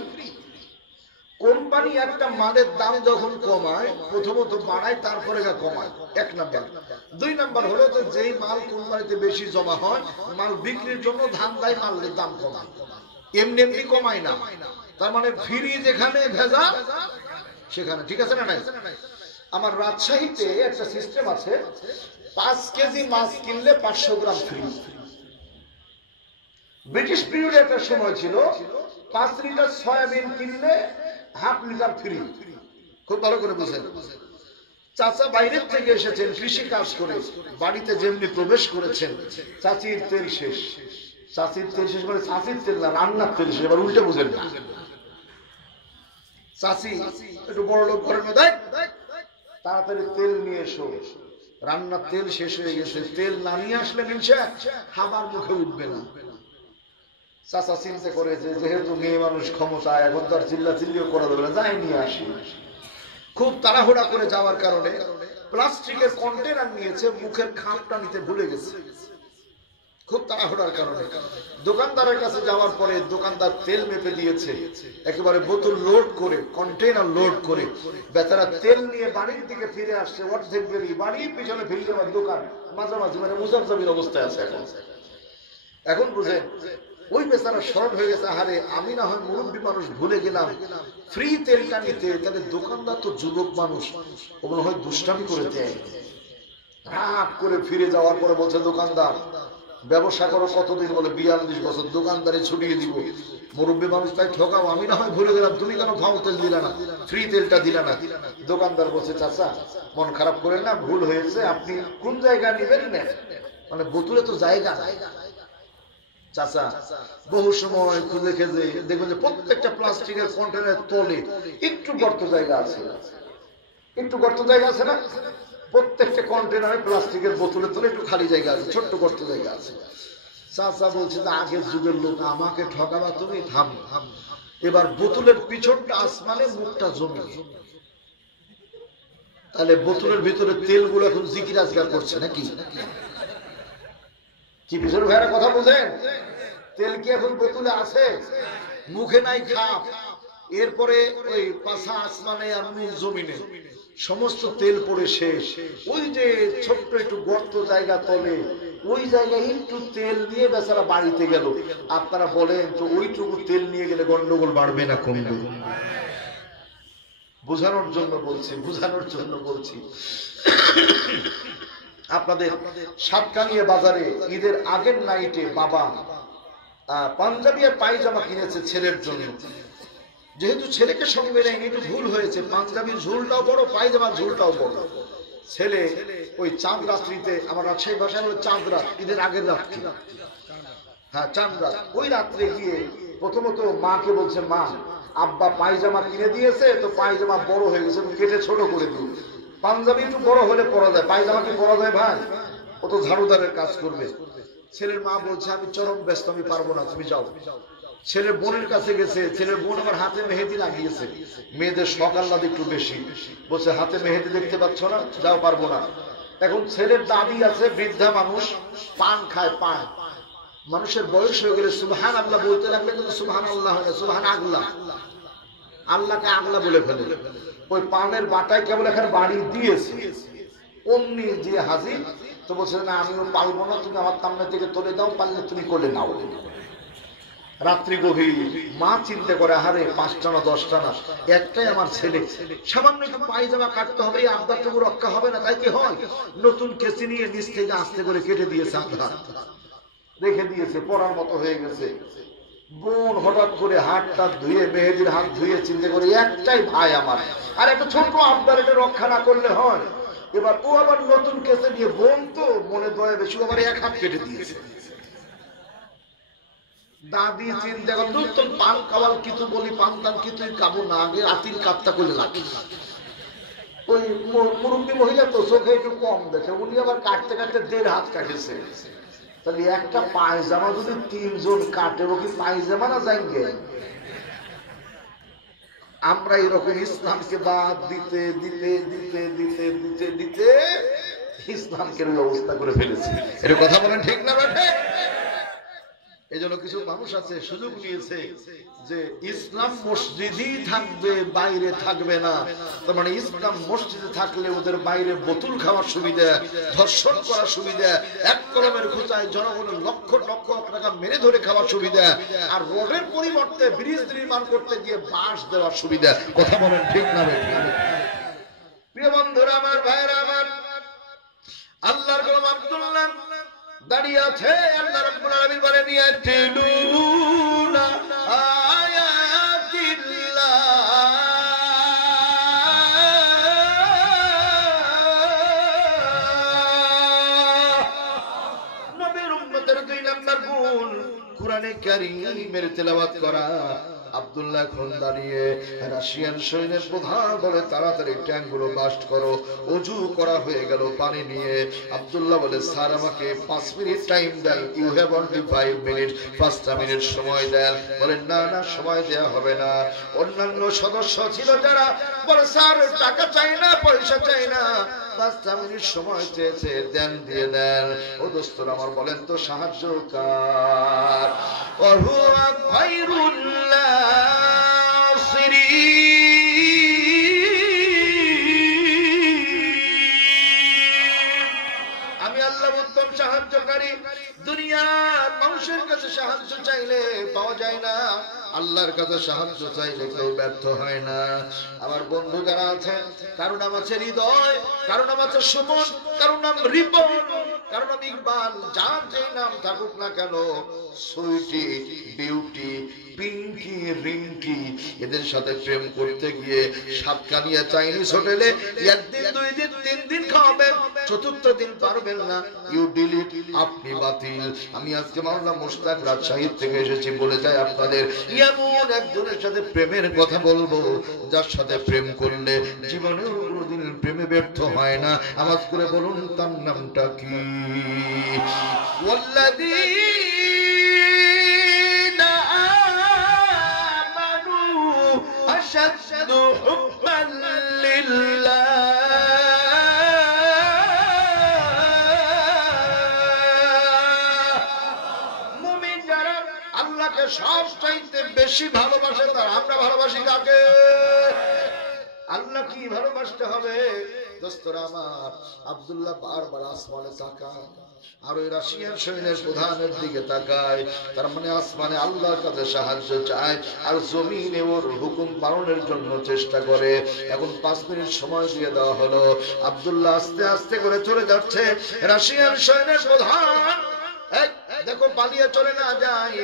কোম্পানি একটা মালের দাম যখন কমায়, প্রথমত বাড়ায়, তারপরে কমায়, 1 নাম্বার। 2 নাম্বার হলো যে যেই মাল কোম্পানিতে বেশি জমা হয়, মাল বিক্রির জন্য ধান্দায় মালের দাম কমায়, এমনি এমনি কমায় না। তার মানে ফ্রি যেখানে ভেজাল সেখানে। ঠিক আছে না নাই? আমার রাজশাহীতে একটা সিস্টেম আছে, 5 কেজি মাছ কিনলে 500 গ্রাম ফ্রি। ব্রিটিশ পিরিয়ডে একটা সময় ছিল 5 লিটার সয়াবিন কিনলে হাফ লিটার ফ্রি। খুব ভালো করে বুঝেন। চাচা বাইরের থেকে এসেছেন, কৃষি কাজ করে, বাড়িতে যেমনি প্রবেশ করেছেন, চাচির তেল শেষ। চাচির তেল শেষ মানে চাচির তেল না, রান্নার তেল শেষ। এবার উল্টে বুঝেন না। চাচি একটু বড় লোক ঘরের মধ্যে, তাড়াতাড়ি তেল নিয়ে এসো, রান্নার তেল শেষ হয়ে গেছে। তেল না নিয়ে আসলে মিলছে খাবার মুখে উঠবে না। চাচা চিন্তা করেছে যেহেতু মেয়ে মানুষ ক্ষমতায়, এখন তো আর চিল্লা চিল্লিও করা যাবে না, যাই নিয়ে আসি। খুব তাড়াহুড়া করে যাওয়ার কারণে প্লাস্টিকের কন্টেনার নিয়েছে, মুখের খাপটা নিতে ভুলে গেছে। খুব তাড়াহুড়ার কারণে দোকানদারের কাছে যাওয়ার পরে দোকানদার তেল মেপে দিয়েছে, একেবারে বোতল লোড করে, কন্টেনার লোড করে বেচারা তেল নিয়ে বাড়ির দিকে ফিরে আসছে। অর্ধেক বেরিয়ে বাড়ির পিছনে ফিরে যাওয়ার দোকান মাঝামাঝি, মানে মুজাবজাবির অবস্থায় আছে। এখন বুঝেন ওই বেচারা শর্ট হয়ে গেছে। আরে আমি না হয় মুরব্বী মানুষ ভুলে গেলাম ফ্রি তেলটা নিতে, তাহলে দোকানদার তো যুবক মানুষ, ওগুলো হয় দুষ্টামি করে দেয়। রাগ করে ফিরে যাওয়ার পরে বলছে দোকানদার, ব্যবসা করো কতদিন? বলে 42 বছর। দোকানদারে ছুটিয়ে দিব, মুরব্বী মানুষ তাই ঠকাও, আমি না হয় ভুলে গেলাম, তুমি কেন ফাও তেল দিলা না, ফ্রি তেলটা দিলা না? দোকানদার বলছে চাচা মন খারাপ করেন না, ভুল হয়েছে, আপনি কোন জায়গা নেবেন নেন, মানে বোতলে তো জায়গা। চাচা বহু সময় খুঁজে খেজে দেখবেন যে প্রত্যেকটা প্লাস্টিকের কন্টেনারের তলে একটু গর্ত জায়গা আছে, একটু গর্ত জায়গা আছে না? প্রত্যেকটা কন্টেনারে প্লাস্টিকের বোতলের তলে একটু খালি জায়গা আছে, ছোট্ট গর্ত জায়গা আছে। চাচা বলছে যে আগের যুগের লোক, আমাকে ঠকাবা তুমি, থাম। এবার বোতলের পিছনটা আসমানে, মুখটা জমি, তাহলে বোতলের ভিতরে তেলগুলো এখন জিকির আজগার করছে নাকি? কি পিছনে ভাইয়েরা কথা বুঝেন? তেল কি এখন বোতলে আছে? মুখে নাই খাপ, এরপরে ওই পাশা আসমানে আর মুখ জমিনে সমস্ত তেল পড়ে শেষ। ওই যে ছোট্ট একটু গর্ত জায়গা তলে, ওই জায়গায় একটু তেল নিয়ে বেচারা বাড়িতে গেল। আপনারা বলেন তো ওইটুকু তেল নিয়ে গেলে গন্ডগোল বাড়বে না কমবে? বোঝানোর জন্য বলছি, বোঝানোর জন্য বলছি। আপনাদের সাতকানিয়া বাজারে ঈদের আগের নাইটে বাবা পাঞ্জাবি আর পায়জামা কিনেছে ছেলের জন্য। যেহেতু ছেলেকে সঙ্গে নেই, একটু ভুল হয়েছে, পাঞ্জাবির ঝুলটাও বড়, পায়জামার ঝুলটাও বড়। ছেলে ওই চাঁদ রাত্রিতে, আমার রাজশাহী ভাষায় হলো চাঁদ রাত, ঈদের আগের রাত্রি, হ্যাঁ চাঁদ রাত, ওই রাত্রে গিয়ে প্রথমত মাকে বলছে, মা আব্বা পায়জামা কিনে দিয়েছে, তো পায়জামা বড় হয়ে গেছে, কেটে ছোট করে দিই। পাঞ্জাবি একটু বড় হলে পরা যায়, পায়জামা কি পরা যায় ভাই? ও তো ঝাড়ুদারের কাজ করবে। ছেলের মা বলছে আমি চরম ব্যস্ত, আমি পারবো না, তুমি যাও। ছেলের বোনের কাছে গেছে, ছেলের বোন আমার হাতে মেহেদি লাগিয়েছে, মেয়েদের শখ আহ্লাদ একটু বেশি, বলছে হাতে মেহেদি দেখতে পাচ্ছ না, যাও, পারবো না। এখন ছেলের দাদি আছে, বৃদ্ধা মানুষ, পান খায়, পান। মানুষের বয়স হয়ে গেলে সুবহান আল্লাহ বলতে লাগলে কিন্তু সুবহান আল্লাহ হয় না, সুবহান আগলা, আল্লাহকে আগলা বলে ফেলে। ওই পানের বাটায় কেবল এখানে বাড়ি দিয়েছে, অমনি যে হাজির। তো বলছে না আমিও পারবো না, তুমি আমার সামনে থেকে তুলে দাও, পারলে তুমি কোলে নাও। রাত্রি গভীর, মা চিন্তা করে আহারে 5টা না 10টা না, একটাই আমার ছেলে, সামান্য একটু পায়জামা কাটতে হবে, এই আবদারটুকু রক্ষা হবে না, তাই কি হয়? নতুন কেসি নিয়ে নিচ থেকে আস্তে করে কেটে দিয়েছে, আবদার রেখে দিয়েছে, পড়ার মতো হয়ে গেছে। বোন হঠাৎ করে হাতটা ধুয়ে, মেহেদির হাত ধুয়ে চিন্তা করে একটাই ভাই আমার, আর একটা ছোট আবদার, এটা রক্ষা না করলে হয়। এবার ও আবার নতুন কেসে নিয়ে, বোন তো মনে দয়া বেশি, আবার এক হাত কেটে দিয়েছে। দাদি চিন্তা করতো তোর পান খাওয়াল কিছু বলি, পান টান কিছু খাবো না, আগে রাতির কাপটা করে লাগি। ওই মুরব্বী মহিলা তো চোখে একটু কম দেখে, উনি আবার কাটতে কাটতে 1.5 হাত কাটেছে। তাহলে একটা পায়জামা যদি 3 জন কাটে, ও কি পায়জামা না যাইবে? আমরা এরকম ইসলামকে বাদ দিতে দিতে দিতে দিতে দিতে দিতে ইসলামকে ব্যবস্থা করে ফেলেছি। এর কথা বলেন ঠিক না বেঠে? এই জন্য কিছু মানুষ আছে সুযোগ নিয়েছে যে ইসলাম মসজিদই থাকবে, বাইরে থাকবে না। তার মানে ইসলাম মসজিদে থাকলে ওদের বাইরে বোতল খাওয়ার সুবিধা, ধর্ষণ করার সুবিধা, এক কলমের খোঁচায় জনগণের লক্ষ লক্ষ টাকা মেরে ধরে খাওয়ার সুবিধা, আর রোডের পরিবর্তে ব্রিজ নির্মাণ করতে গিয়ে বাঁশ দেওয়ার সুবিধা। কথা বলেন ঠিক না? প্রিয় বন্ধুরা আমার, ভাইরা আমার, আল্লাহর গোলাম আব্দুল্লাহ দাঁড়িয়ে আছে, আল্লাহ রাব্বুল আলামিন বলেন ইয়াতিলুনা আয়াতিল্লাহ, নবীর উম্মতের 2 নাম্বার গুণ কোরআনে কারীমের তেলাওয়াত করা। আব্দুল্লাহ এখন দাঁড়িয়ে, রাশিয়ান সৈন্যের প্রধান বলে তাড়াতাড়ি ট্যাঙ্কগুলো বাস্ট করো। অজু করা হয়ে গেল পানি নিয়ে। আব্দুল্লাহ বলে স্যার আমাকে 5 মিনিট টাইম দেন, ইউ হ্যাভ অনলি 5 মিনিট, 5টা মিনিট সময় দেন। বলেন না না সময় দেয়া হবে না। অন্যান্য সদস্য ছিল যারা বলে স্যার টাকা চাই না, পয়সা চাই না, 5 মিনিট সময় চেয়েছে, দেন দিয়ে দেন। ও দোস্তরা আমার বলেন তো সাহায্য কার? ওহুয়া খায়রুল নাসিরিন। আমি আল্লাহ উত্তম সাহায্যকারী। দুনিয়ার মানুষের কাছে সাহায্য চাইলে পাওয়া যায় না, আল্লাহর কাছে সাহায্য চাইলে কেউ ব্যর্থ হয় না। আমার বন্ধু যারা আছেন, কারো নাম আছে হৃদয়, কারো নাম আছে সুমন, কারো নাম রিপন, কারো নাম ইকবাল, যার যে নাম থাকুক না কেন, সুইটি, বিউটি, পিঙ্কি, রিঙ্কি, এদের সাথে প্রেম করতে গিয়ে সাতকানিয়া চাইনিজ হোটেলে 1 দিন 2 দিন 3 দিন খাওয়াবেন, 4th দিন পারবেন না, ইউ ডিলিট, আপনি বাতিল। আমি আজকে মাওলানা মুশতাক রাজশাহী থেকে এসেছি, বলে যাই আপনাদের এমন একজনের সাথে প্রেমের কথা বলবো, যার সাথে প্রেম করলে জীবনেও কোনোদিন প্রেমে ব্যর্থ হয় না। আওয়াজ করে বলুন তার নামটা কি? ওয়াল্লাযীনা আমানু আশাদ্দু হুব্বান লিল্লাহ। মুমিন যারা আল্লাহকে সবচাইতে বেশি ভালোবাসে, তারা আমরা ভালোবাসি কাকে? আল্লাহ কি ভালোবাসতে হবে? দোস্তরা আমার, আব্দুল্লাহ বারবার আসমানে তাকায়, আর ওই রাশিয়ান সৈন্যের প্রধানের দিকে তাকায়। তার মানে আসমানে আল্লাহর কাছে সাহায্য চায়, আর জমিনে ওর হুকুম পালনের জন্য চেষ্টা করে। এখন 5 মিনিট সময় দিয়ে দেওয়া হলো। আব্দুল্লাহ আস্তে আস্তে করে চলে যাচ্ছে। রাশিয়ান সৈন্যের প্রধান দেখো পালিয়ে চলে না যায়।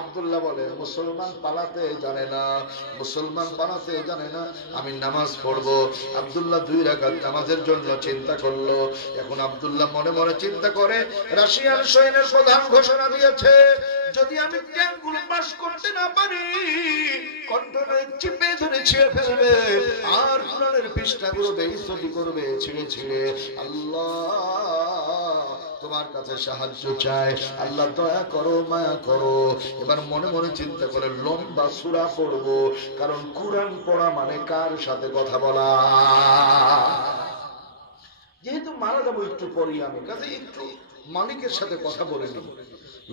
আব্দুল্লাহ বলে, মুসলমান পালাতে জানে না, মুসলমান পালাতে জানে না, আমি নামাজ পড়বো। আব্দুল্লাহ 2 রাকাত নামাজের জন্য চিন্তা করলো। এখন আব্দুল্লাহ মনে মনে চিন্তা করে, রাশিয়ান সৈন্যের প্রধান ঘোষণা দিয়েছে, যদি আমি ট্যাঙ্কগুলো পাস করতে না পারি, কন্ট্রোলের চিপে ধরে ছিঁড়ে ফেলবে, আর কোরআনের পৃষ্ঠাগুলো বেইজ্জতি করবে ছিঁড়ে ছিঁড়ে। আল্লাহ তোমার কাছে সাহায্য চাই, আল্লাহ দয়া করো, মায়া করো। এবার মনে মনে চিন্তা করে লম্বা সূরা পড়বো, কারণ কুরআন পড়া মানে কার সাথে কথা বলা। যেহেতু মারা যাবো একটু পরেই, আমি কাছে একটু মালিকের সাথে কথা বলে নিব,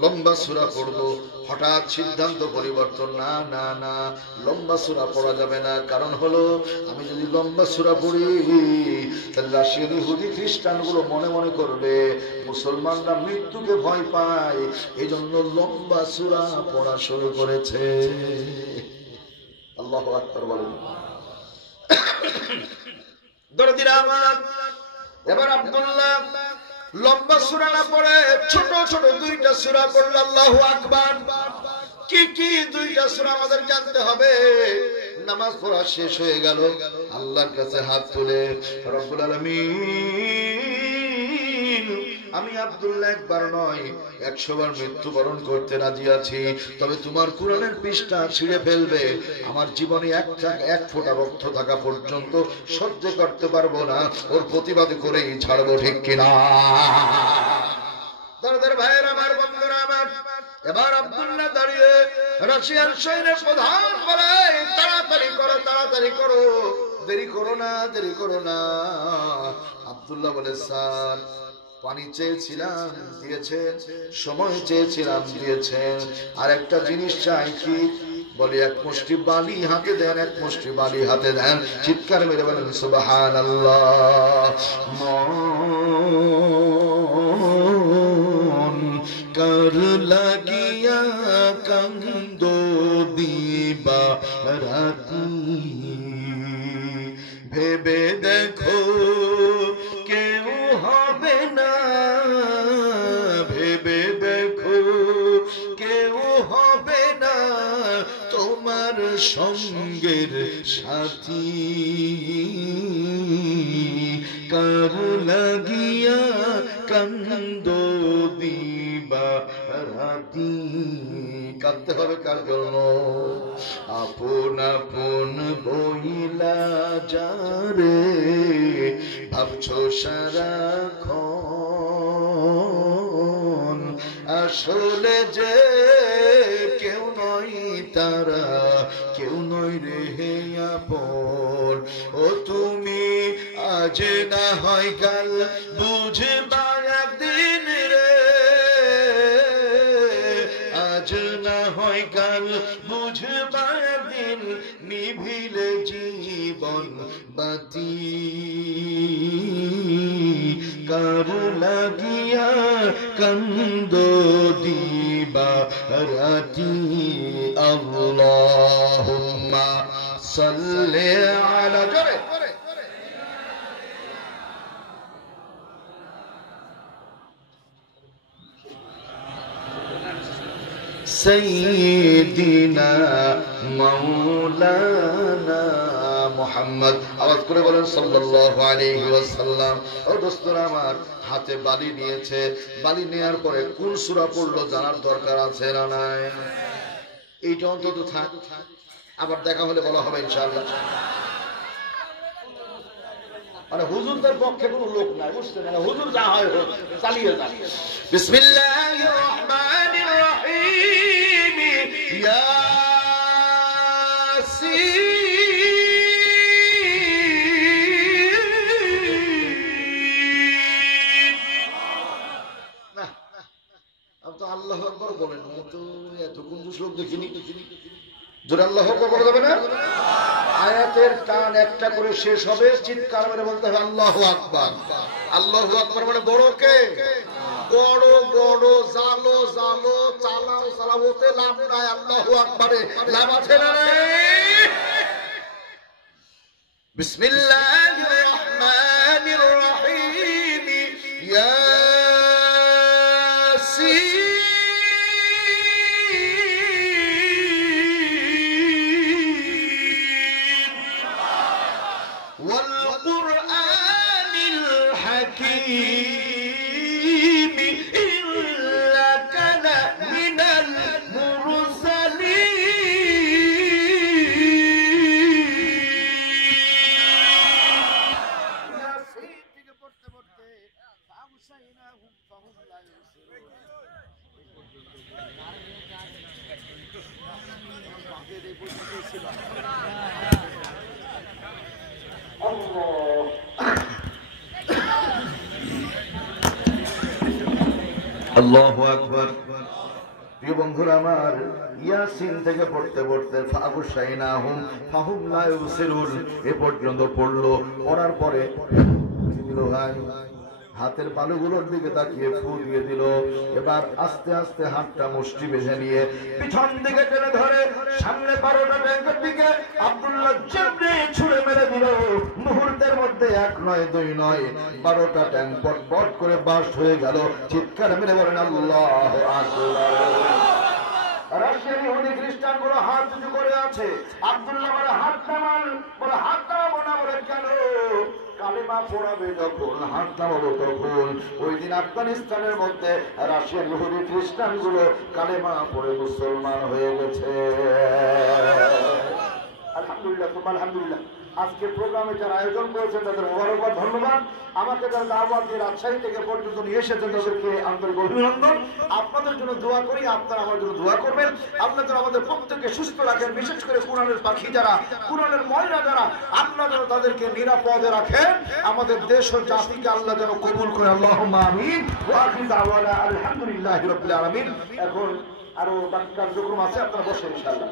লম্বা সূরা পড়বো। হঠাৎ সিদ্ধান্ত পরিবর্তন, না না না, লম্বা সূরা পড়া যাবে না। কারণ হলো, আমি যদি লম্বা সূরা পড়ি, তাহলে রাশিয়ান ইহুদি খ্রিস্টানগুলো মনে মনে করবে মুসলমানরা মৃত্যুকে ভয় পায়, এই জন্য লম্বা সূরা পড়া শুরু করেছে। আল্লাহু আকবার বলেন। দরদিরা আমার, এবার আব্দুল্লাহ লম্বা সূরা না পড়ে ছোট ছোট 2টা সূরা পড়ল। আল্লাহু আকবার। কি কি 2টা সূরা আমাদের জানতে হবে। নামাজ পড়া শেষ হয়ে গেল, আল্লাহর কাছে হাত তুলে, রব্বুল আলামিন, আমি আব্দুল্লাহ একবার নয় 100 বার মৃত্যুবরণ করতে রাজি আছি, তবে তোমার কোরআনের পৃষ্ঠা ছিঁড়ে ফেলবে, আমার জীবনে এক ফোঁটা রক্ত থাকা পর্যন্ত সহ্য করতে পারবো না, ওর প্রতিবাদ করেই ছাড়বো, ঠিক কিনা? দরদের ভাইয়ের আমার, বন্ধুরা আমার, এবার আব্দুল্লাহ দাঁড়িয়ে রাশিয়ান সৈন্যের প্রধান বলে, তাড়াতাড়ি করো, তাড়াতাড়ি করো, দেরি করো না, দেরি করো না। আব্দুল্লাহ বলে, স্যার, পানি চেয়েছিলাম দিয়েছেন, সময় চেয়েছিলাম দিয়েছেন, আর একটা জিনিস চাই। কি? বলে, 1 মুষ্টি বালি হাতে দেন, 1 মুষ্টি বালি হাতে দেন। চিৎকার মেরে বলেন সুবহানাল্লাহ। মন কার লাগিয়া কান্দো দিবা রাতি, ভেবে দেখো কেউ হবে না, ভেবে দেখো কেউ হবে না তোমার সঙ্গের সাথী, কার লাগিয়া কান্দো দিবা রাতি। কাঁদতে হবে কার জন্য? আপন আপন বইলা যারে ভাবছো সারাক্ষণ, আসলে যে কেউ নয় তারা, কেউ নয় রে হে আপন। ও তুমি আজ না হয় কাল বুঝবা একদিন রে, আজ না হয় কাল বুঝবা একদিন, নিভিলে জীবন বাতি কার লাগিয়া কান্দ দিবা রাতি। আল্লাহুম্মা সাল্লি আলা জোরে সাইয়্যিদিনা মাওলানা মুহাম্মদ। আওয়াজ করে বলেন সাল্লাল্লাহু আলাইহি ওয়াসাল্লাম। ও দোস্তরা আমার, হাতে বালি নিয়েছে, বালি নেয়ার পরে কোন সূরা পড়লো জানার দরকার আছে না নাই? এইটা অন্তত থাক, আবার দেখা হলে বলা হবে ইনশাআল্লাহ। মানে হুজুরদের পক্ষে কোনো লোক নাই, বুঝতে না, হুজুর যা হয় হোক, চালিয়ে যান। বিসমিল্লাহির রহমানির রহিম, ইয়াসিন। না, আপনি তো আল্লাহু আকবার বলেন না, তো এত কঞ্জুস লোক দেখিনি। জোরে আল্লাহু আকবার বলা যাবে না? আয়াতের টান একটা করে শেষ হবে, চিৎকার মেরে বলতে হবে আল্লাহু আকবার। আল্লাহু আকবার মানে বড় কে? বড় বড়, জালো জালো, চালাও চালাওতে লাভ নাই, আল্লাহু আকবারে লাভ আছে না নাই? বিসমিল্লাহির রহমানির রহিম, ইয়াসিন। والقرآن الحكيم إنك لمن আল্লাহু আকবার। প্রিয় বন্ধুরা আমার, ইয়াসিন থেকে পড়তে পড়তে ফাগুশাইনাহুম ফাহুম লা ইউসিরুন এ পর্যন্ত পড়লো। পড়ার পরে দিল ভাই হাতের বালুগুলোর দিকে তাকিয়ে ফু দিয়ে দিল। এবার আস্তে আস্তে হাতটা মুষ্টি বেঁধে নিয়ে পিছন দিকে টেনে ধরে সামনে 12টা ট্যাঙ্কের দিকে আব্দুল্লাহ জেবনে ছুঁড়ে মেরে দিল। মুহূর্তের মধ্যে 1 নয় 2 নয় 12টা ট্যাঙ্ক পট করে বাস্ট হয়ে গেল। চিৎকার মেরে বলেন আল্লাহু আকবার। রাশিয়ার ইহুদি খ্রিস্টান গুলো হাত উঁচু করে আছে। আব্দুল্লাহ বলে হাত নামান, বলে হাত নামাবো না। বলে কেন? কালেমা পড়াবে যখন হাত নামাবো তখন। ওই দিন আফগানিস্তানের মধ্যে রাশিয়ার ইহুদি খ্রিস্টান গুলো কালেমা পড়ে মুসলমান হয়ে গেছে। আলহামদুলিল্লাহ, আলহামদুলিল্লাহ। আজকে প্রোগ্রামে যারা আয়োজন করেছেন তাদের মোবারকবাদ, ধন্যবাদ। আমাকে যারা দাওয়াত দিয়ে রাজশাহী থেকে পর্যন্ত নিয়ে এসেছেন তাদেরকে আন্তরিক অভিনন্দন। আপনাদের জন্য দোয়া করি, আপনারা আমার জন্য দোয়া করবেন। আপনারা আমাদের প্রত্যেককে সুস্থ রাখেন, বিশেষ করে কুরআনের পাখি যারা, কুরআনের ময়না যারা, আল্লাহ যেন তাদেরকে নিরাপদে রাখেন। আমাদের দেশ ও জাতিকে আল্লাহ যেন কবুল করে, আল্লাহুম্মা আমিন। ওয়া আখিরু দাওয়ানা আলহামদুলিল্লাহি রাব্বিল আলামিন। এখন আরো বাকি কার্যক্রম আছে, আপনারা বসেন ইনশাআল্লাহ।